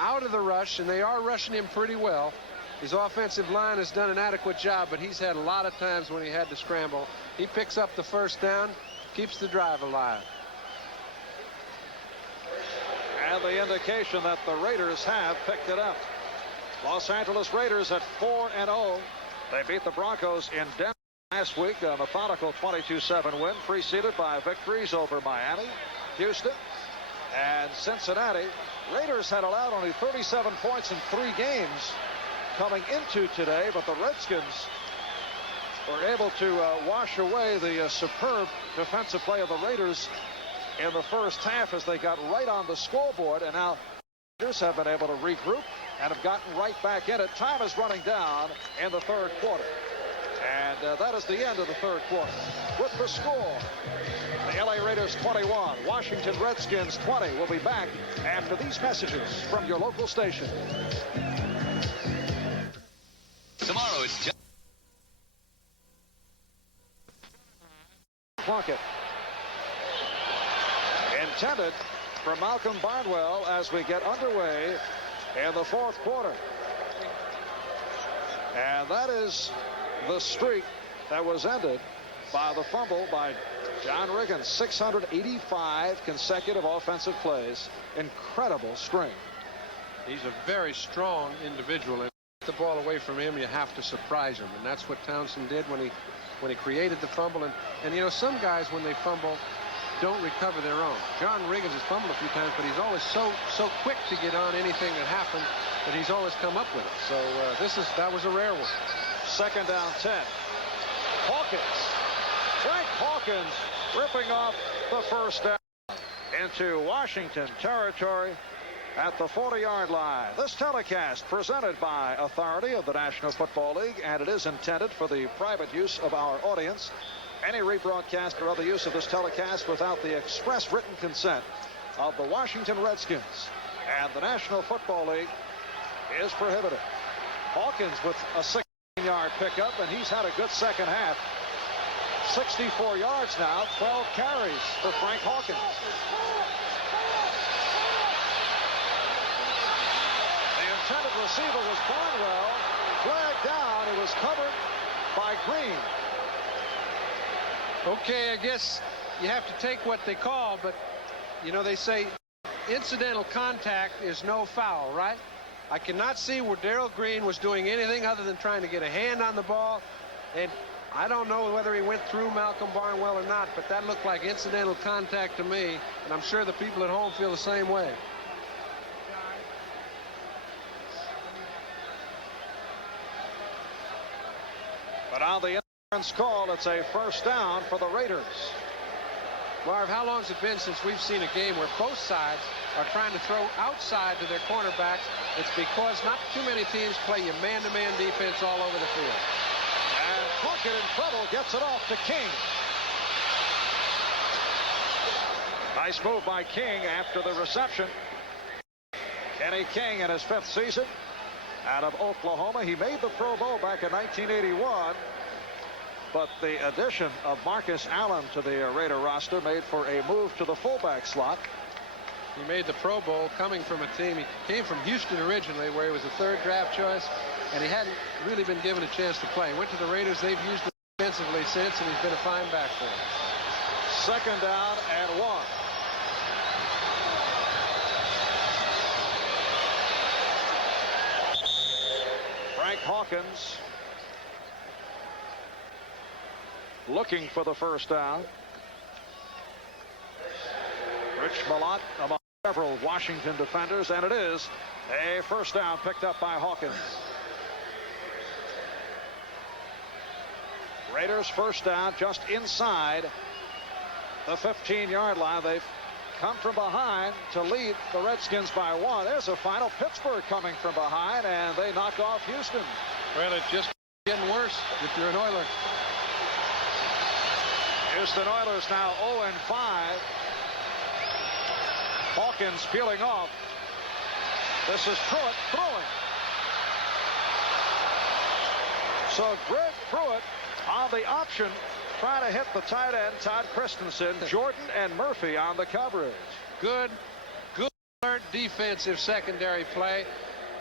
out of the rush, and they are rushing him pretty well. His offensive line has done an adequate job, but he's had a lot of times when he had to scramble. He picks up the first down, keeps the drive alive. And the indication that the Raiders have picked it up. Los Angeles Raiders at 4-0. They beat the Broncos in Denver last week, a methodical 22-7 win, preceded by victories over Miami, Houston, and Cincinnati. Raiders had allowed only 37 points in 3 games coming into today, but the Redskins were able to wash away the superb defensive play of the Raiders in the first half as they got right on the scoreboard, and now the Raiders have been able to regroup and have gotten right back in it. Time is running down in the third quarter, and that is the end of the third quarter. With the score, the LA Raiders 21, Washington Redskins 20. We'll be back after these messages from your local station. Tomorrow it's just Plunkett. Intended for Malcolm Barnwell as we get underway in the fourth quarter. And that is the streak that was ended by the fumble by John Riggins. 685 consecutive offensive plays. Incredible string. He's a very strong individual. And to get the ball away from him, you have to surprise him. And that's what Townsend did when he created the fumble. And you know, some guys, when they fumble, don't recover their own. John Riggins has fumbled a few times, but he's always so quick to get on anything that happened that he's always come up with it. So that was a rare one. Second down 10. Hawkins. Frank Hawkins ripping off the first down into Washington territory at the 40-yard line. This telecast presented by authority of the National Football League, and it is intended for the private use of our audience. Any rebroadcast or other use of this telecast without the express written consent of the Washington Redskins and the National Football League is prohibited. Hawkins with a 16-yard pickup, and he's had a good second half. 64 yards now, 12 carries for Frank Hawkins. The intended receiver was Barnwell. Flagged down. It was covered by Green. Okay, I guess you have to take what they call, but, you know, they say incidental contact is no foul, right? I cannot see where Darrell Green was doing anything other than trying to get a hand on the ball, and I don't know whether he went through Malcolm Barnwell or not, but that looked like incidental contact to me, and I'm sure the people at home feel the same way. But on the call, it's a first down for the Raiders. Marv, how long has it been since we've seen a game where both sides are trying to throw outside to their cornerbacks? It's because not too many teams play you man-to-man defense all over the field. And Plunkett in trouble, gets it off to King. Nice move by King after the reception. Kenny King in his 5th season out of Oklahoma. He made the Pro Bowl back in 1981. But the addition of Marcus Allen to the Raider roster made for a move to the fullback slot. He made the Pro Bowl coming from a team. He came from Houston originally, where he was a 3rd draft choice, and he hadn't really been given a chance to play. He went to the Raiders. They've used him defensively since, and he's been a fine back for them. Second down and 1. Frank Hawkins looking for the first down. Rich Malott among several Washington defenders, and it is a first down picked up by Hawkins. Raiders first down just inside the 15-yard line. They've come from behind to lead the Redskins by 1. There's a final. Pittsburgh coming from behind, and they knock off Houston. Well, it's just getting worse if you're an Oiler. Houston Oilers now 0-5. Hawkins peeling off. This is Pruitt throwing. So Greg Pruitt on the option, trying to hit the tight end, Todd Christensen. Jordan and Murphy on the coverage. Good alert defensive secondary play.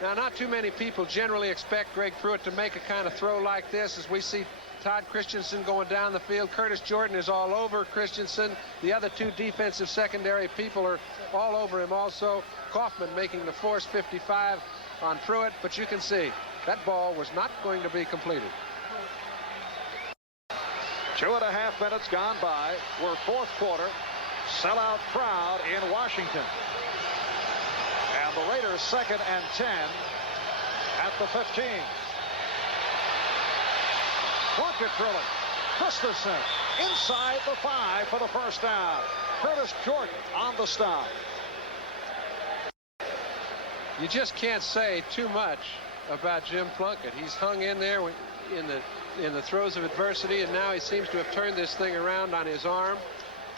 Now, not too many people generally expect Greg Pruitt to make a kind of throw like this, as we see Todd Christensen going down the field. Curtis Jordan is all over Christensen. The other two defensive secondary people are all over him also. Kaufman making the force 55 on Pruitt, but you can see that ball was not going to be completed. 2.5 minutes gone by. We're fourth quarter. Sellout crowd in Washington. And the Raiders 2nd and 10 at the 15. Plunkett drilling. Christensen inside the 5 for the first down. Curtis Jordan on the stop. You just can't say too much about Jim Plunkett. He's hung in there in the throes of adversity, and now he seems to have turned this thing around on his arm.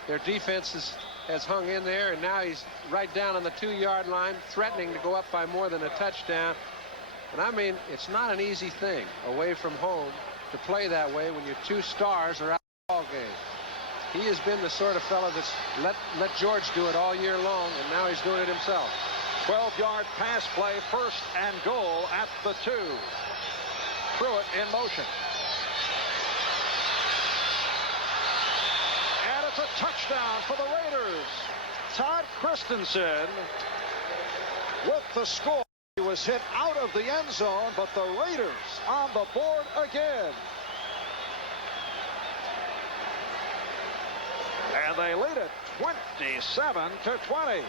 Their defense has hung in there, and now he's right down on the 2-yard line, threatening to go up by more than a touchdown. And I mean, it's not an easy thing away from home to play that way when your 2 stars are out of the ball game. He has been the sort of fellow that's let George do it all year long, and now he's doing it himself. 12-yard pass play, 1st and goal at the 2. Pruitt in motion. And it's a touchdown for the Raiders. Todd Christensen with the score. He was hit out of the end zone, but the Raiders on the board again. And they lead it 27-20.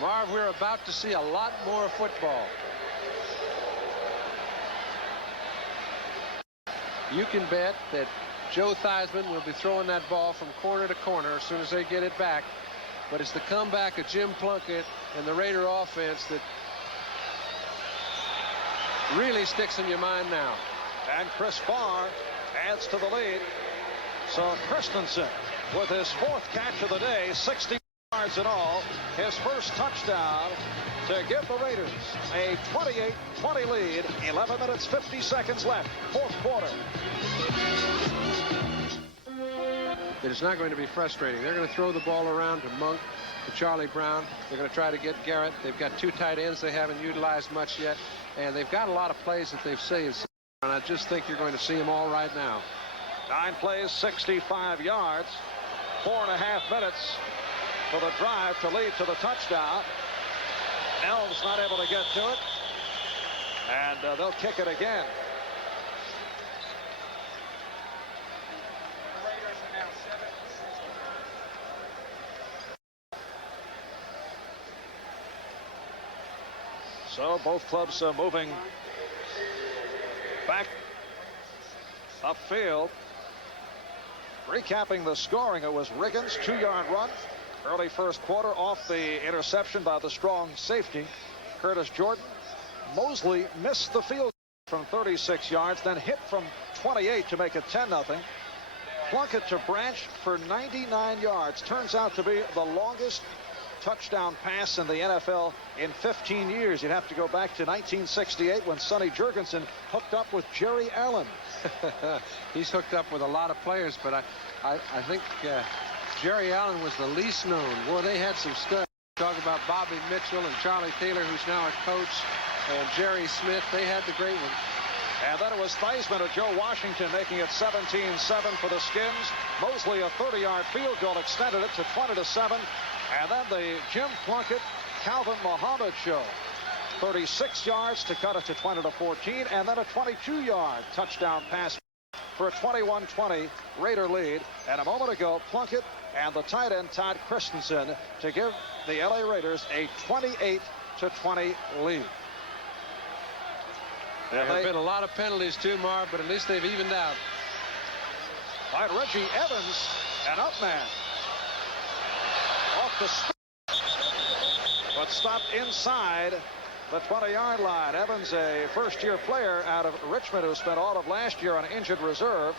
Marv, we're about to see a lot more football. You can bet that Joe Theismann will be throwing that ball from corner to corner as soon as they get it back. But it's the comeback of Jim Plunkett and the Raider offense that really sticks in your mind now. And Chris Barr adds to the lead. So Christensen with his 4th catch of the day, 60 yards in all, his first touchdown to give the Raiders a 28-20 lead. 11 minutes 50 seconds left, fourth quarter. It is not going to be frustrating. They're going to throw the ball around to Monk, to Charlie Brown. They're going to try to get Garrett. They've got 2 tight ends they haven't utilized much yet, and they've got a lot of plays that they've saved, and I just think you're going to see them all right now. 9 plays, 65 yards, 4.5 minutes for the drive to lead to the touchdown. Elms not able to get to it, and they'll kick it again. So both clubs moving back upfield. Recapping the scoring, it was Riggins, 2-yard run. Early first quarter, off the interception by the strong safety, Curtis Jordan. Mosley missed the field from 36 yards, then hit from 28 to make it 10-0. Plunkett to Branch for 99 yards. Turns out to be the longest touchdown pass in the NFL in 15 years. You'd have to go back to 1968 when Sonny Jurgensen hooked up with Jerry Allen. He's hooked up with a lot of players, but I think Jerry Allen was the least known. Well, they had some studs. Talk about Bobby Mitchell and Charlie Taylor, who's now a coach, and Jerry Smith. They had the great one. And then it was Theismann of Joe Washington making it 17-7 for the Skins. Mosley, a 30-yard field goal, extended it to 20-7. And then the Jim Plunkett, Calvin Muhammad show. 36 yards to cut it to 20-14. And then a 22-yard touchdown pass for a 21-20 Raider lead. And a moment ago, Plunkett and the tight end Todd Christensen to give the LA Raiders a 28-20 lead. There have been a lot of penalties too, Marv, but at least they've evened out. All right, Reggie Evans, an up man. Off the spin, but stopped inside the 20-yard line. Evans, a first-year player out of Richmond who spent all of last year on injured reserve.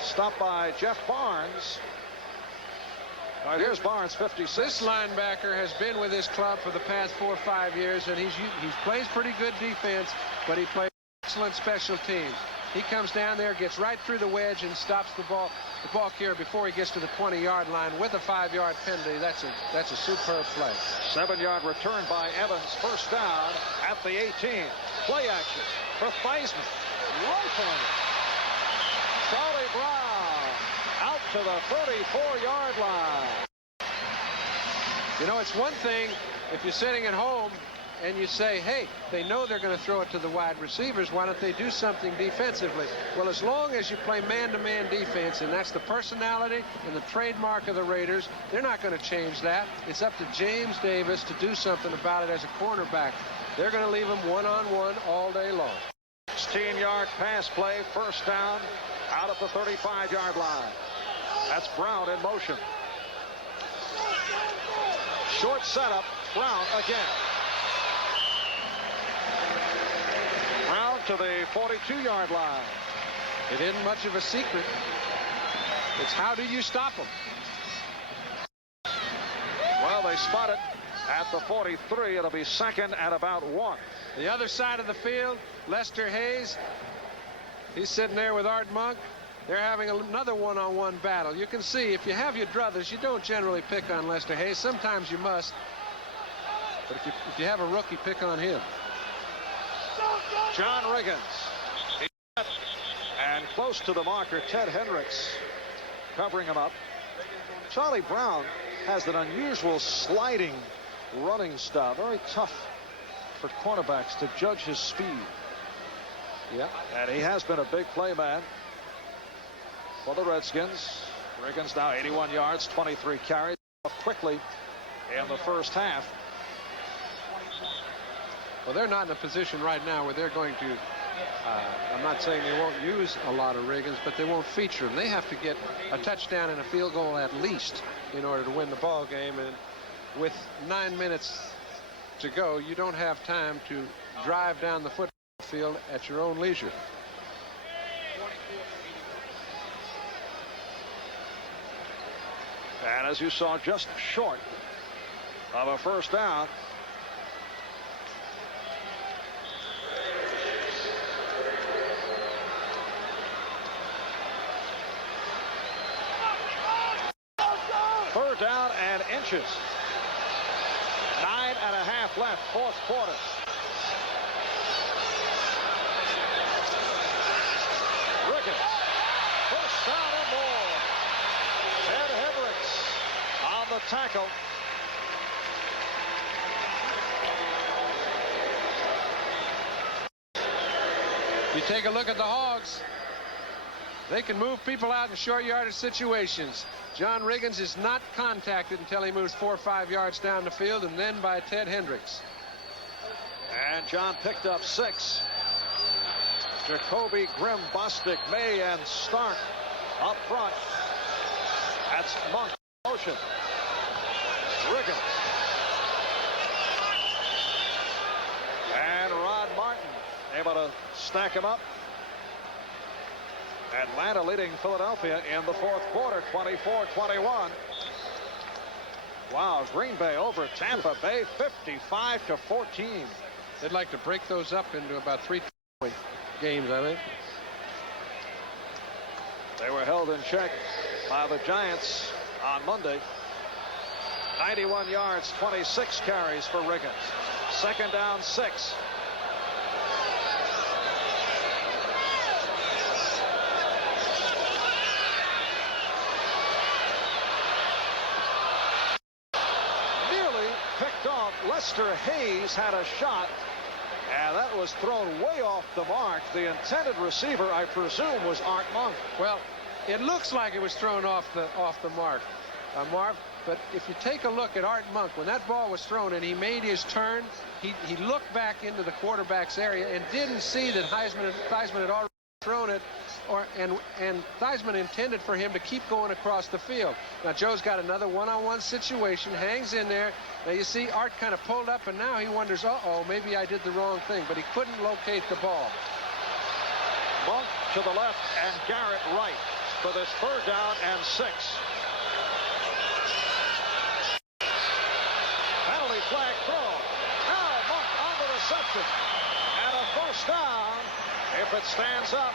Stopped by Jeff Barnes. All right, here's Barnes, 56. This linebacker has been with his club for the past 4 or 5 years, and he plays pretty good defense, but he plays excellent special teams. He comes down there, gets right through the wedge, and stops the ball carrier before he gets to the 20-yard line with a 5-yard penalty. That's a superb play. 7-yard return by Evans. First down at the 18. Play action for Theismann. Right on it. Charlie Brown out to the 34-yard line. You know, it's one thing if you're sitting at home and you say, hey, they know they're going to throw it to the wide receivers. Why don't they do something defensively? Well, as long as you play man-to-man defense, and that's the personality and the trademark of the Raiders, they're not going to change that. It's up to James Davis to do something about it as a cornerback. They're going to leave him one-on-one all day long. 16-yard pass play, first down out at the 35-yard line. That's Brown in motion. Short setup, Brown again. Brown to the 42-yard line. It isn't much of a secret. It's how do you stop them? Well, they spot it at the 43. It'll be second at about 1. The other side of the field, Lester Hayes. He's sitting there with Art Monk. They're having another one-on-one battle. You can see if you have your druthers, you don't generally pick on Lester Hayes. Sometimes you must. But if you have a rookie, pick on him. John Riggins. And close to the marker, Ted Hendricks covering him up. Charlie Brown has an unusual sliding running style. Very tough for cornerbacks to judge his speed. Yeah. And he has been a big play man for the Redskins. Riggins now 81 yards, 23 carries. Quickly in the first half. Well, they're not in a position right now where they're going to, I'm not saying they won't use a lot of Riggins, but they won't feature him. They have to get a touchdown and a field goal at least in order to win the ball game. And with 9 minutes to go, you don't have time to drive down the football field at your own leisure. And as you saw, just short of a first down. Third down and inches. 9.5 left, fourth quarter. Riggins, first down and more. Ted Hendricks on the tackle. You take a look at the Hogs. They can move people out in short yardage situations. John Riggins is not contacted until he moves 4 or 5 yards down the field, and then by Ted Hendricks. And John picked up 6. Jacoby, Grimm, Bostic, May, and Stark up front. That's Monk in motion. Riggins. And Rod Martin able to stack him up. Atlanta leading Philadelphia in the fourth quarter, 24-21. Wow, Green Bay over Tampa Bay, 55-14. They'd like to break those up into about 3-point games, I think. They were held in check by the Giants on Monday. 91 yards, 26 carries for Riggins. Second down, 6. Lester Hayes had a shot And that was thrown way off the mark. The intended receiver, I presume, was Art Monk. Well, it looks like it was thrown off the mark, Marv. But if you take a look at Art Monk, when that ball was thrown and he made his turn, he looked back into the quarterback's area and didn't see that Theismann had already thrown it, and Theismann intended for him to keep going across the field. Now Joe's got another one-on-one situation, hangs in there. Now you see Art kind of pulled up, and now he wonders, uh-oh, maybe I did the wrong thing, but he couldn't locate the ball. Monk to the left and Garrett right for this 3rd down and 6. Penalty flag thrown. Now Monk on the reception. And a 1st down if it stands up.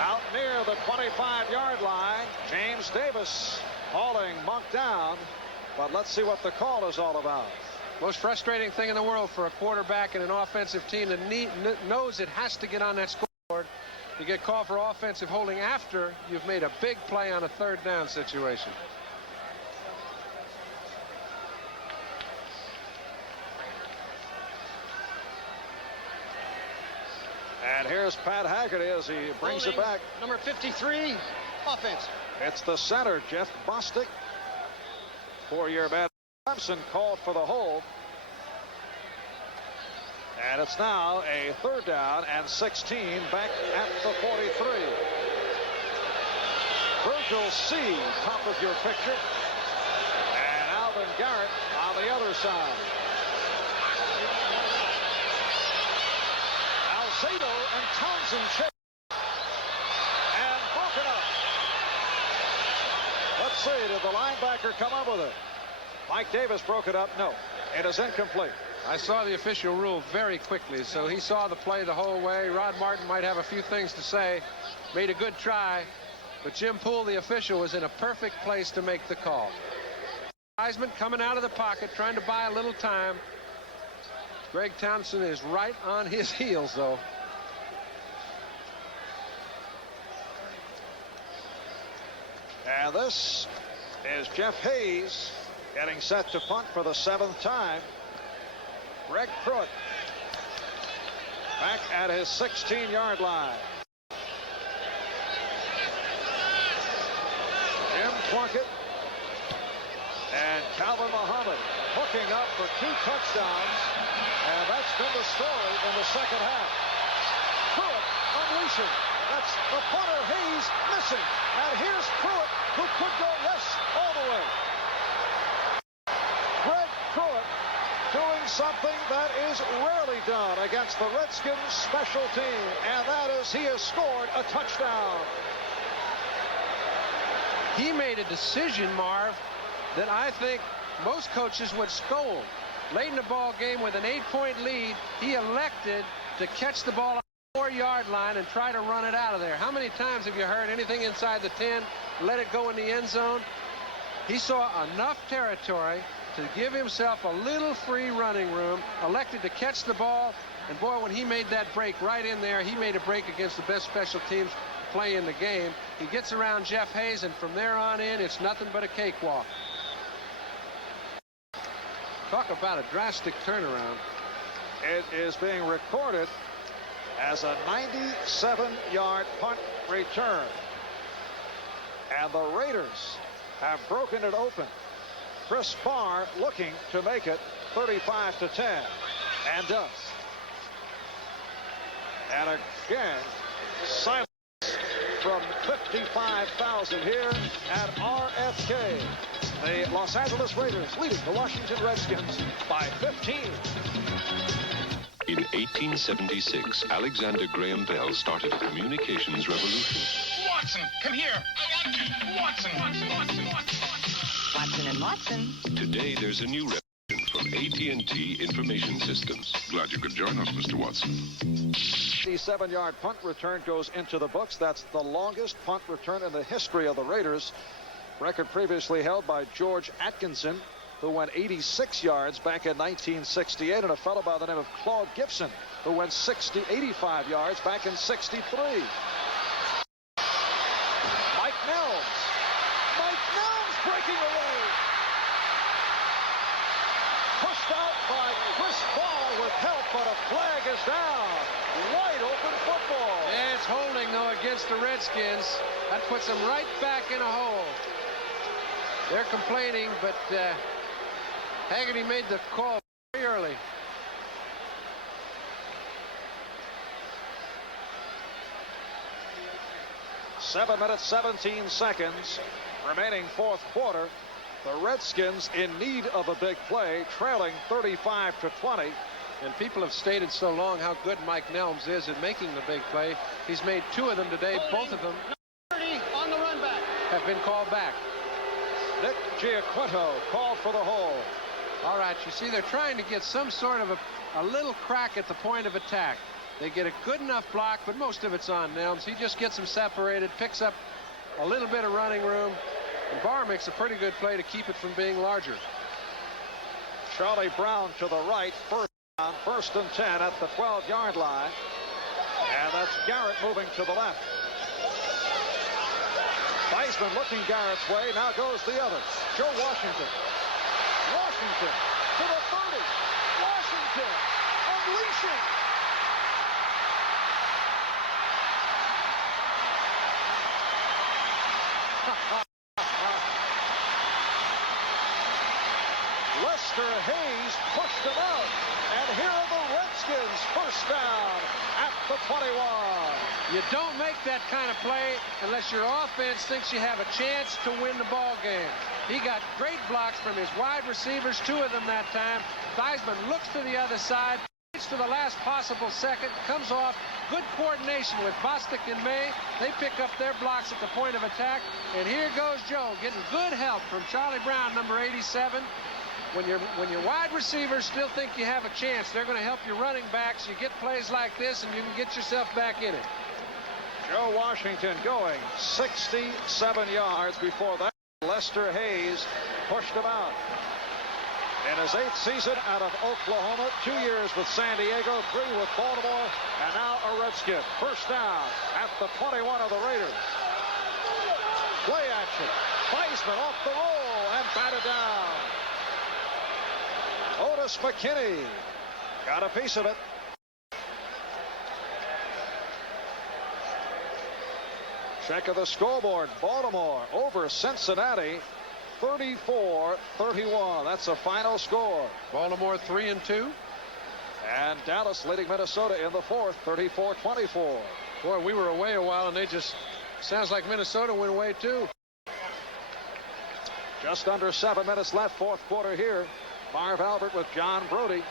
Out near the 25-yard line, James Davis hauling Monk down. But let's see what the call is all about. Most frustrating thing in the world for a quarterback and an offensive team that knows it has to get on that scoreboard. You get called for offensive holding after you've made a big play on a 3rd down situation. And here's Pat Haggerty as he brings it back. Number 53, offense. It's the center, Jeff Bostic. 4-year man. Thompson called for the hold. And it's now a 3rd down and 16 back at the 43. Virgil C, top of your picture. And Alvin Garrett on the other side. Alzado and Townsend chase. And broken up. Let's see, did the linebacker come up with it? Mike Davis broke it up. No, it is incomplete. I saw the official rule very quickly, so he saw the play the whole way. Rod Martin might have a few things to say. Made a good try, but Jim Poole, the official, was in a perfect place to make the call. Theismann coming out of the pocket, trying to buy a little time. Greg Townsend is right on his heels, though. And this is Jeff Hayes getting set to punt for the 7th time. Greg Pruitt back at his 16-yard line. Jim Plunkett and Calvin Muhammad hooking up for 2 touchdowns. And that's been the story in the 2nd half. Pruitt unleashing. That's the punter, Hayes, missing. And here's Pruitt, who could go, yes, all the way. Greg Pruitt doing something that is rarely done against the Redskins special team, and that is he has scored a touchdown. He made a decision, Marv, that I think most coaches would scold. Late in the ball game with an 8-point lead, he elected to catch the ball on the 4-yard line and try to run it out of there. How many times have you heard anything inside the 10, let it go in the end zone? He saw enough territory to give himself a little free running room, elected to catch the ball, and boy, when he made that break right in there, he made a break against the best special teams play in the game. He gets around Jeff Hayes, and from there on in, it's nothing but a cakewalk. Talk about a drastic turnaround. It is being recorded as a 97-yard punt return. And the Raiders have broken it open. Chris Barr looking to make it 35-10, and does. And again, silence from 55,000 here at RFK. The Los Angeles Raiders leading the Washington Redskins by 15. In 1876, Alexander Graham Bell started a communications revolution. Watson, come here. I want you. Watson, Watson, Watson, Watson. Watson and Watson. Today, there's a new revolution from AT&T Information Systems. Glad you could join us, Mr. Watson. The 7-yard punt return goes into the books. That's the longest punt return in the history of the Raiders. Record previously held by George Atkinson, who went 86 yards back in 1968, and a fellow by the name of Claude Gibson, who went 85 yards back in 63. Mike Nelms. Mike Nelms breaking away. Pushed out by Chris Ball with help, but a flag is down. Wide open football. Yeah, it's holding, though, against the Redskins. That puts them right back in a hole. They're complaining, but Haggerty made the call very early. Seven minutes, 17 seconds remaining fourth quarter. The Redskins in need of a big play, trailing 35-20. And people have stated so long how good Mike Nelms is at making the big play. He's made 2 of them today. Both of them 30 on the run back have been called back. Nick Giaquinto called for the hold. All right, you see, they're trying to get some sort of a little crack at the point of attack. They get a good enough block, but most of it's on Nelms. He just gets them separated, picks up a little bit of running room, and Barr makes a pretty good play to keep it from being larger. Charlie Brown to the right, first and 10 at the 12-yard line. And that's Garrett moving to the left. Theismann looking Garrett's way, now goes the other. Joe Washington. Washington to the 30. Washington unleashing. Lester Hayes pushed him out, and here are the Redskins first down at the 21. You don't make that kind of play unless your offense thinks you have a chance to win the ball game. He got great blocks from his wide receivers, 2 of them that time. Theismann looks to the other side, gets to the last possible second, comes off. Good coordination with Bostic and May. They pick up their blocks at the point of attack, and here goes Joe getting good help from Charlie Brown, number 87. When your wide receivers still think you have a chance, they're going to help your running backs. You get plays like this, and you can get yourself back in it. Joe Washington going 67 yards before that. Lester Hayes pushed him out. In his 8th season out of Oklahoma, 2 years with San Diego, 3 with Baltimore, and now a Redskin. First down at the 21 of the Raiders. Play action. Theismann off the roll and batted down. Otis McKinney got a piece of it. Check of the scoreboard. Baltimore over Cincinnati 34-31. That's a final score. Baltimore 3-2. And Dallas leading Minnesota in the 4th 34-24. Boy, we were away a while, and they just sounds like Minnesota went away too. Just under 7 minutes left, fourth quarter here. Marv Albert with John Brody.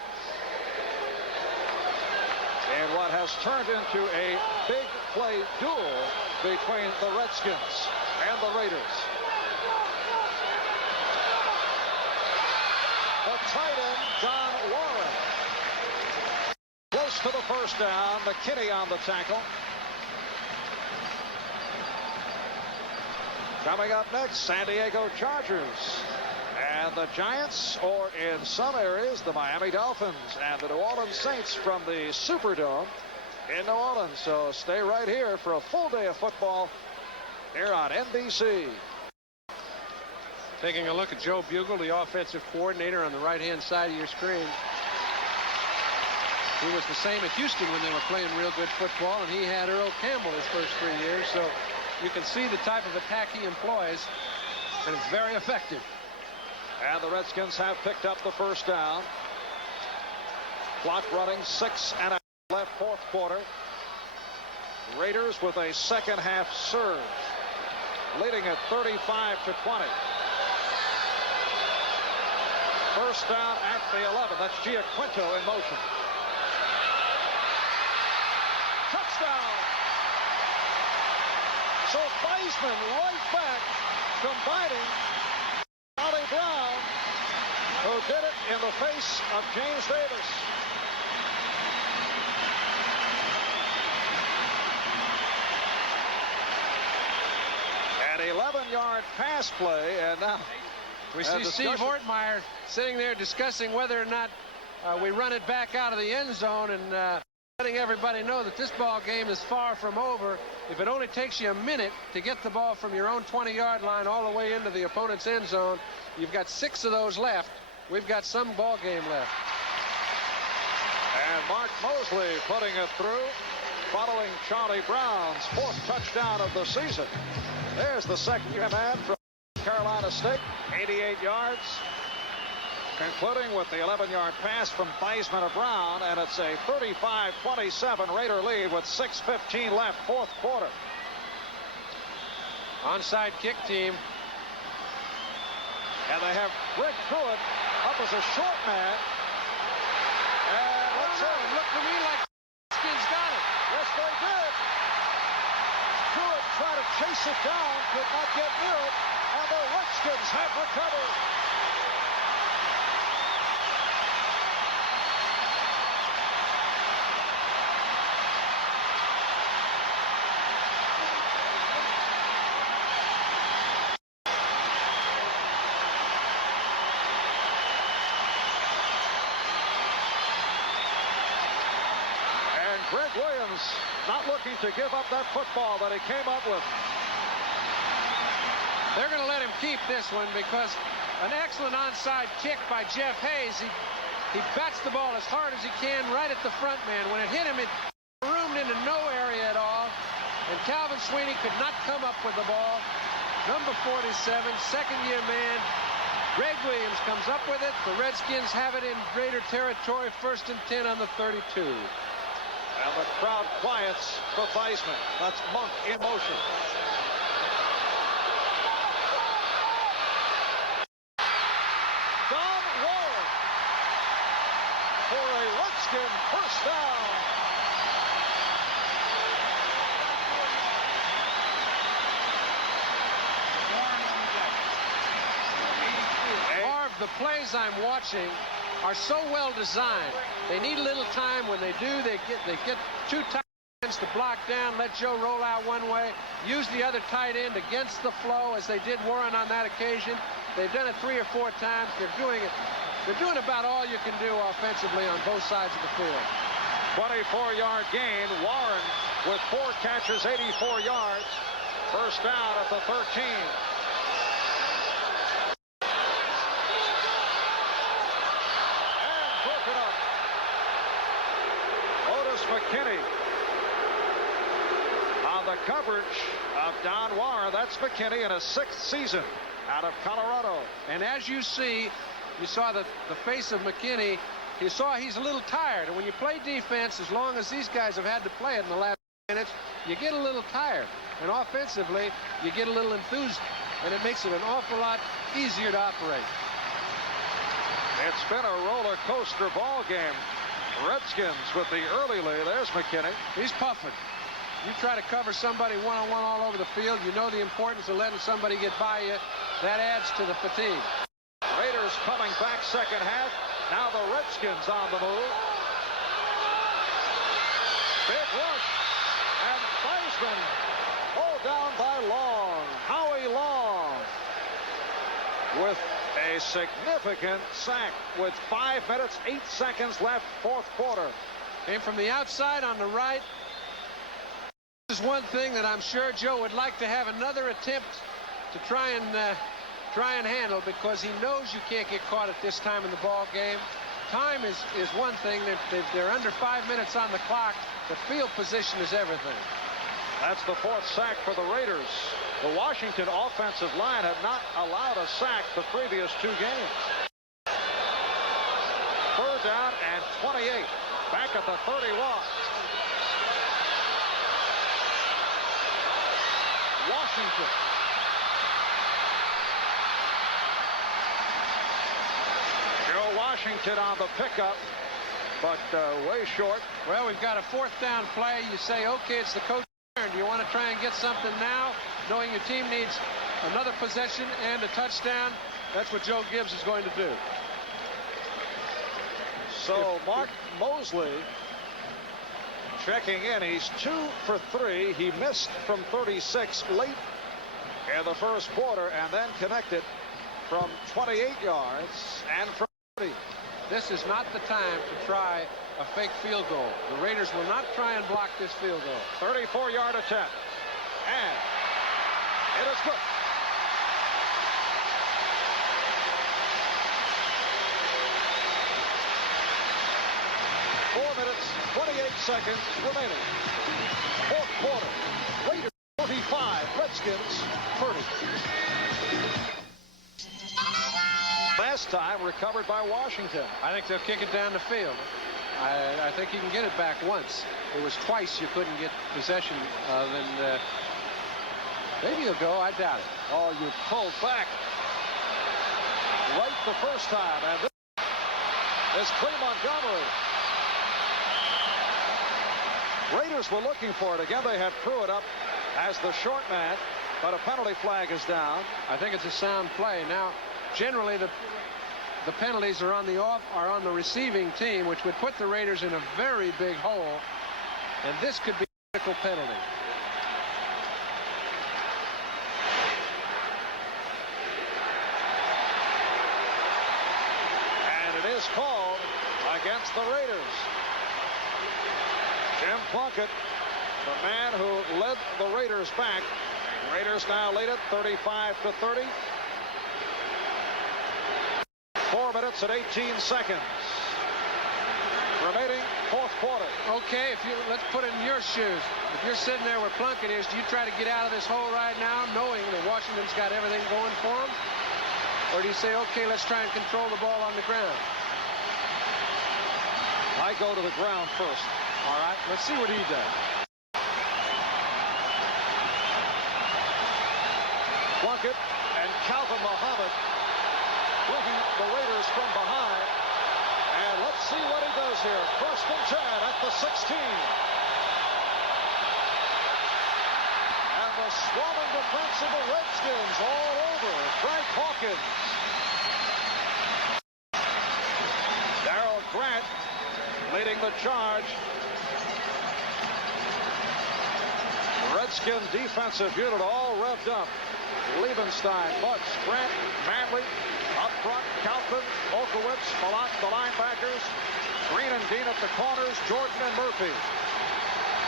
And what has turned into a big play duel between the Redskins and the Raiders. The tight end, John Warren. Close to the first down. McKinney on the tackle. Coming up next, San Diego Chargers. And the Giants, or in some areas, the Miami Dolphins and the New Orleans Saints from the Superdome in New Orleans. So stay right here for a full day of football here on NBC. Taking a look at Joe Bugle, the offensive coordinator on the right-hand side of your screen. He was the same at Houston when they were playing real good football, and he had Earl Campbell his first 3 years. So you can see the type of attack he employs, and it's very effective. And the Redskins have picked up the first down. Clock running, 6 and a half left, fourth quarter. Raiders with a second half surge, leading at 35-20. First down at the 11. That's Giaquinto in motion. Touchdown. So Theismann right back, combining Charlie Brown, who did it in the face of James Davis. An 11-yard pass play, and now we see Steve Ortmeyer sitting there discussing whether or not we run it back out of the end zone, and letting everybody know that this ball game is far from over. If it only takes you a minute to get the ball from your own 20-yard line all the way into the opponent's end zone, you've got 6 of those left. We've got some ball game left. And Mark Mosley putting it through, following Charlie Brown's 4th touchdown of the season. There's the second-year man from Carolina State, 88 yards, concluding with the 11-yard pass from Theismann to Brown, and it's a 35-27 Raider lead with 6:15 left, 4th quarter. Onside kick team. And they have Greg Pruitt up as a short man. And let's see. It looked to me like Redskins got it. Yes, they did. Pruitt tried to chase it down, could not get near it, and the Redskins have recovered. Greg Williams not looking to give up that football that he came up with. They're going to let him keep this one because an excellent onside kick by Jeff Hayes. He bats the ball as hard as he can right at the front man. When it hit him, it roomed into no area at all. And Calvin Sweeney could not come up with the ball. Number 47, second-year man, Greg Williams comes up with it. The Redskins have it in Raider territory, 1st and 10 on the 32. And the crowd quiets for Theismann. That's Monk in motion. Don Warren for a Redskin first down. Marv, the plays I'm watching are so well designed. They need a little time. When they do, they get 2 tight ends to block down, let Joe roll out one way, use the other tight end against the flow as they did Warren on that occasion. They've done it 3 or 4 times. They're doing about all you can do offensively on both sides of the field. 24-yard gain. Warren with 4 catches, 84 yards. First down at the 13. McKinney on the coverage of Don Warren. That's McKinney in a 6th season out of Colorado. And as you see, you saw the face of McKinney. You saw he's a little tired. And when you play defense, as long as these guys have had to play it in the last minutes, you get a little tired. And offensively, you get a little enthused. And it makes it an awful lot easier to operate. It's been a roller coaster ball game. Redskins with the early lead. There's McKinney. He's puffing. You try to cover somebody one-on-one all over the field. You know the importance of letting somebody get by you. That adds to the fatigue. Raiders coming back second half. Now the Redskins on the move. Big rush. And Theismann pulled down by Long. Howie Long with a significant sack with 5 minutes, 8 seconds left, 4th quarter. Came from the outside on the right. This is one thing that I'm sure Joe would like to have another attempt to try and handle, because he knows you can't get caught at this time in the ball game. Time is one thing. They're under 5 minutes on the clock. The field position is everything. That's the 4th sack for the Raiders. The Washington offensive line had not allowed a sack the previous 2 games. 3rd down and 28. Back at the 31. Washington. Joe Washington on the pickup, but way short. Well, we've got a 4th down play. You say, okay, it's the coach's turn. Do you want to try and get something now, knowing your team needs another possession and a touchdown? That's what Joe Gibbs is going to do. So Mark Mosley checking in. He's 2 for 3. He missed from 36 late in the 1st quarter, and then connected from 28 yards and from 30. This is not the time to try a fake field goal. The Raiders will not try and block this field goal. 34-yard attempt. And it is good. 4 minutes, 28 seconds remaining. Fourth quarter. Raiders 45, Redskins 30. Last time recovered by Washington. I think they'll kick it down the field. I think you can get it back once. It was twice you couldn't get possession of, and maybe you'll go. I doubt it. Oh, you pulled back right the first time, and this is Clee Montgomery. Raiders were looking for it again. They had Pruitt up as the short man, but a penalty flag is down. I think it's a sound play. Now, generally the penalties are on the receiving team, which would put the Raiders in a very big hole, and this could be a critical penalty. And it is called against the Raiders. Jim Plunkett, the man who led the Raiders back. Raiders now lead it 35-30. 4 minutes and 18 seconds remaining, fourth quarter. Okay, let's put it in your shoes. If you're sitting there where Plunkett is, do you try to get out of this hole right now, knowing that Washington's got everything going for them? Or do you say, okay, let's try and control the ball on the ground? I go to the ground first. All right, let's see what he does. Plunkett and Calvin Muhammad bringing the Raiders from behind. And let's see what he does here. First and 10 at the 16. And the swarming defense of the Redskins all over Frank Hawkins. Darrell Grant leading the charge. Redskin defensive unit all revved up. Liebenstein, Butts, Grant, Manley, up front, Kaufman, Olkowitz, Malott, the linebackers, Green and Dean at the corners, Jordan and Murphy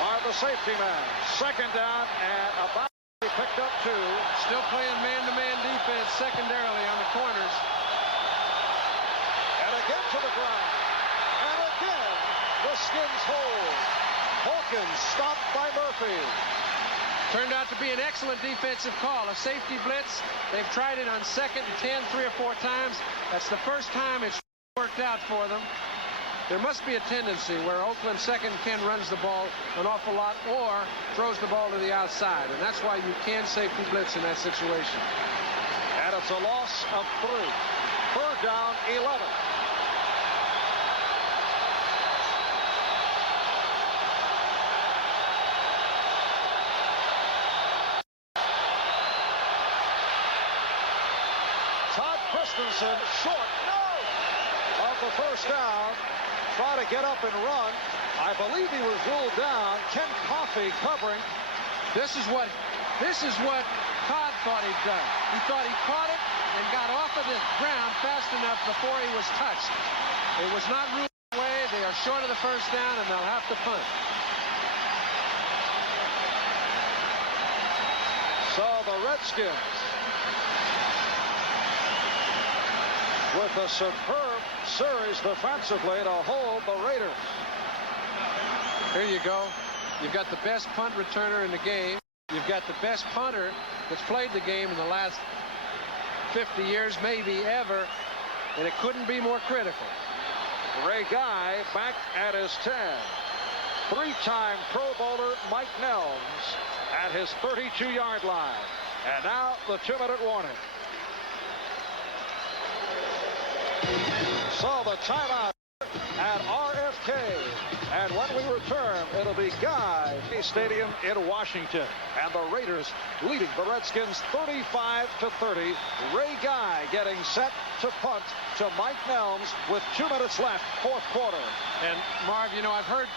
are the safety man. Second down and about to be picked up two. Still playing man-to-man defense secondarily on the corners. And again to the ground. And again, the Skins hold. Hawkins stopped by Murphy. Turned out to be an excellent defensive call. A safety blitz. They've tried it on 2nd and 10 3 or 4 times. That's the first time it's worked out for them. There must be a tendency where Oakland 2nd and 10 runs the ball an awful lot or throws the ball to the outside. And that's why you can safety blitz in that situation. And it's a loss of 3. Third down, 11. Christensen short of the first down. Try to get up and run. I believe he was ruled down. Ken Coffey covering. This is what Todd thought he'd done. He thought he caught it and got off of the ground fast enough before he was touched. It was not ruled away. They are short of the first down, and they'll have to punt. So the Redskins, with a superb series defensively to hold the Raiders. Here you go. You've got the best punt returner in the game. You've got the best punter that's played the game in the last 50 years, maybe ever, and it couldn't be more critical. Ray Guy back at his 10. 3-time Pro Bowler Mike Nelms at his 32-yard line. And now the 2-minute warning. So the timeout at RFK. And when we return, it'll be Guy Stadium in Washington. And the Raiders leading the Redskins 35-30. Ray Guy getting set to punt to Mike Nelms with 2 minutes left, fourth quarter. And Marv, you know, I've heard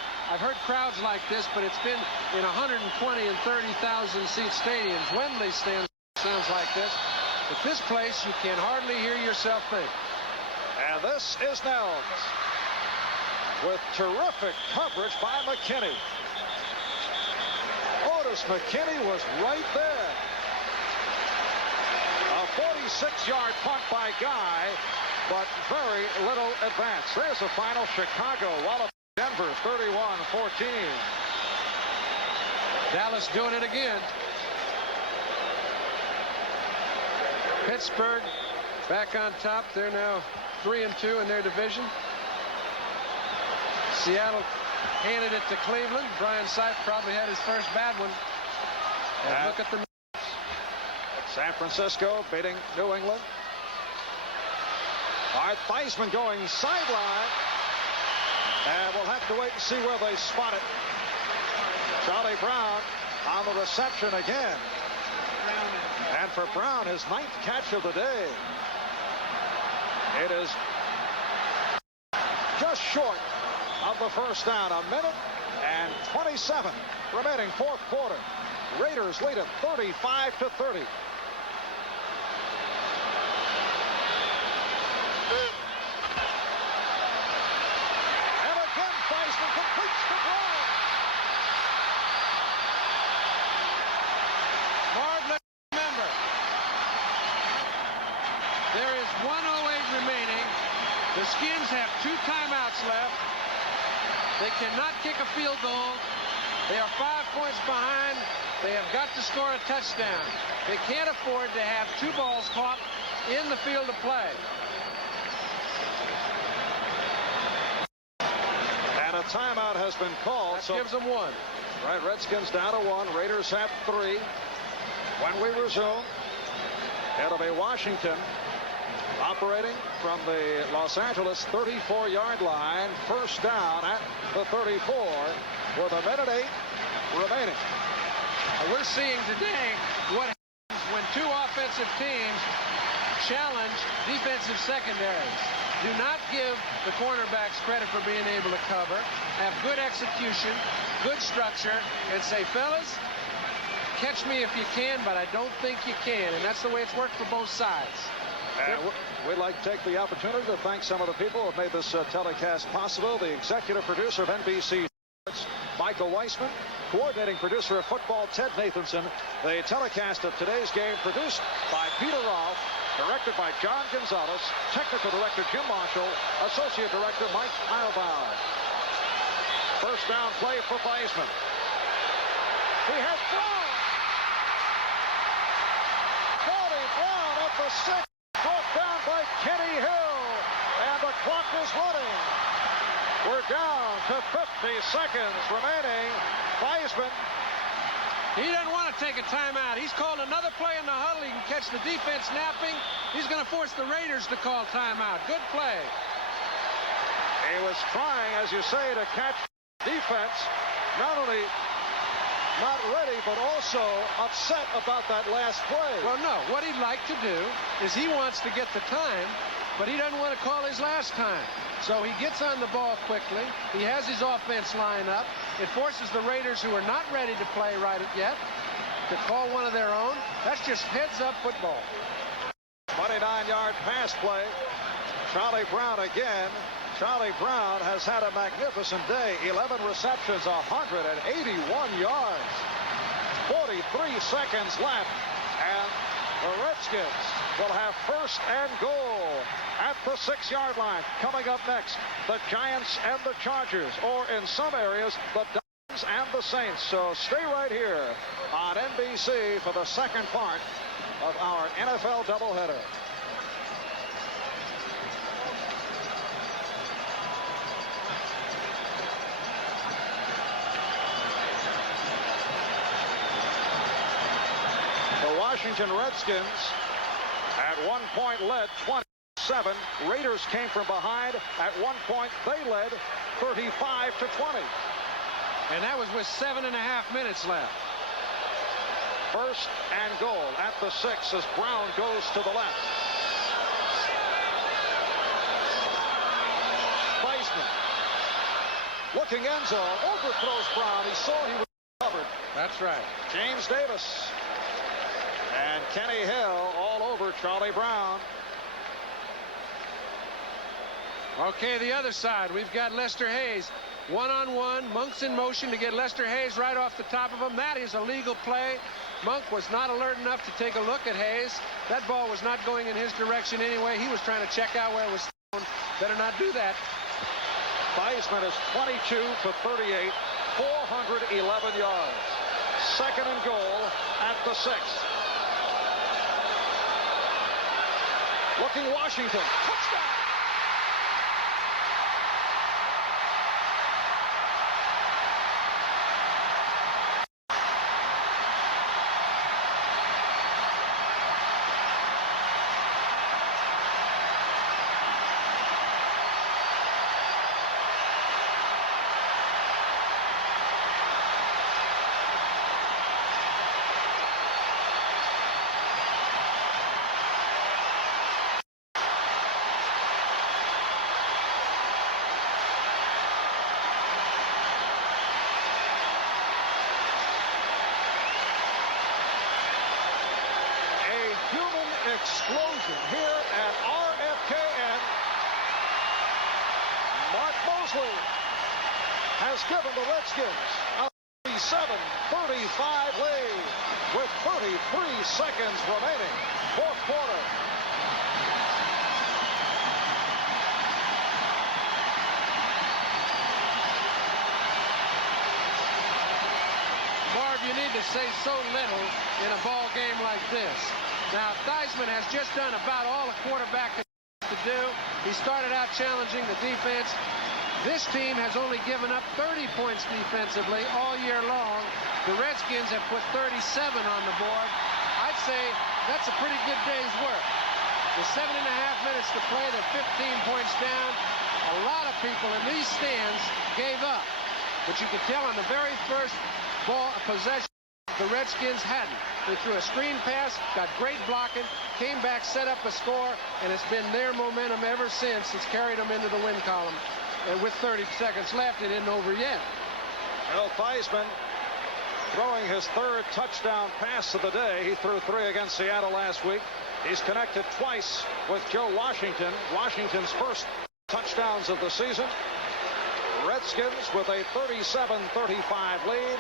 crowds like this, but it's been in 120 and 30,000 seat stadiums. Wembley sounds like this. At this place, you can hardly hear yourself think. And this is Nelms with terrific coverage by McKinney. Otis McKinney was right there. A 46-yard punt by Guy, but very little advance. There's the final Chicago Wallop. Denver 31-14. Dallas doing it again. Pittsburgh back on top. They're now 3-2 in their division. Seattle handed it to Cleveland. Brian Sipe probably had his first bad one. And look at the San Francisco beating New England. All right, Theismann going sideline. And we'll have to wait and see where they spot it. Charlie Brown on the reception again. And for Brown, his 9th catch of the day. It is just short of the first down. 1:27 remaining, 4th quarter. Raiders lead it 35-30. And again, Theismann completes the drive. Marv, let's remember, there is 1:08 remaining. The Skins have 2 timeouts left. They cannot kick a field goal. They are 5 points behind. They have got to score a touchdown. They can't afford to have 2 balls caught in the field of play. And a timeout has been called. That gives them 1. Right, Redskins down to 1. Raiders have 3. When we resume, it'll be Washington operating from the Los Angeles 34-yard line. First down at the 34 with 1:08 remaining. We're seeing today what happens when 2 offensive teams challenge defensive secondaries. Do not give the cornerbacks credit for being able to cover. Have good execution, good structure, and say, fellas, catch me if you can, but I don't think you can. And that's the way it's worked for both sides. And we'd like to take the opportunity to thank some of the people who have made this telecast possible. The executive producer of NBC Sports, Michael Weissman. Coordinating producer of football, Ted Nathanson. The telecast of today's game produced by Peter Rolfe. Directed by John Gonzalez. Technical director Jim Marshall. Associate director Mike Eilbauer. First down play for Theismann. He has Brown. Charlie Brown at the 6. Brought down by Kenny Hill. And the clock is running. We're down to 50 seconds remaining. Theismann. He doesn't want to take a timeout. He's called another play in the huddle. He can catch the defense napping. He's going to force the Raiders to call timeout. Good play. He was trying, as you say, to catch defense. Not only not ready, but also upset about that last play. Well, no. What he'd like to do is he wants to get the time, but he doesn't want to call his last time. So he gets on the ball quickly. He has his offense line up. It forces the Raiders, who are not ready to play right yet, to call one of their own. That's just heads-up football. 29-yard pass play. Charlie Brown again. Charlie Brown has had a magnificent day. 11 receptions, 181 yards. 43 seconds left. And the Redskins will have first and goal at the 6-yard line. Coming up next, the Giants and the Chargers, or in some areas, the Dolphins and the Saints. So stay right here on NBC for the second part of our NFL doubleheader. The Washington Redskins at one point led 27. Raiders came from behind. At one point they led 35-20. And that was with 7.5 minutes left. First and goal at the 6 as Brown goes to the left. Theismann looking end zone, overthrows Brown. He saw he was covered. That's right. James Davis and Kenny Hill all over Charlie Brown. Okay, the other side, we've got Lester Hayes. One-on-one, Monk's in motion to get Lester Hayes right off the top of him. That is a legal play. Monk was not alert enough to take a look at Hayes. That ball was not going in his direction anyway. He was trying to check out where it was thrown. Better not do that. Theismann is 22 for 38, 411 yards. Second and goal at the 6. Looking Washington. Touchdown! Explosion here at RFKN. Mark Mosley has given the Redskins a 37-35 lead with 33 seconds remaining. Fourth quarter. Marv, you need to say so little in a ball game like this. Now, Theismann has just done about all a quarterback has to do. He started out challenging the defense. This team has only given up 30 points defensively all year long. The Redskins have put 37 on the board. I'd say that's a pretty good day's work. With 7.5 minutes to play, they're 15 points down. A lot of people in these stands gave up. But you could tell on the very first ball possession, the Redskins hadn't. They threw a screen pass, got great blocking, came back, set up a score, and it's been their momentum ever since. It's carried them into the win column. And with 30 seconds left, it isn't over yet. Well, Theismann throwing his third touchdown pass of the day. He threw 3 against Seattle last week. He's connected twice with Joe Washington. Washington's first touchdowns of the season. Redskins with a 37-35 lead.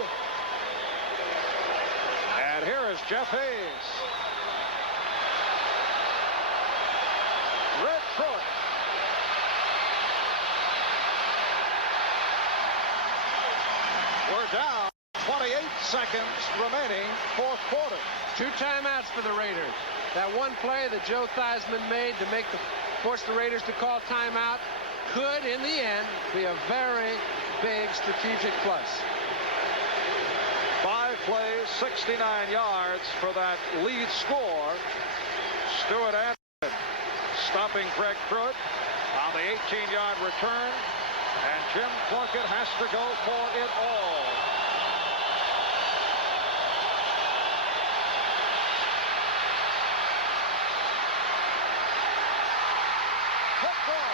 And here is Jeff Hayes. Red Pruitt. We're down 28 seconds remaining, fourth quarter. 2 timeouts for the Raiders. That one play that Joe Theismann made to force the Raiders to call timeout could, in the end, be a very big strategic plus. 5 plays, 69 yards for that lead score. Stewart Anderson stopping Greg Pruitt on the 18-yard return. And Jim Plunkett has to go for it all. Football.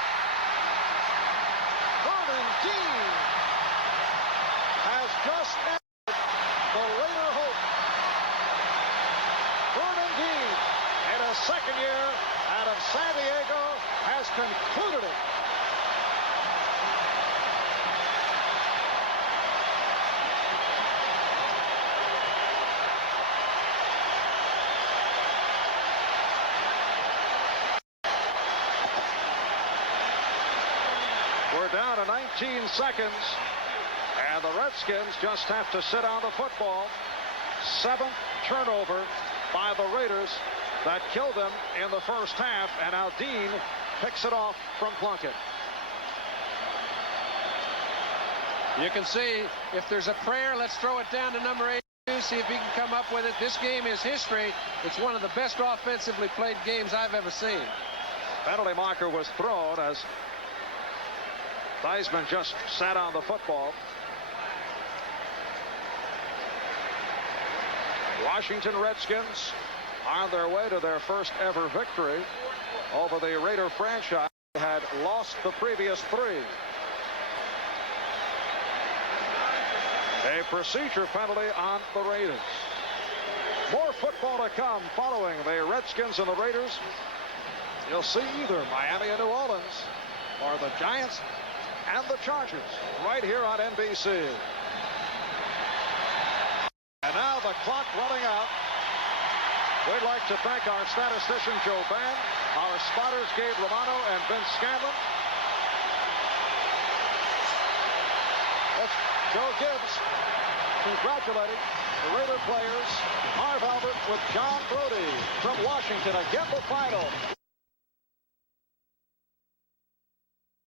Vernon Dean has just ended the Raider hope. Vernon Dean, in his second year out of San Diego, has concluded it. We're down to 19 seconds, and the Redskins just have to sit on the football. 7th turnover by the Raiders that killed them in the first half, and now Dean picks it off from Plunkett. You can see if there's a prayer, let's throw it down to number 82, see if he can come up with it. This game is history. It's one of the best offensively played games I've ever seen. Penalty marker was thrown as Theismann just sat on the football. Washington Redskins on their way to their first ever victory over the Raider franchise. They had lost the previous 3. A procedure penalty on the Raiders. More football to come following the Redskins and the Raiders. You'll see either Miami and New Orleans or the Giants and the Chargers right here on NBC. And now the clock running out. We'd like to thank our statistician Joe Bann, our spotters Gabe Romano and Vince Scanlon. Joe Gibbs congratulating the Raider players. Marv Albert with John Brody from Washington. Again, the final.